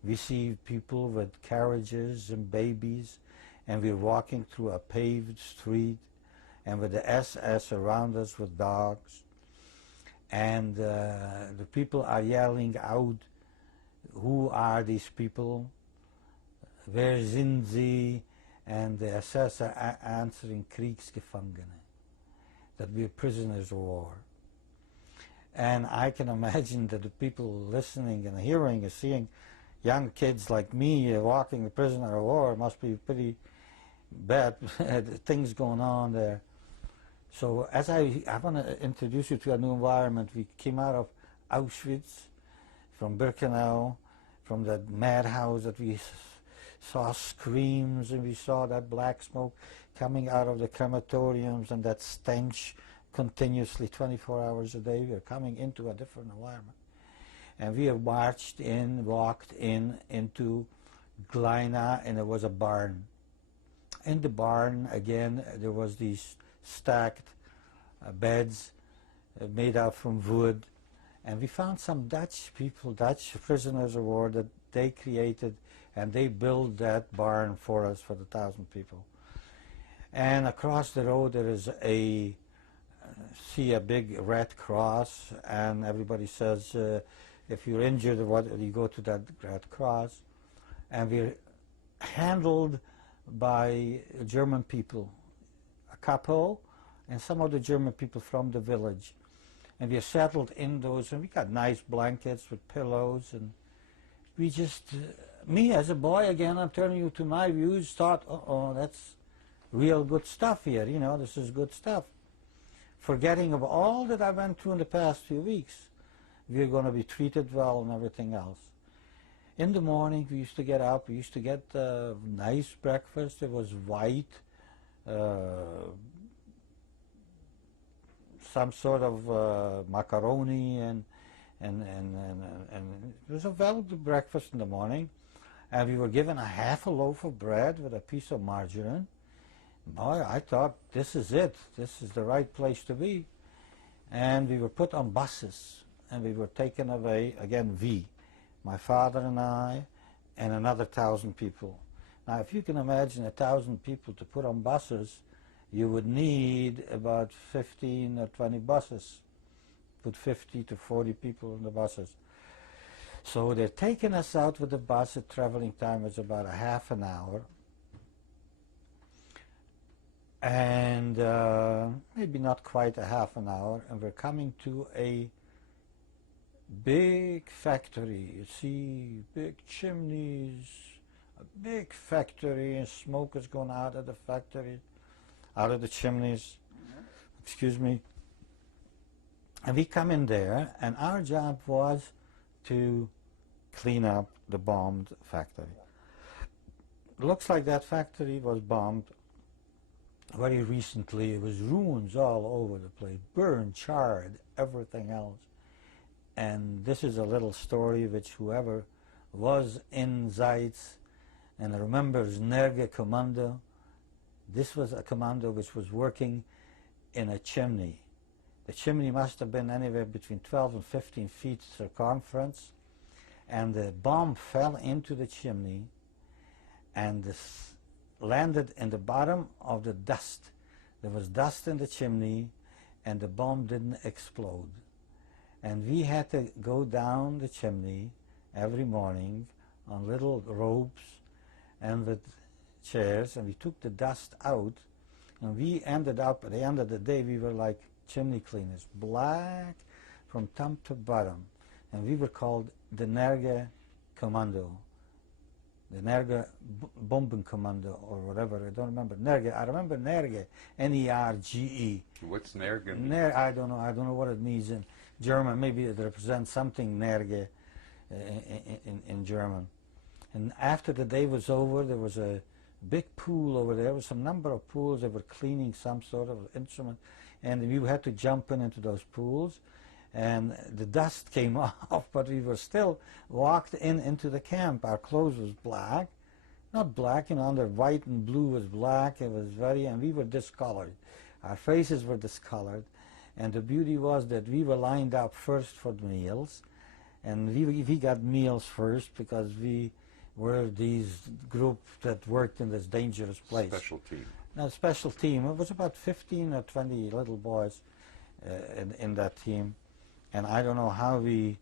we see people with carriages and babies, and we're walking through a paved street, and with the SS around us with dogs. And the people are yelling out, who are these people? Where sind sie? And the SS are answering Kriegsgefangene, that we're prisoners of war. And I can imagine that the people listening and hearing and seeing young kids like me walking a prisoner of war must be pretty bad things going on there. So as I want to introduce you to a new environment. We came out of Auschwitz, from Birkenau, from that madhouse that we saw screams, and we saw that black smoke coming out of the crematoriums, and that stench continuously 24 hours a day. We are coming into a different environment. And we have walked into Gleina, and there was a barn. In the barn, again, there was these stacked beds made out from wood. And we found some Dutch people, Dutch prisoners of war, that they created and they built that barn for us for the 1,000 people. And across the road there is see a big red cross, and everybody says if you're injured or what, you go to that red cross. And we're handled by German people, a couple, and some of the German people from the village. And we are settled in those, and we got nice blankets with pillows, and we just, me as a boy, again, I'm telling you, to my views, thought, oh, that's real good stuff here, you know, this is good stuff. Forgetting of all that I went through in the past few weeks, we're going to be treated well and everything else. In the morning, we used to get up, we used to get nice breakfast. It was white, some sort of macaroni, and it was a well-good breakfast in the morning. And we were given a half a loaf of bread with a piece of margarine. Boy, I thought, this is it. This is the right place to be. And we were put on buses, and we were taken away, again, my father and I, and another 1,000 people. Now, if you can imagine 1,000 people to put on buses, you would need about 15 or 20 buses. Put 50 to 40 people in the buses. So they're taking us out with the bus. The traveling time is about a half an hour. And maybe not quite a half an hour. And we're coming to a big factory. You see big chimneys, a big factory, and smoke is going out of the factory, out of the chimneys. Excuse me. And we come in there, and our job was to clean up the bombed factory. Looks like that factory was bombed very recently. It was ruins all over the place, burned, charred, everything else. And this is a little story which whoever was in Zeitz and remembers Nerge Commando, this was a commando which was working in a chimney. The chimney must have been anywhere between 12 and 15 feet circumference, and the bomb fell into the chimney and this landed in the bottom of the dust. There was dust in the chimney, and the bomb didn't explode. And we had to go down the chimney every morning on little ropes and with chairs, and we took the dust out, and we ended up, at the end of the day, we were like chimney cleaners, black from top to bottom. And we were called the Nerge Commando, the Nerge Bombenkommando, or whatever. I don't remember. Nerge. I remember Nerge, N-E-R-G-E. What's Nerge? I don't know. I don't know what it means in German. Maybe it represents something, Nerge, in German. And after the day was over, there was a big pool over there. There was some number of pools. They were cleaning some sort of instrument, and we had to jump into those pools. And the dust came off, but we were still walked into the camp. Our clothes was black, not black, you know, under white and blue was black. It was and we were discolored. Our faces were discolored, and the beauty was that we were lined up first for the meals, and we got meals first because we were these group that worked in this dangerous place. Special team. Now, special team. It was about 15 or 20 little boys in that team. And I don't know how we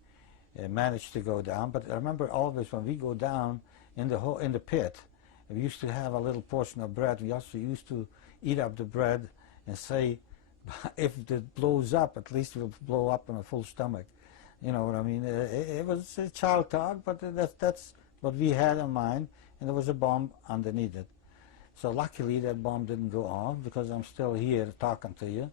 managed to go down, but I remember always when we go down in the pit, we used to have a little portion of bread. We also used to eat up the bread and say, if it blows up, at least it will blow up on a full stomach. You know what I mean? It was a child talk, but that's what we had in mind, and there was a bomb underneath it. So luckily that bomb didn't go off because I'm still here talking to you.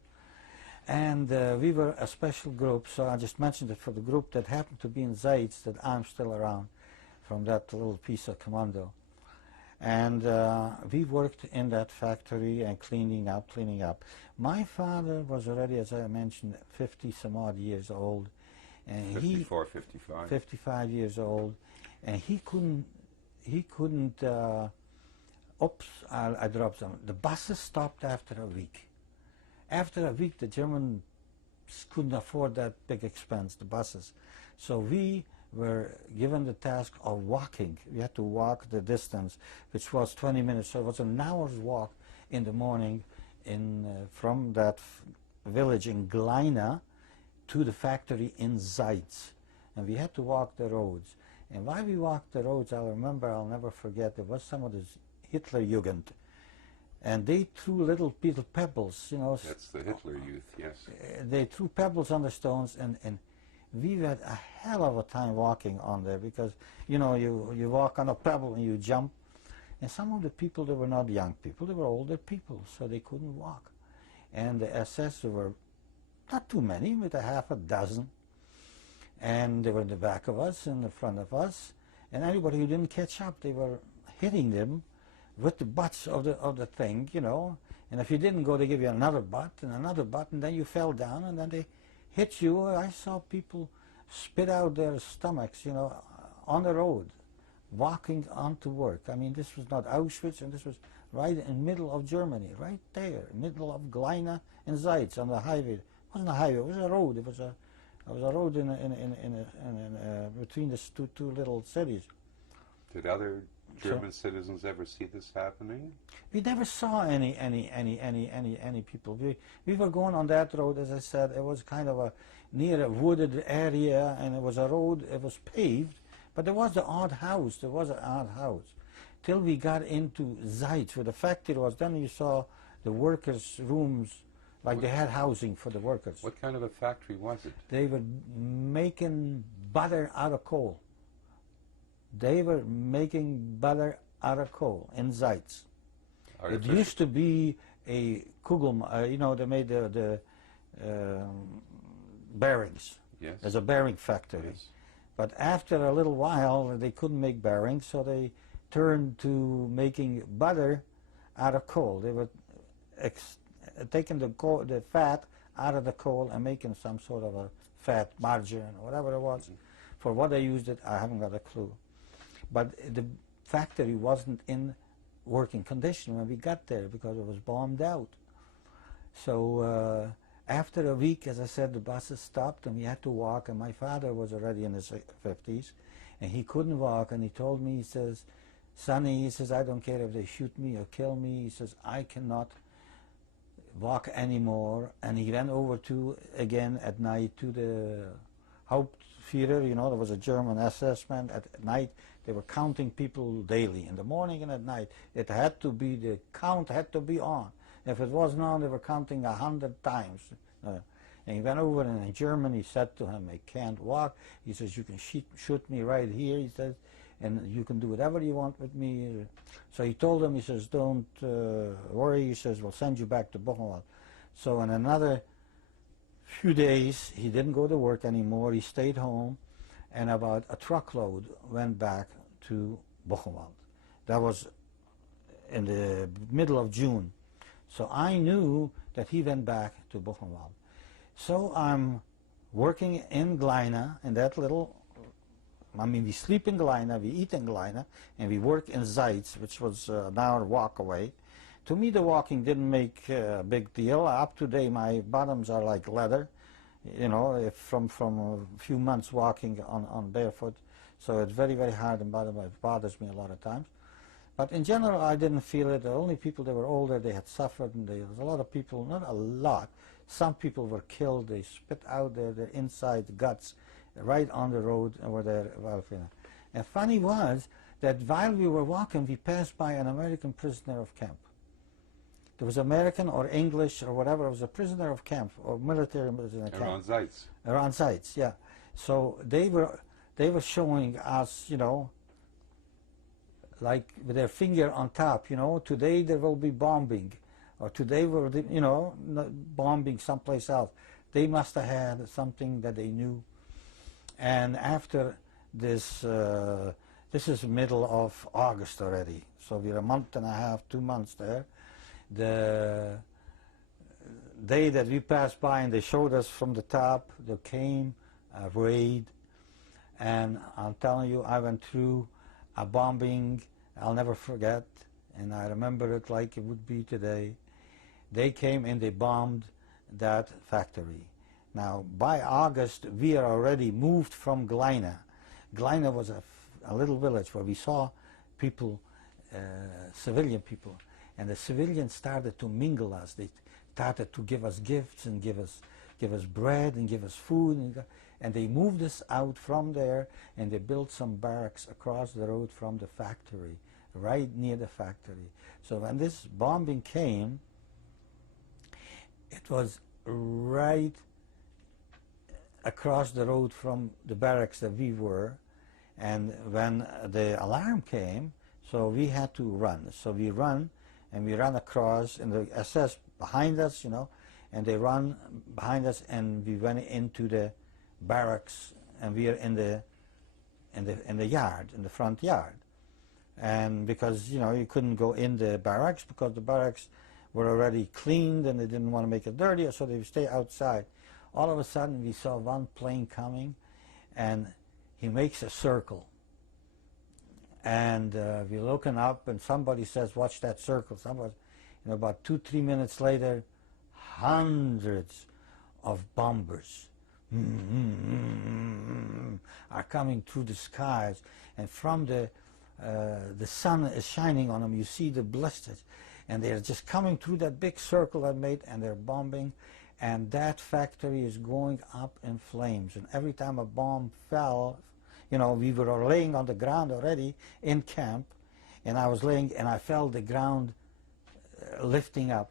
And we were a special group, so I just mentioned it for the group that happened to be in Zeitz, that I'm still around from that little piece of commando. And we worked in that factory and cleaning up. My father was already, as I mentioned, 50 some odd years old. And 54, 55. 55 years old. And he couldn't, oops, I dropped some. The buses stopped after a week. After a week, the Germans couldn't afford that big expense, the buses. So we were given the task of walking. We had to walk the distance, which was 20 minutes. So it was an hour's walk in the morning from that village in Gleina to the factory in Zeitz. And we had to walk the roads. And while we walked the roads, I'll never forget, there was some of this Hitlerjugend. And they threw little pebbles, you know. That's the Hitler Youth, yes. They threw pebbles on the stones, and we had a hell of a time walking on there, because, you know, you walk on a pebble and you jump. And some of the people, they were not young people, they were older people, so they couldn't walk. And the SS, there were not too many, but a half a dozen. And they were in the back of us, in the front of us. And anybody who didn't catch up, they were hitting them with the butts of the thing, you know. And if you didn't go, they give you another butt, and then you fell down, and then they hit you. I saw people spit out their stomachs, you know, on the road, walking onto work. I mean, this was not Auschwitz, and this was right in the middle of Germany, right there, middle of Gleina and Zeitz on the highway. It wasn't a highway, it was a road. It was a road between the two little cities. Did other German citizens ever see this happening? We never saw any people. We were going on that road, as I said. It was kind of near a wooded area, and it was a road. It was paved, but there was an odd house. Till we got into Zeitz, where the factory was. Then you saw the workers' rooms, like they had housing for the workers. What kind of a factory was it? They were making butter out of coal. They were making butter out of coal in Zeitz. It used to be a Kugel, you know, they made the bearings. Yes. There's a bearing factory. Yes. But after a little while, they couldn't make bearings, so they turned to making butter out of coal. They were taking the fat out of the coal and making some sort of a fat margarine or whatever it was. For what they used it, I haven't got a clue. But the factory wasn't in working condition when we got there, because it was bombed out. So after a week, as I said, the buses stopped and we had to walk, and my father was already in his 50s, and he couldn't walk, and he told me, he says, "Sonny," he says, "I don't care if they shoot me or kill me," he says, "I cannot walk anymore." And he went over again at night to the Hauptführer, you know, there was a German SS man. At night they were counting people daily, in the morning and at night. It had to be, the count had to be on. If it wasn't on, they were counting 100 times. And he went over, and in German he said to him, "I can't walk." He says, "You can shoot me right here," he says, "and you can do whatever you want with me." So he told him, he says, "Don't worry," he says, "we'll send you back to Buchenwald." So in another few days, he didn't go to work anymore. He stayed home, and about a truckload went back to Buchenwald. That was in the middle of June. So I knew that he went back to Buchenwald. So I'm working in Gleina, in that little, I mean, we sleep in Gleina, we eat in Gleina, and we work in Zeitz, which was an hour walk away. To me, the walking didn't make a big deal. Up to date, my bottoms are like leather, you know, from a few months walking on barefoot. So it's very, very hard, and it bothers me a lot of times. But in general, I didn't feel it. The only people that were older, they had suffered, and there was a lot of people, not a lot, some people were killed. They spit out their inside guts right on the road over there. And funny was that while we were walking, we passed by an American prisoner of camp. There was American or English or whatever. It was a prisoner of camp or military prisoner of camp. Around Zeitz. Around Zeitz, yeah. So they were showing us, you know, like with their finger on top, you know, today there will be bombing, or today we're, you know, bombing someplace else. They must have had something that they knew. And after this, this is middle of August already, so we're a month and a half, 2 months there. The day that we passed by and they showed us from the top, there came a raid, and I'm telling you, I went through a bombing I'll never forget, and I remember it like it would be today. They came and they bombed that factory. Now, by August, we are already moved from Gleina. Gleina was a little village where we saw people, civilian people, and the civilians started to mingle us. They started to give us gifts and give us bread and give us food, and they moved us out from there, and they built some barracks across the road from the factory, right near the factory. So when this bombing came, it was right across the road from the barracks that we were, and when the alarm came, so we had to run. So we run, and we ran across, and the SS behind us, you know, and they run behind us, and we went into the barracks, and we are in the yard, in the front yard. And because, you know, you couldn't go in the barracks because the barracks were already cleaned and they didn't want to make it dirty, so they would stay outside. All of a sudden we saw one plane coming, and he makes a circle. And we're looking up, and somebody says, "Watch that circle." Somebody, you know, about 2-3 minutes later, hundreds of bombers are coming through the skies, and from the sun is shining on them. You see the blisters, and they're just coming through that big circle I made, and they're bombing, and that factory is going up in flames. And every time a bomb fell, you know, we were laying on the ground already in camp, and I was laying, and I felt the ground lifting up.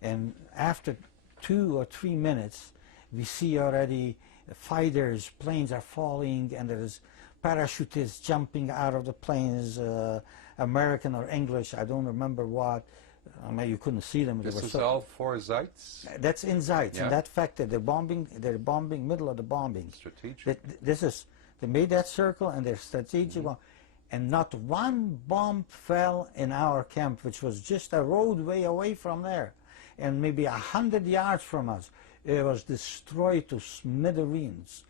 And after 2 or 3 minutes, we see already fighters, planes are falling, and there's parachutists jumping out of the planes, American or English, I don't remember what. I mean, you couldn't see them. This is all for Zeitz? That's in Zeitz, yeah. In that factory. They're bombing, middle of the bombing. Strategic. They made that circle, and they're strategic. And not one bomb fell in our camp, which was just a roadway away from there, and maybe 100 yards from us. It was destroyed to smithereens.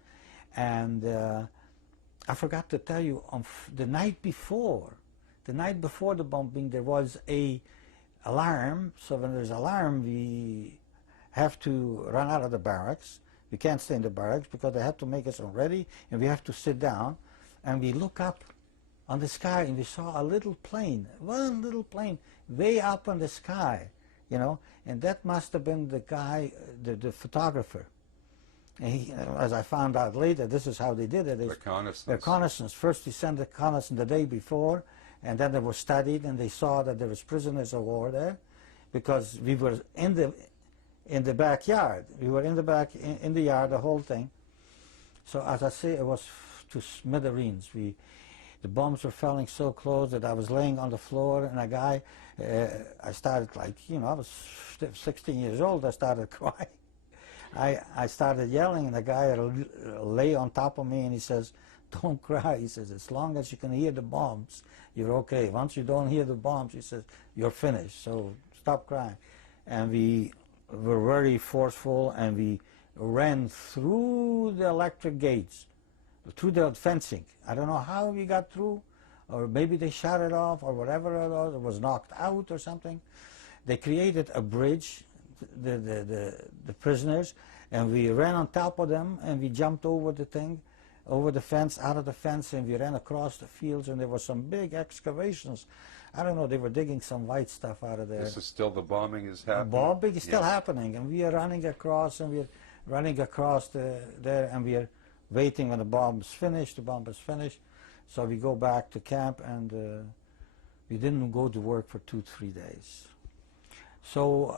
And I forgot to tell you, on the night before the bombing, there was a alarm. So when there's alarm, we have to run out of the barracks. We can't stay in the barracks because they have to make us ready, and we have to sit down. And we look up on the sky, and we saw a little plane, one little plane, way up in the sky, you know, and that must have been the guy, the photographer. And he, as I found out later, this is how they did it. Reconnaissance. Reconnaissance. First, they sent the reconnaissance the day before, and then they were studied, and they saw that there was prisoners of war there, because we were in the backyard. We were in the back, in the yard, the whole thing. So as I say, it was to smithereens. The bombs were falling so close that I was laying on the floor, and a guy, I started, like, you know, I was 16 years old, I started crying. I started yelling, and the guy lay on top of me, and he says, "Don't cry." He says, "As long as you can hear the bombs, you're okay. Once you don't hear the bombs," he says, "you're finished, so stop crying." And we were very forceful, and we ran through the electric gates, through the fencing. I don't know how we got through, or maybe they shut it off, or whatever it was knocked out or something. They created a bridge, the prisoners, and we ran on top of them, and we jumped over the thing, over the fence, out of the fence, and we ran across the fields, and there were some big excavations. I don't know, they were digging some white stuff out of there. This is still, the bombing is happening? The bombing is still happening, and we are running across, and we're running across there, and we are waiting when the bomb is finished. The bomb is finished, so we go back to camp, and we didn't go to work for 2-3 days. So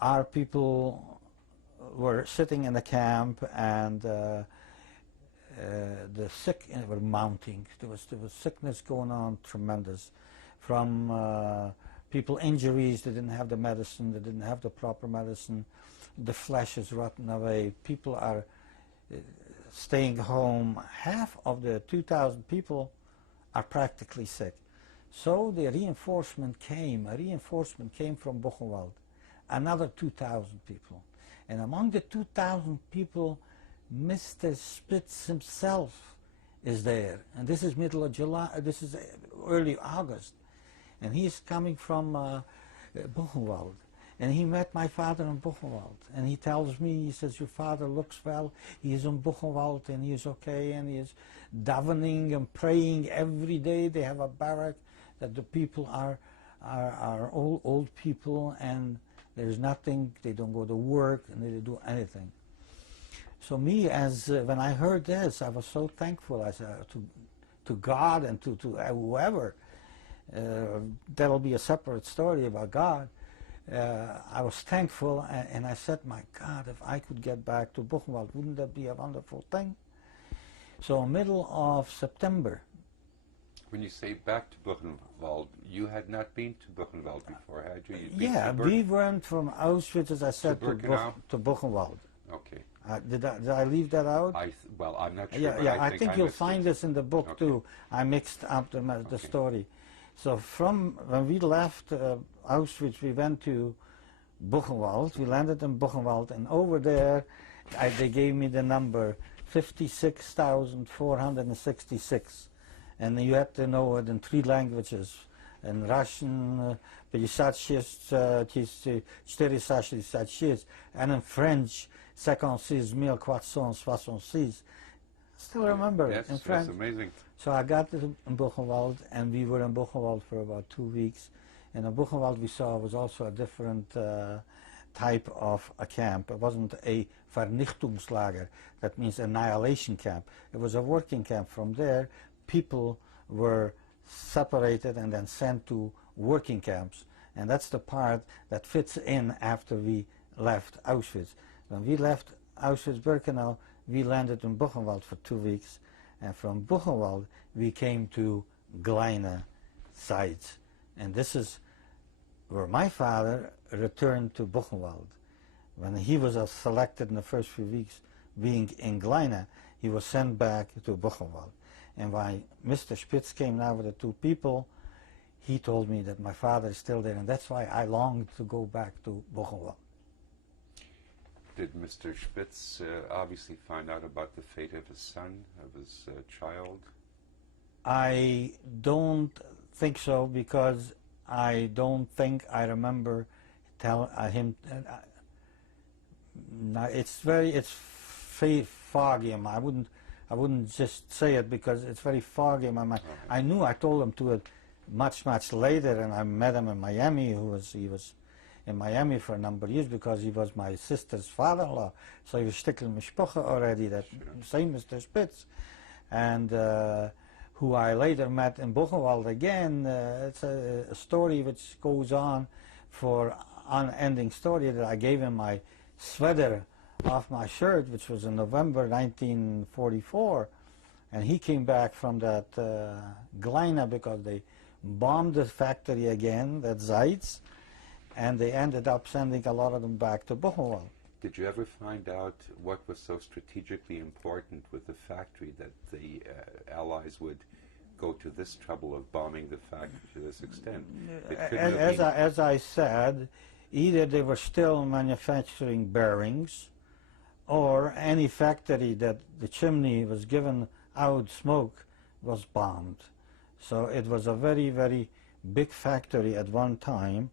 our people were sitting in the camp, and the sick were mounting. There was sickness going on, tremendous, from people injuries. They didn't have the medicine. They didn't have the proper medicine. The flesh is rotten away. People are staying home. Half of the 2,000 people are practically sick. So the reinforcement came. A reinforcement came from Buchenwald, another 2,000 people. And among the 2,000 people, Mr. Spitz himself is there. And this is middle of July, this is early August. And he's coming from Buchenwald. And he met my father in Buchenwald. And he tells me, he says, your father looks well. He is in Buchenwald and he is okay. And he is davening and praying every day. They have a barrack that the people are old people, and there's nothing. They don't go to work and they don't do anything. So me, when I heard this, I was so thankful. I said to God and to whoever. That'll be a separate story about God. I was thankful, and I said, my God, if I could get back to Buchenwald, wouldn't that be a wonderful thing? So middle of September. When you say back to Buchenwald, you had not been to Buchenwald before, had you? Yeah, we went from Auschwitz, as I said, to Buchenwald. Okay. Did I leave that out? Well, I'm not sure. Yeah, I think you'll find this in the book too. I mixed up the story. So from when we left Auschwitz, we went to Buchenwald. We landed in Buchenwald, and over there, they gave me the number 56,466. And you had to know it in 3 languages. In Russian, 56,466, and in French, 56,466. Still remember yes, in French. That's amazing. So I got to Buchenwald, and we were in Buchenwald for about 2 weeks. And in Buchenwald we saw was also a different type of a camp. It wasn't a Vernichtungslager, that means annihilation camp. It was a working camp. From there, people were separated and then sent to working camps. And that's the part that fits in after we left Auschwitz. When we left Auschwitz-Birkenau, we landed in Buchenwald for 2 weeks. And from Buchenwald, we came to Gleine sites. And this is where my father returned to Buchenwald. When he was selected in the first few weeks being in Gleine, he was sent back to Buchenwald. And when Mr. Spitz came now with the 2 people, he told me that my father is still there, and that's why I longed to go back to Buchenwald. Did Mr. Spitz obviously find out about the fate of his son, of his child? I don't think so, because I don't think I remember telling him. It's foggy in my. I wouldn't just say it because it's very foggy in my mind. Okay. I knew I told him to it much later, and I met him in Miami. He was in Miami for a number of years because he was my sister's father-in-law. So he was sticking Mishpacha already, that same Mr. Spitz. And who I later met in Buchenwald again. It's a story which goes on for unending story, that I gave him my sweater off my shirt, which was in November 1944. And he came back from that Gleine because they bombed the factory again, that Zeitz, and they ended up sending a lot of them back to Buchenwald. Did you ever find out what was so strategically important with the factory that the Allies would go to this trouble of bombing the factory to this extent? As I said, either they were still manufacturing bearings, or any factory that the chimney was given out smoke was bombed. So it was a very, very big factory at one time,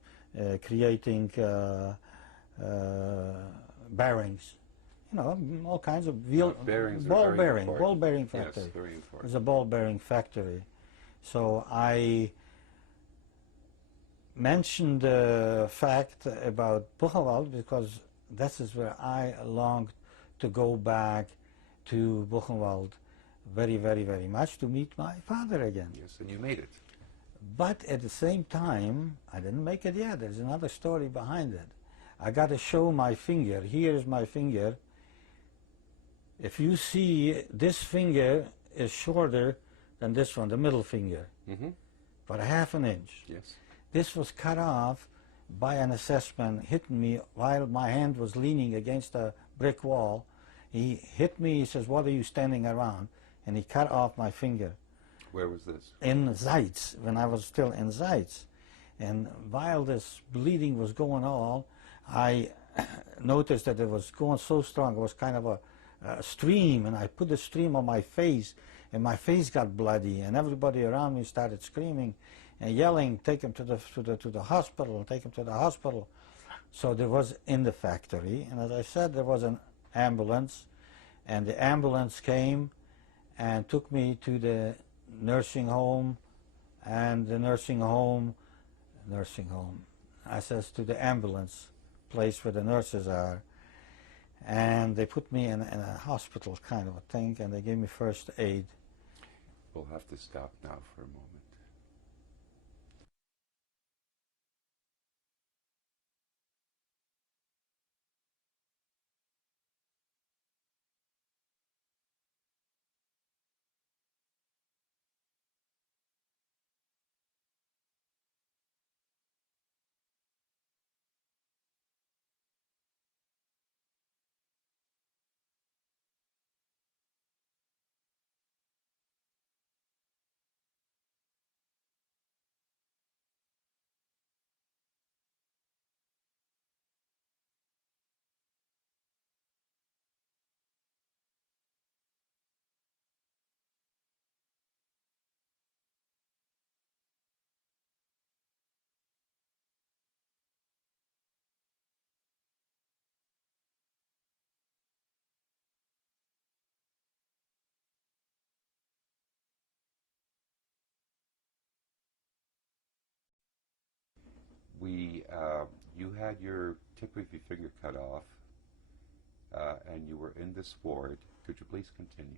creating bearings, you know, all kinds of ball bearing factory. Yes, very important. It's a ball bearing factory. So I mentioned the fact about Buchenwald because this is where I longed to go back to Buchenwald very, very, very much, to meet my father again. Yes, and you made it. But at the same time, I didn't make it yet. There's another story behind it. I got to show my finger. Here is my finger. If you see, this finger is shorter than this one, the middle finger, but a half an inch. Yes. This was cut off by an assessment, hitting me while my hand was leaning against a brick wall. He hit me, he says, "What are you standing around?" And he cut off my finger. Where was this? In Zeitz, when I was still in Zeitz. And while this bleeding was going on, I noticed that it was going so strong, it was kind of a stream, and I put the stream on my face, and my face got bloody, and everybody around me started screaming and yelling, "Take him to the hospital, take him to the hospital." So there was in the factory, and as I said, there was an ambulance, and the ambulance came and took me to the nursing home, and the nursing home, I says to the ambulance place where the nurses are, and they put me in a hospital kind of a thing, and they gave me first aid. We'll have to stop now for a moment. You had your tip of your finger cut off, and you were in this ward. Could you please continue?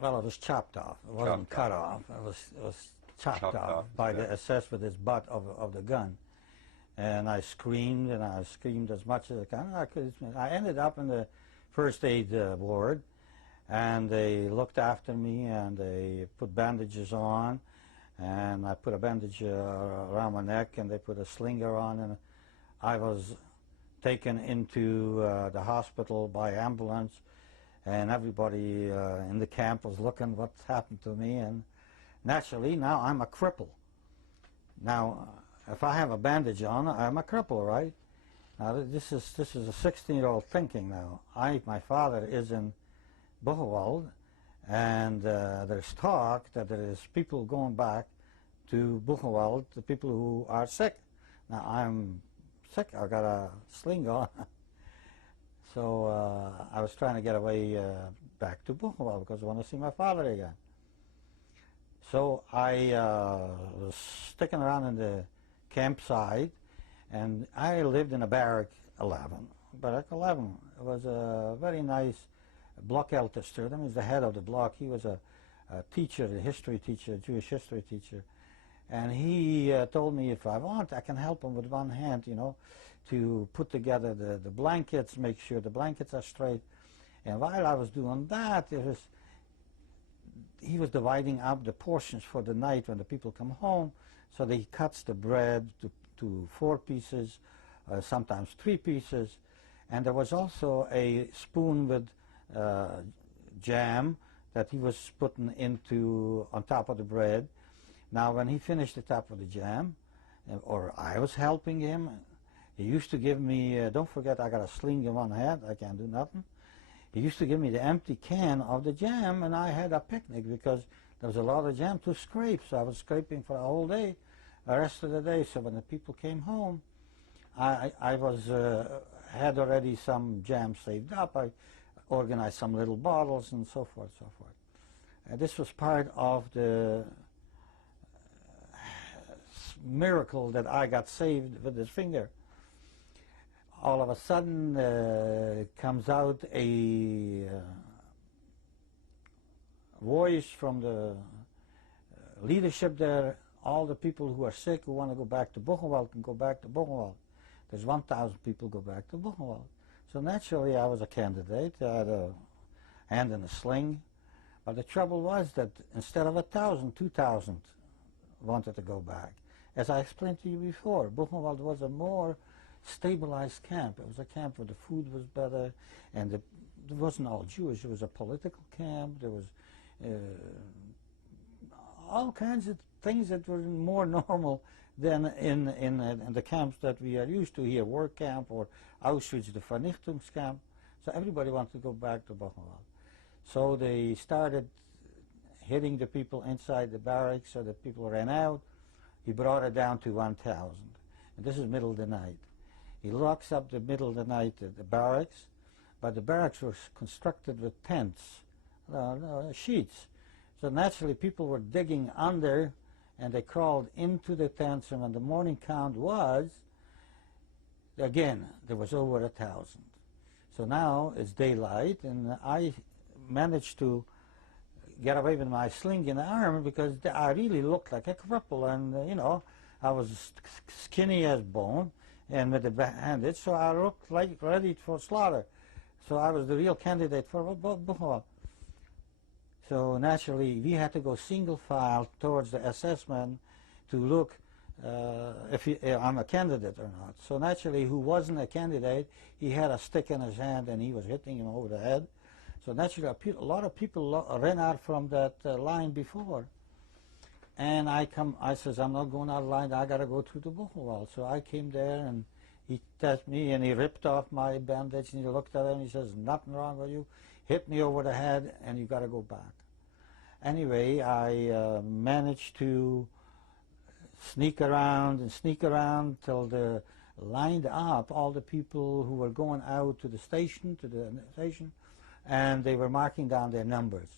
Well, it was chopped off. It wasn't cut off. It was chopped off by the assessor with his butt of the gun. And I screamed, and I screamed as much as I could. I ended up in the first aid ward, and they looked after me, and they put bandages on, and I put a bandage around my neck, and they put a slinger on, and I was taken into the hospital by ambulance, and everybody in the camp was looking what happened to me, and naturally now I'm a cripple. Now, if I have a bandage on, I'm a cripple, right? Now this is a 16-year-old thinking now. My father is in Buchenwald, and there's talk that there is people going back to Buchenwald, the people who are sick. Now I'm sick, I got a sling on. So I was trying to get away back to Buchenwald because I want to see my father again. So I was sticking around in the campsite, and I lived in a barrack 11. Barrack 11 was a very nice block elder student. He was the head of the block. He was a teacher, a history teacher, a Jewish history teacher. And he told me if I want, I can help him with one hand, you know, to put together the blankets, make sure the blankets are straight. And while I was doing that, he was dividing up the portions for the night when the people come home. So he cuts the bread to 4 pieces, sometimes 3 pieces. And there was also a spoon with jam that he was putting on top of the bread. Now, when he finished the top of the jam, or I was helping him, he used to give me, don't forget I got a sling in one hand, I can't do nothing. He used to give me the empty can of the jam, and I had a picnic because there was a lot of jam to scrape, so I was scraping for a whole day, the rest of the day. So when the people came home, I had already some jam saved up. I organized some little bottles and so forth, so forth. This was part of the miracle that I got saved with this finger. All of a sudden comes out a voice from the leadership there. All the people who are sick who want to go back to Buchenwald can go back to Buchenwald. There's 1,000 people go back to Buchenwald. So naturally I was a candidate. I had a hand in a sling. But the trouble was that instead of 1,000, 2,000 wanted to go back. As I explained to you before, Buchenwald was a more stabilized camp. It was a camp where the food was better, and it wasn't all Jewish. It was a political camp. There was all kinds of things that were more normal than in the camps that we are used to here, work camp or Auschwitz, the Vernichtungskamp. So everybody wanted to go back to Buchenwald. So they started hitting the people inside the barracks so that people ran out. he brought it down to 1,000. And this is middle of the night. He locks up the middle of the night at the barracks, but the barracks were constructed with tents, sheets. So naturally people were digging under, and they crawled into the tents, and when the morning count was, again, there was over 1,000. So now it's daylight, and I managed to get away with my sling in the arm because I really looked like a cripple, and you know, I was skinny as bone and with a bandage, so I looked like ready for slaughter. So I was the real candidate for buffalo. So naturally, we had to go single file towards the SS man to look if I'm a candidate or not. So naturally, who wasn't a candidate, he had a stick in his hand and he was hitting him over the head. So naturally, a lot of people ran out from that line before. And I says, I'm not going out of line, I got to go through the buffalo. So I came there, and he touched me, and he ripped off my bandage, and he looked at it, and he says, nothing wrong with you. Hit me over the head, and you got to go back. Anyway, I managed to sneak around till they lined up all the people who were going out to the station, and they were marking down their numbers.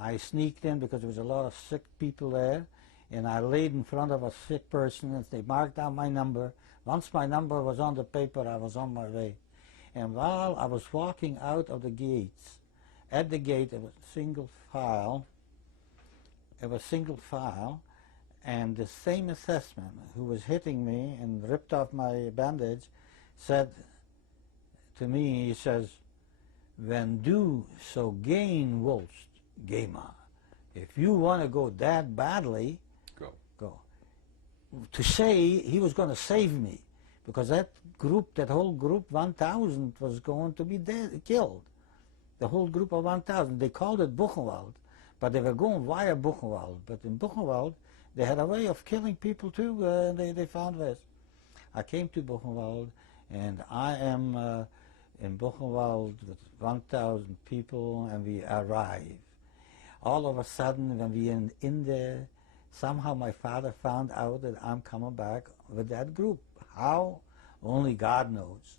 I sneaked in because there was a lot of sick people there, and I laid in front of a sick person, and they marked down my number. Once my number was on the paper, I was on my way. And while I was walking out of the gates, at the gate it was single file, and the same assessment who was hitting me and ripped off my bandage said to me, he says, "When du so gehen willst, geh mal. If you want to go that badly, go." To say he was going to save me, because that whole group, 1,000, was going to be killed. The whole group of 1,000. They called it Buchenwald, but they were going via Buchenwald. But in Buchenwald, they had a way of killing people too. They found this. I came to Buchenwald, and I am in Buchenwald with 1,000 people, and we arrive. All of a sudden, when we in there, somehow my father found out that I'm coming back with that group. How? Only God knows.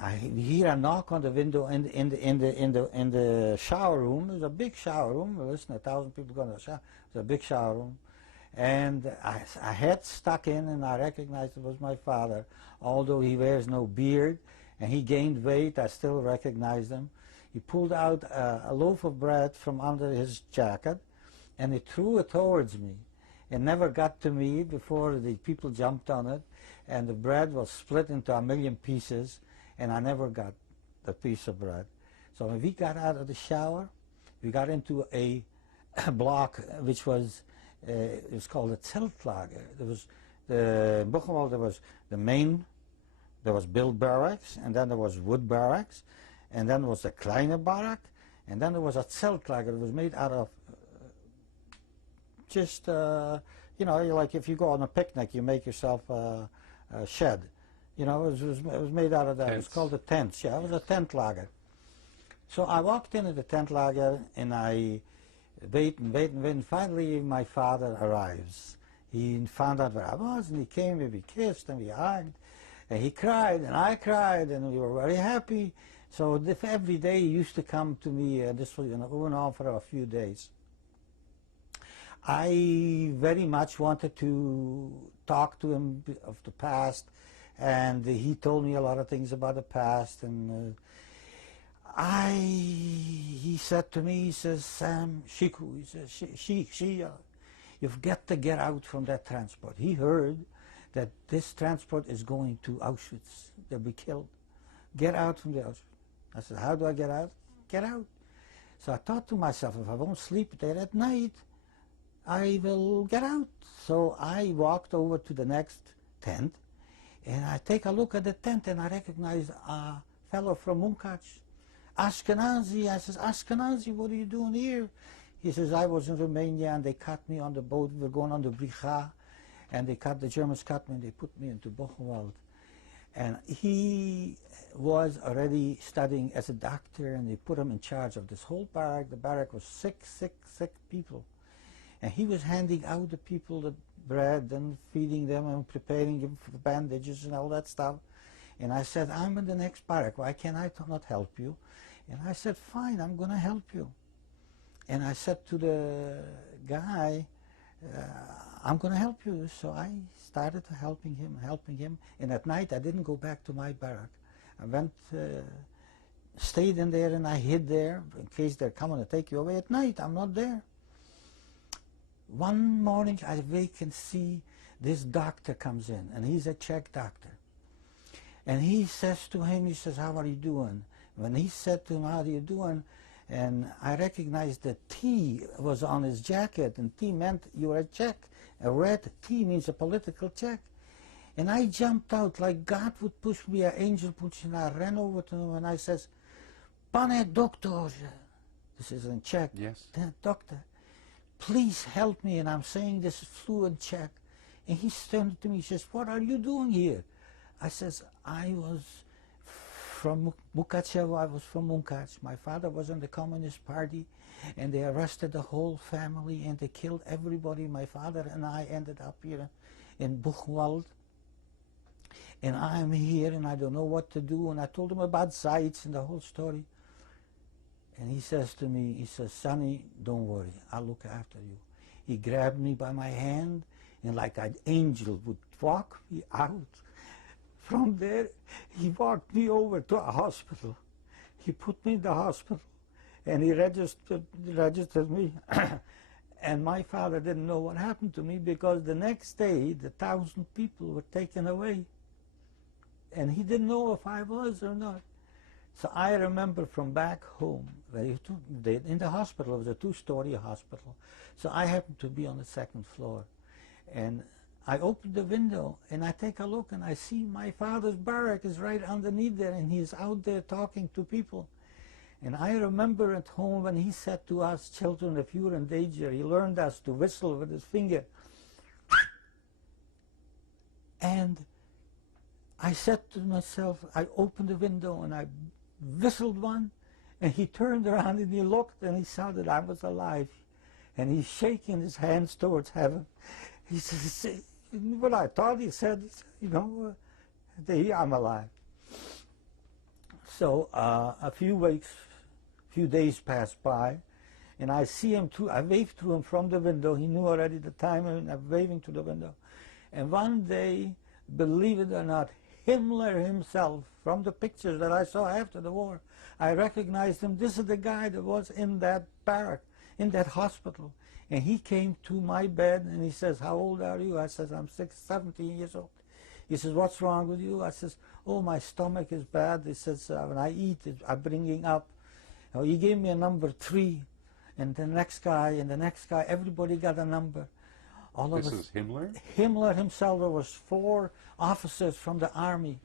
I hear a knock on the window in the shower room. There's a big shower room. Listen, 1,000 people going to the shower. It's a big shower room. And I had stuck in, and I recognized it was my father. Although he wears no beard and he gained weight, I still recognized him. He pulled out a loaf of bread from under his jacket, and he threw it towards me. It never got to me before the people jumped on it, and the bread was split into 1,000,000 pieces, and I never got the piece of bread. So when we got out of the shower, we got into a block which was it was called a Zeltlager. There was in Buchenwald, there was the main, there was Bill Barracks, and then there was Wood Barracks, and then there was the Kleine Barrack, and then there was a Zeltlager. It was made out of just, you know, like if you go on a picnic, you make yourself a shed. You know, it was made out of that. Tents. It was called the tents. Yeah, it was a tent lager. So I walked into the tent lager, and I wait, and finally my father arrives. He found out where I was, and he came, and we kissed, and we hugged, and he cried, and I cried, and we were very happy. So every day he used to come to me, this was going on for a few days. I very much wanted to talk to him of the past, and he told me a lot of things about the past, and he said to me, he says, "Sam, Shiku," he says, "you've got to get out from that transport." He heard that this transport is going to Auschwitz. They'll be killed. Get out from the Auschwitz. I said, "How do I get out?" Get out. So I thought to myself, if I won't sleep there at night, I will get out. So I walked over to the next tent, and I take a look at the tent, and I recognize a fellow from Munkac. "Ashkenazi." I says, "Ashkenazi, what are you doing here?" He says, "I was in Romania, and they cut me on the boat. We were going on the Bricha, and the Germans cut me, and they put me into Buchenwald." And he was already studying as a doctor, and they put him in charge of this whole barrack. The barrack was sick people. And he was handing out the people the bread and feeding them and preparing them for bandages and all that stuff. And I said, I'm in the next barrack. Why can't I not help you? And I said, fine, I'm going to help you. And I said to the guy, I'm going to help you. So I started helping him. And at night, I didn't go back to my barrack. I went, stayed in there, and I hid there in case they're coming to take you away at night. I'm not there. One morning, I wake and see this doctor comes in, and he's a Czech doctor. And he says to him, he says, how are you doing? When he said to him, how are you doing? And I recognized that T was on his jacket, and T meant you are a Czech. A red T means a political Czech. And I jumped out like God would push me, an angel push me, and I ran over to him and I says, Pane doktorze, this is in Czech, yes. Doctor, please help me, and I'm saying this fluent Czech. And he turned to me, he says, what are you doing here? I says, I was from Mukachevo, I was from Munkac. My father was in the Communist Party, and they arrested the whole family, and they killed everybody. My father and I ended up here in Buchenwald, and I'm here, and I don't know what to do. And I told him about Zeitz and the whole story. And he says to me, he says, Sonny, don't worry, I'll look after you. He grabbed me by my hand, and like an angel would walk me out. From there, he walked me over to a hospital. He put me in the hospital, and he registered me. And my father didn't know what happened to me, because the next day, the 1,000 people were taken away. And he didn't know if I was or not. So I remember from back home, in the hospital, it was a 2-story hospital. So I happened to be on the 2nd floor. And I opened the window, and I take a look, and I see my father's barrack is right underneath there, and he's out there talking to people. And I remember at home when he said to us children, if you were in danger, he learned us to whistle with his finger. And I said to myself, I opened the window, and I whistled one, and he turned around, and he looked, and he saw that I was alive. And he's shaking his hands towards heaven. He says, what I thought he said, you know, I'm alive. So a few days passed by, and I see him too. I waved to him from the window. He knew already the time, and I'm waving to the window. And one day, believe it or not, Himmler himself, from the pictures that I saw after the war, I recognized him. This is the guy that was in that barrack, in that hospital. And he came to my bed, and he says, how old are you? I says, I'm 17 years old. He says, what's wrong with you? I says, oh, my stomach is bad. He says, when I eat, I'm bringing up. He gave me a number 3, and the next guy, and the next guy, everybody got a number. All of us. This is Himmler? Himmler himself. There was 4 officers from the army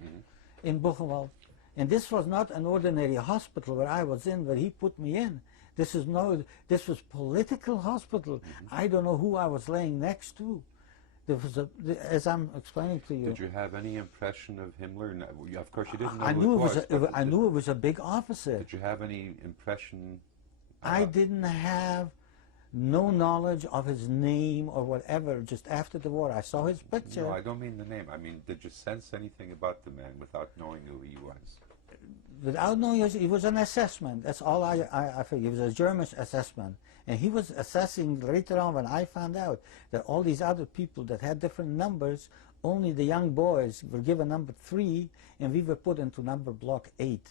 in Buchenwald. And this was not an ordinary hospital where I was in, where he put me in. This was political hospital. I don't know who I was laying next to. There was as I'm explaining to you. Did you have any impression of Himmler? No, of course, you didn't know I who knew it was. I knew it was a big officer. Did you have any impression? I didn't have no knowledge of his name or whatever. Just after the war, I saw his picture. No, I don't mean the name. I mean, did you sense anything about the man without knowing who he was? Without knowing, it was an assessment. That's all I figured. It was a German assessment. And he was assessing later on when I found out that all these other people that had different numbers, only the young boys were given number 3, and we were put into number block 8.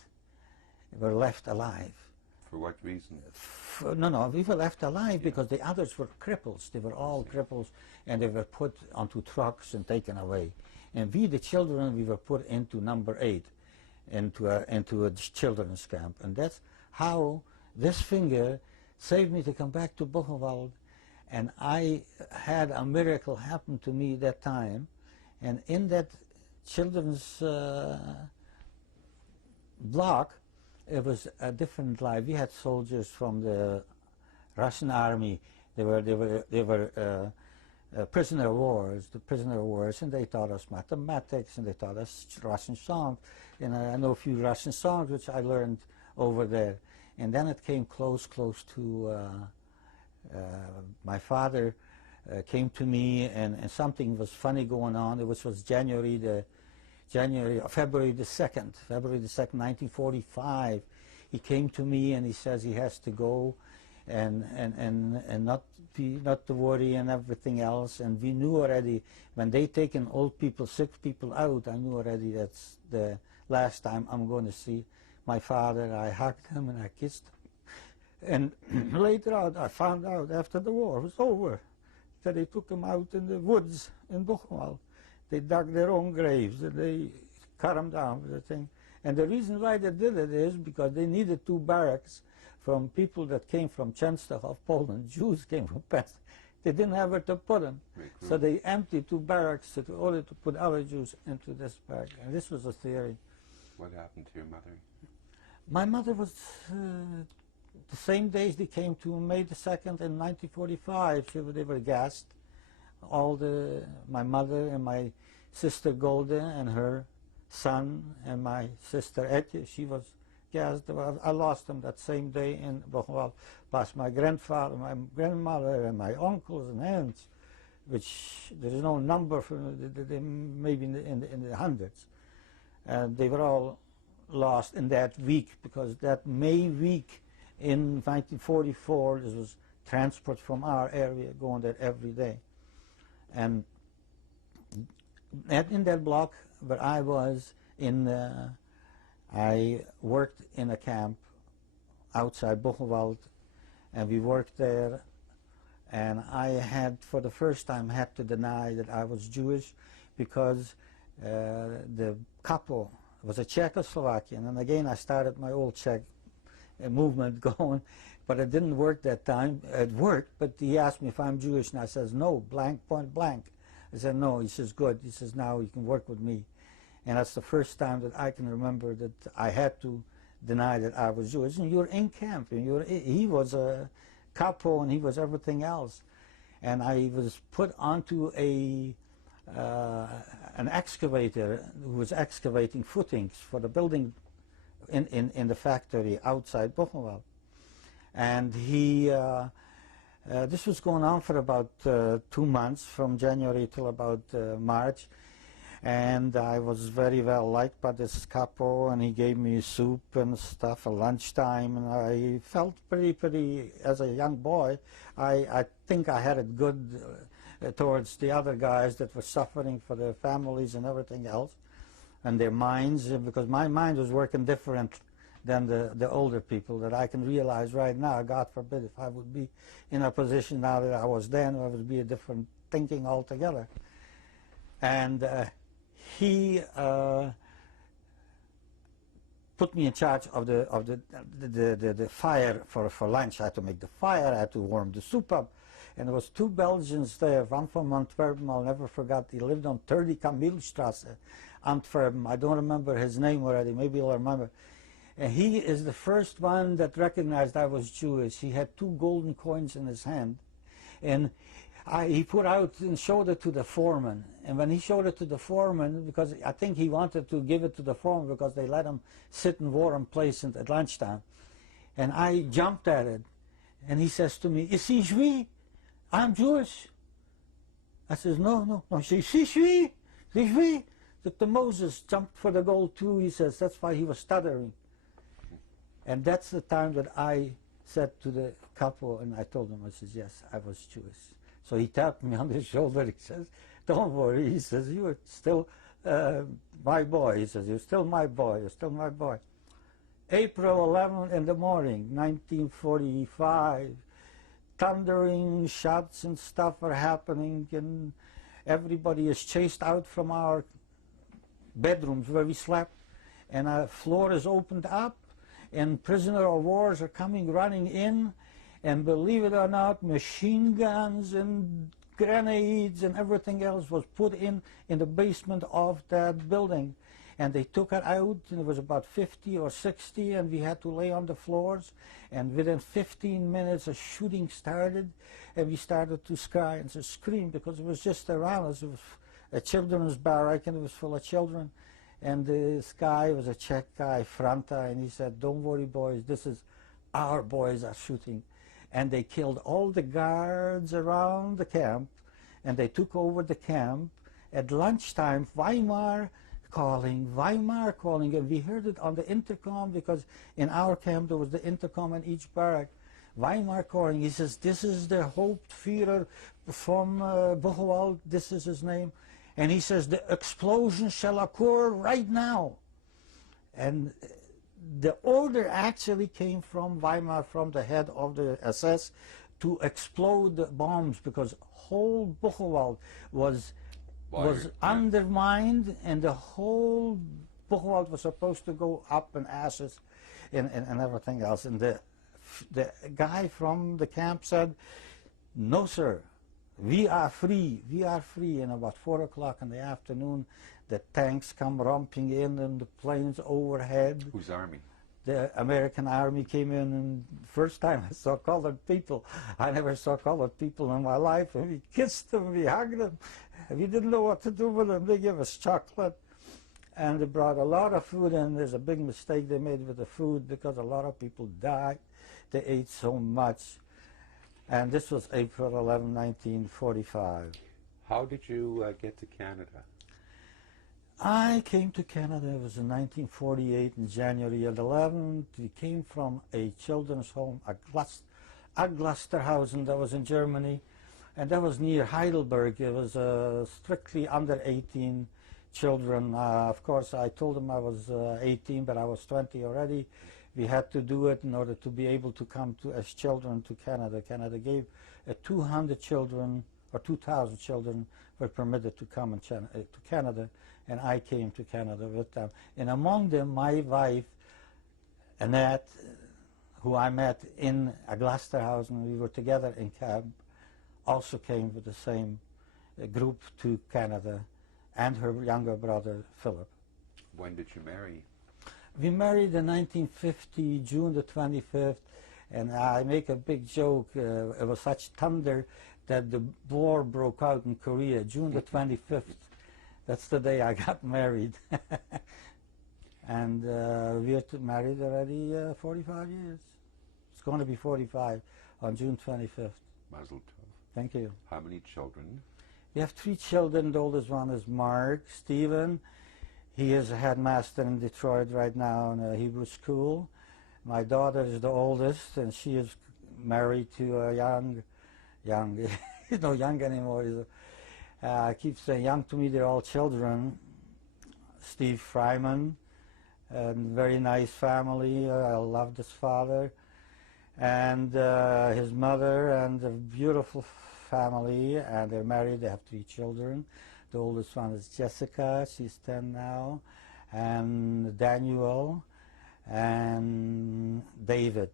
We were left alive. For what reason? No, we were left alive because the others were cripples. They were all cripples, and they were put onto trucks and taken away. And we, the children, we were put into number 8. Into a children's camp. And that's how this finger saved me to come back to Buchenwald. And I had a miracle happen to me that time. And in that children's block, it was a different life. We had soldiers from the Russian army. They were prisoner of wars, and they taught us mathematics, and they taught us Russian songs. And I know a few Russian songs which I learned over there. And then it came close to My father came to me, and something was funny going on. It was February the 2nd, 1945. He came to me and he says he has to go, and not to worry and everything else. And we knew already when they taken old people, sick people out, I knew already that's the last time I'm going to see my father. I hugged him and I kissed him. And later on, I found out after the war was over that they took him out in the woods in Buchenwald. They dug their own graves and they cut them down with the thing. And the reason why they did it is because they needed 2 barracks from people that came from Częstochow, Poland. Jews came from Pest. They didn't have where to put them. So they emptied 2 barracks in order to put other Jews into this barrack. And this was a theory. What happened to your mother? My mother was the same days they came to May the 2nd in 1945. They were gassed. My mother and my sister Golda and her son and my sister Etje, she was gassed. I lost them that same day in Buchenwald. Plus my grandfather, my grandmother, and my uncles and aunts, which there is no number for them, maybe in the hundreds. And they were all lost in that week, because that May week in 1944, this was transport from our area going there every day. And in that block where I was I worked in a camp outside Buchenwald, and we worked there, and I had, for the first time, had to deny that I was Jewish, because the capo was a Czechoslovakian, and again I started my old Czech movement going, but it didn't work that time. It worked, but he asked me if I'm Jewish, and I says no, blank, point blank. I said no. He says good. He says now you can work with me. And that's the first time that I can remember that I had to deny that I was Jewish. And you're in camp, and he was a capo, and he was everything else. And I was put onto an excavator who was excavating footings for the building in the factory outside Buchenwald. And this was going on for about 2 months, from January till about March. And I was very well liked by this capo, and he gave me soup and stuff at lunchtime, and I felt pretty, as a young boy, I think I had it good towards the other guys that were suffering for their families and everything else, and their minds, because my mind was working different than the older people, that I can realize right now. God forbid if I would be in a position now that I was then, I would be a different thinking altogether. And he put me in charge of the fire for lunch. I had to make the fire, I had to warm the soup up. And there was 2 Belgians there, one from Antwerpen, I'll never forget. He lived on 30 Camillestrasse, Antwerpen. I don't remember his name already, maybe you'll remember. And he is the first one that recognized I was Jewish. He had 2 golden coins in his hand. And he put out and showed it to the foreman. And when he showed it to the foreman, because I think he wanted to give it to the foreman because they let him sit in warm place at lunchtime. And I jumped at it. And he says to me, "Is he Juif? I'm Jewish." I says, no. She Juif? Dr. Moses jumped for the gold too, he says. That's why he was stuttering. And that's the time that I said to the capo, and I told him, I says, yes, I was Jewish. So he tapped me on the shoulder. He says, don't worry. He says, you are still my boy. He says, you're still my boy. You're still my boy. April 11 in the morning, 1945. Thundering shots and stuff are happening, and everybody is chased out from our bedrooms where we slept, and our floor is opened up, and prisoner of wars are coming running in, and believe it or not, machine guns and grenades and everything else was put in the basement of that building. And they took it out, and it was about 50 or 60, and we had to lay on the floors. And within 15 minutes, a shooting started, and we started to cry and to scream, because it was just around us. It was a children's barrack, and it was full of children. And this guy was a Czech guy, Franta, and he said, don't worry, boys, this is our boys are shooting. and they killed all the guards around the camp, and they took over the camp. At lunchtime, Weimar calling, and we heard it on the intercom, because in our camp there was the intercom in each barrack. Weimar calling, he says, this is the Hauptführer from Buchenwald, this is his name, and he says, the explosion shall occur right now. And the order actually came from Weimar, from the head of the SS, to explode the bombs, because whole Buchenwald was undermined, and the whole Buchenwald was supposed to go up in ashes and everything else. And the guy from the camp said, no sir, we are free, we are free. And about 4 o'clock in the afternoon, the tanks come romping in and the planes overhead. Whose army? The American army came in, and first time I saw colored people. I never saw colored people in my life, and we kissed them, we hugged them. We didn't know what to do with them. They gave us chocolate, and they brought a lot of food, and there's a big mistake they made with the food, because a lot of people died. They ate so much. And this was April 11, 1945. How did you get to Canada? I came to Canada, it was in 1948, in January 11th. We came from a children's home, Aglasterhausen, that was in Germany, and that was near Heidelberg. It was strictly under 18 children. Of course, I told them I was 18, but I was 20 already. We had to do it in order to be able to come to as children to Canada. Canada gave 200 children, or 2,000 children were permitted to come to Canada, and I came to Canada with them. And among them, my wife, Annette, who I met in Aglasterhausen, we were together in camp, also came with the same group to Canada, and her younger brother, Philip. When did you marry? We married in 1950, June the 25th, and I make a big joke. It was such thunder that the war broke out in Korea, June the 25th. That's the day I got married. And we are married already 45 years. It's going to be 45 on June 25th. Mazel tov. Thank you. How many children? We have 3 children. The oldest one is Mark Stephen. He is a headmaster in Detroit right now in a Hebrew school. My daughter is the oldest, and she is married to a young, he's not young anymore. I keep saying young to me, they're all children. Steve Fryman, a very nice family. I love this father. And his mother, and a beautiful family, and they're married, they have 3 children. The oldest one is Jessica, she's 10 now, and Daniel, and David.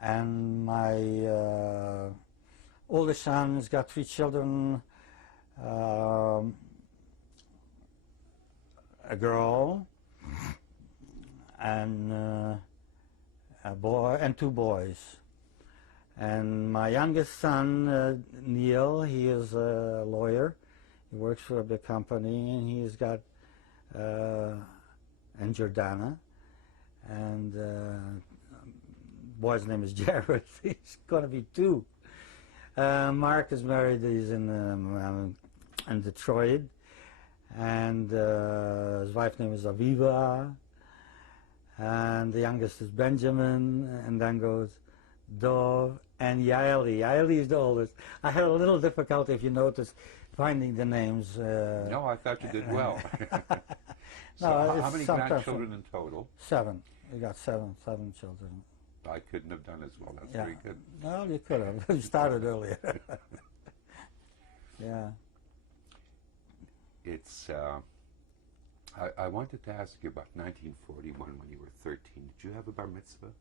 And my oldest son has got 3 children, a girl, and a boy, and 2 boys. And my youngest son, Neil, he is a lawyer. He works for a big company, and he's got, and Jordana, and boy's name is Jared. He's going to be 2. Mark is married. He's in Detroit, and his wife's name is Aviva, and the youngest is Benjamin, and then goes Dov and Yaeli. Yaeli is the oldest. I had a little difficulty, if you notice, finding the names. No, I thought you did well. So No, how many grandchildren in total? 7. We got seven children. I couldn't have done as well. That's Yeah. very good. Well, you could have. You started earlier. Yeah. It's. I wanted to ask you about 1941 when you were 13. Did you have a bar mitzvah?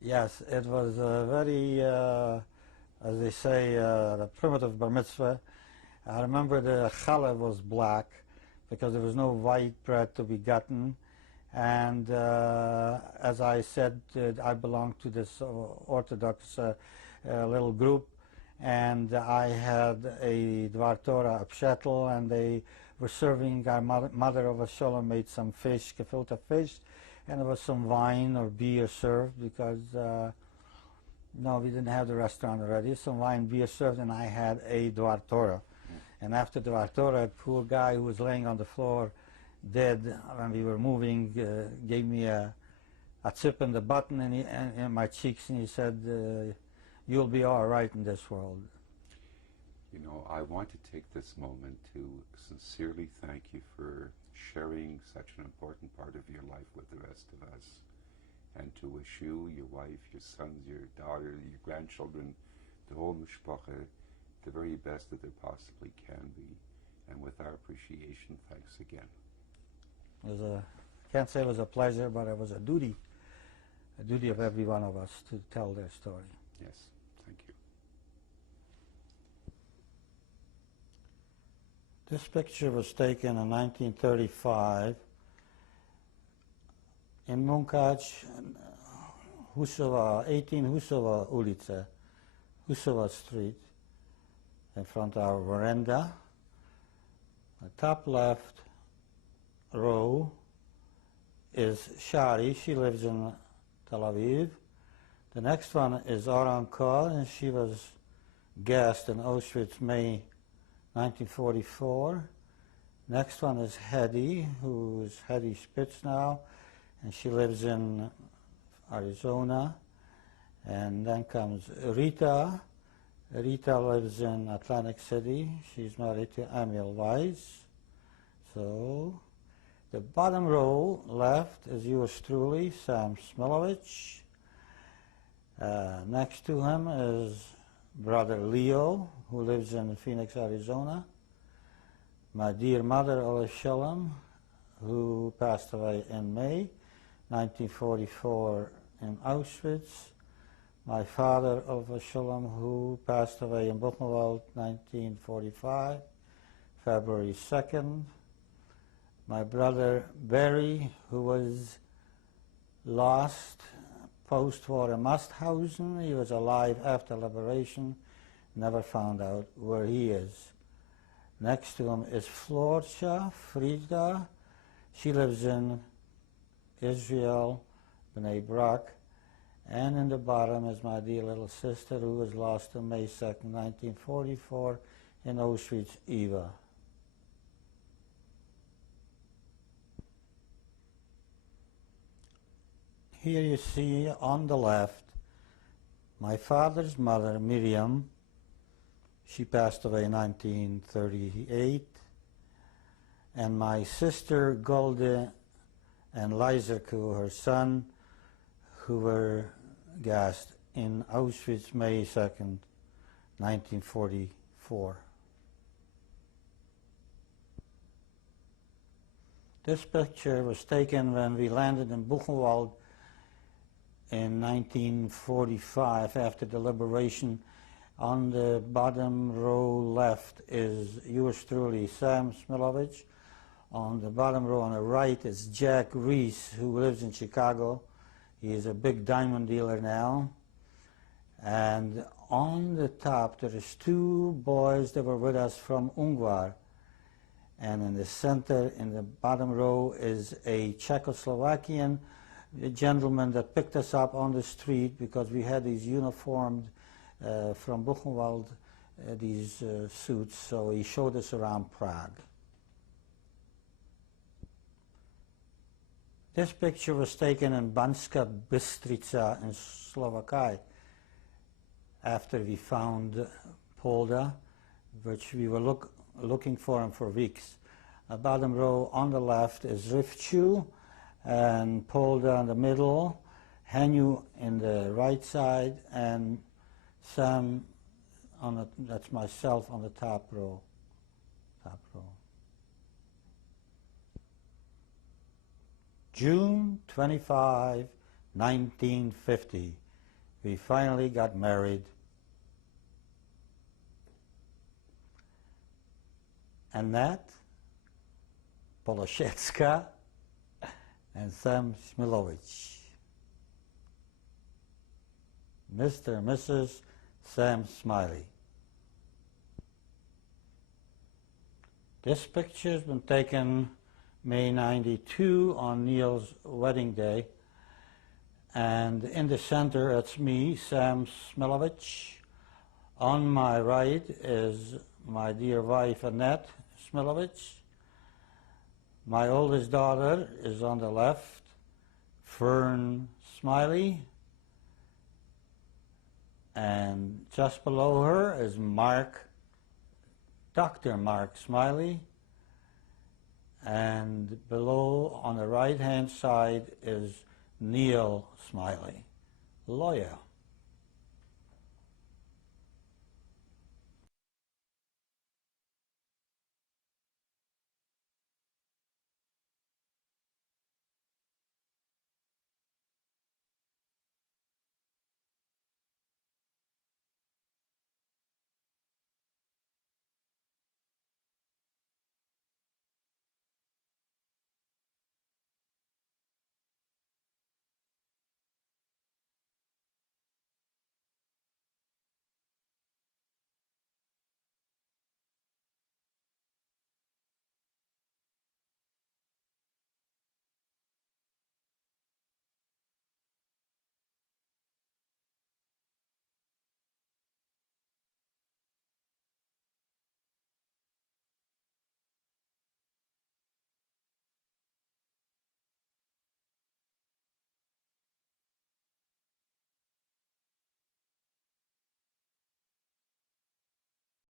Yes, it was a very, as they say, the primitive bar mitzvah. I remember the challah was black because there was no white bread to be gotten. And as I said, I belong to this Orthodox little group, and I had a Dvar Torah upshetel, and they were serving, our mother of a shalom made some fish, gefilte fish, and there was some wine or beer served because No, we didn't have the restaurant already. Some wine beer served, and I had a dwartora. And after the dwartora, a poor guy who was laying on the floor dead when we were moving gave me a chip in the button and in my cheeks, and he said, "You'll be all right in this world." You know, I want to take this moment to sincerely thank you for sharing such an important part of your life with the rest of us, and to wish you, your wife, your sons, your daughter, your grandchildren, the whole Mishpacha, the very best that there possibly can be. And with our appreciation, thanks again. Can't say it was a pleasure, but it was a duty of every one of us to tell their story. Yes, thank you. This picture was taken in 1935 in Munkac, 18 Husova ulica, Husova Street, in front of our veranda. The top left row is Shari. She lives in Tel Aviv. The next one is Oranka, and she was gassed in Auschwitz, May 1944. Next one is Hedy, who's Hedy Spitz now, and she lives in Arizona. And then comes Rita. Rita lives in Atlantic City. She's married to Emil Weiss. So the bottom row left is yours truly, Sam Smilowicz. Next to him is brother Leo, who lives in Phoenix, Arizona. My dear mother, Olive Shalom, who passed away in May 1944 in Auschwitz. My father, Olive Shalom, who passed away in Buchenwald 1945, February 2nd. My brother Barry, who was lost post-war in Masthausen. He was alive after liberation, never found out where he is. Next to him is Florcia Frida. She lives in Israel, Bnei Brak. And in the bottom is my dear little sister, who was lost on May 2nd, 1944 in Auschwitz, Eva. Here you see on the left my father's mother, Miriam. She passed away in 1938. And my sister, Golde, and Lyserku, her son, who were gassed in Auschwitz, May 2nd, 1944. This picture was taken when we landed in Buchenwald in 1945 after the liberation. On the bottom row left is yours truly, Sam Smilowicz. On the bottom row on the right is Jack Reese, who lives in Chicago. He is a big diamond dealer now. And on the top there is two boys that were with us from Ungvar. And in the center, in the bottom row, is a Czechoslovakian gentleman that picked us up on the street because we had these uniformed from Buchenwald, these suits, so he showed us around Prague. This picture was taken in Banska Bystrica in Slovakia after we found Polda, which we were looking for him for weeks. The bottom row on the left is Rivchu, and Polda in the middle, Henyu in the right side, and Sam, that's myself, on the top row. June 25, 1950, we finally got married. Annette Poloszewska and Sam Smilowicz. Mr. and Mrs. Sam Smiley. This picture has been taken May 92 on Neil's wedding day. And in the center, it's me, Sam Smilowicz. On my right is my dear wife, Annette Smilowicz. My oldest daughter is on the left, Fern Smiley. And just below her is Dr. Mark Smiley. And below, on the right-hand side, is Neil Smiley, lawyer.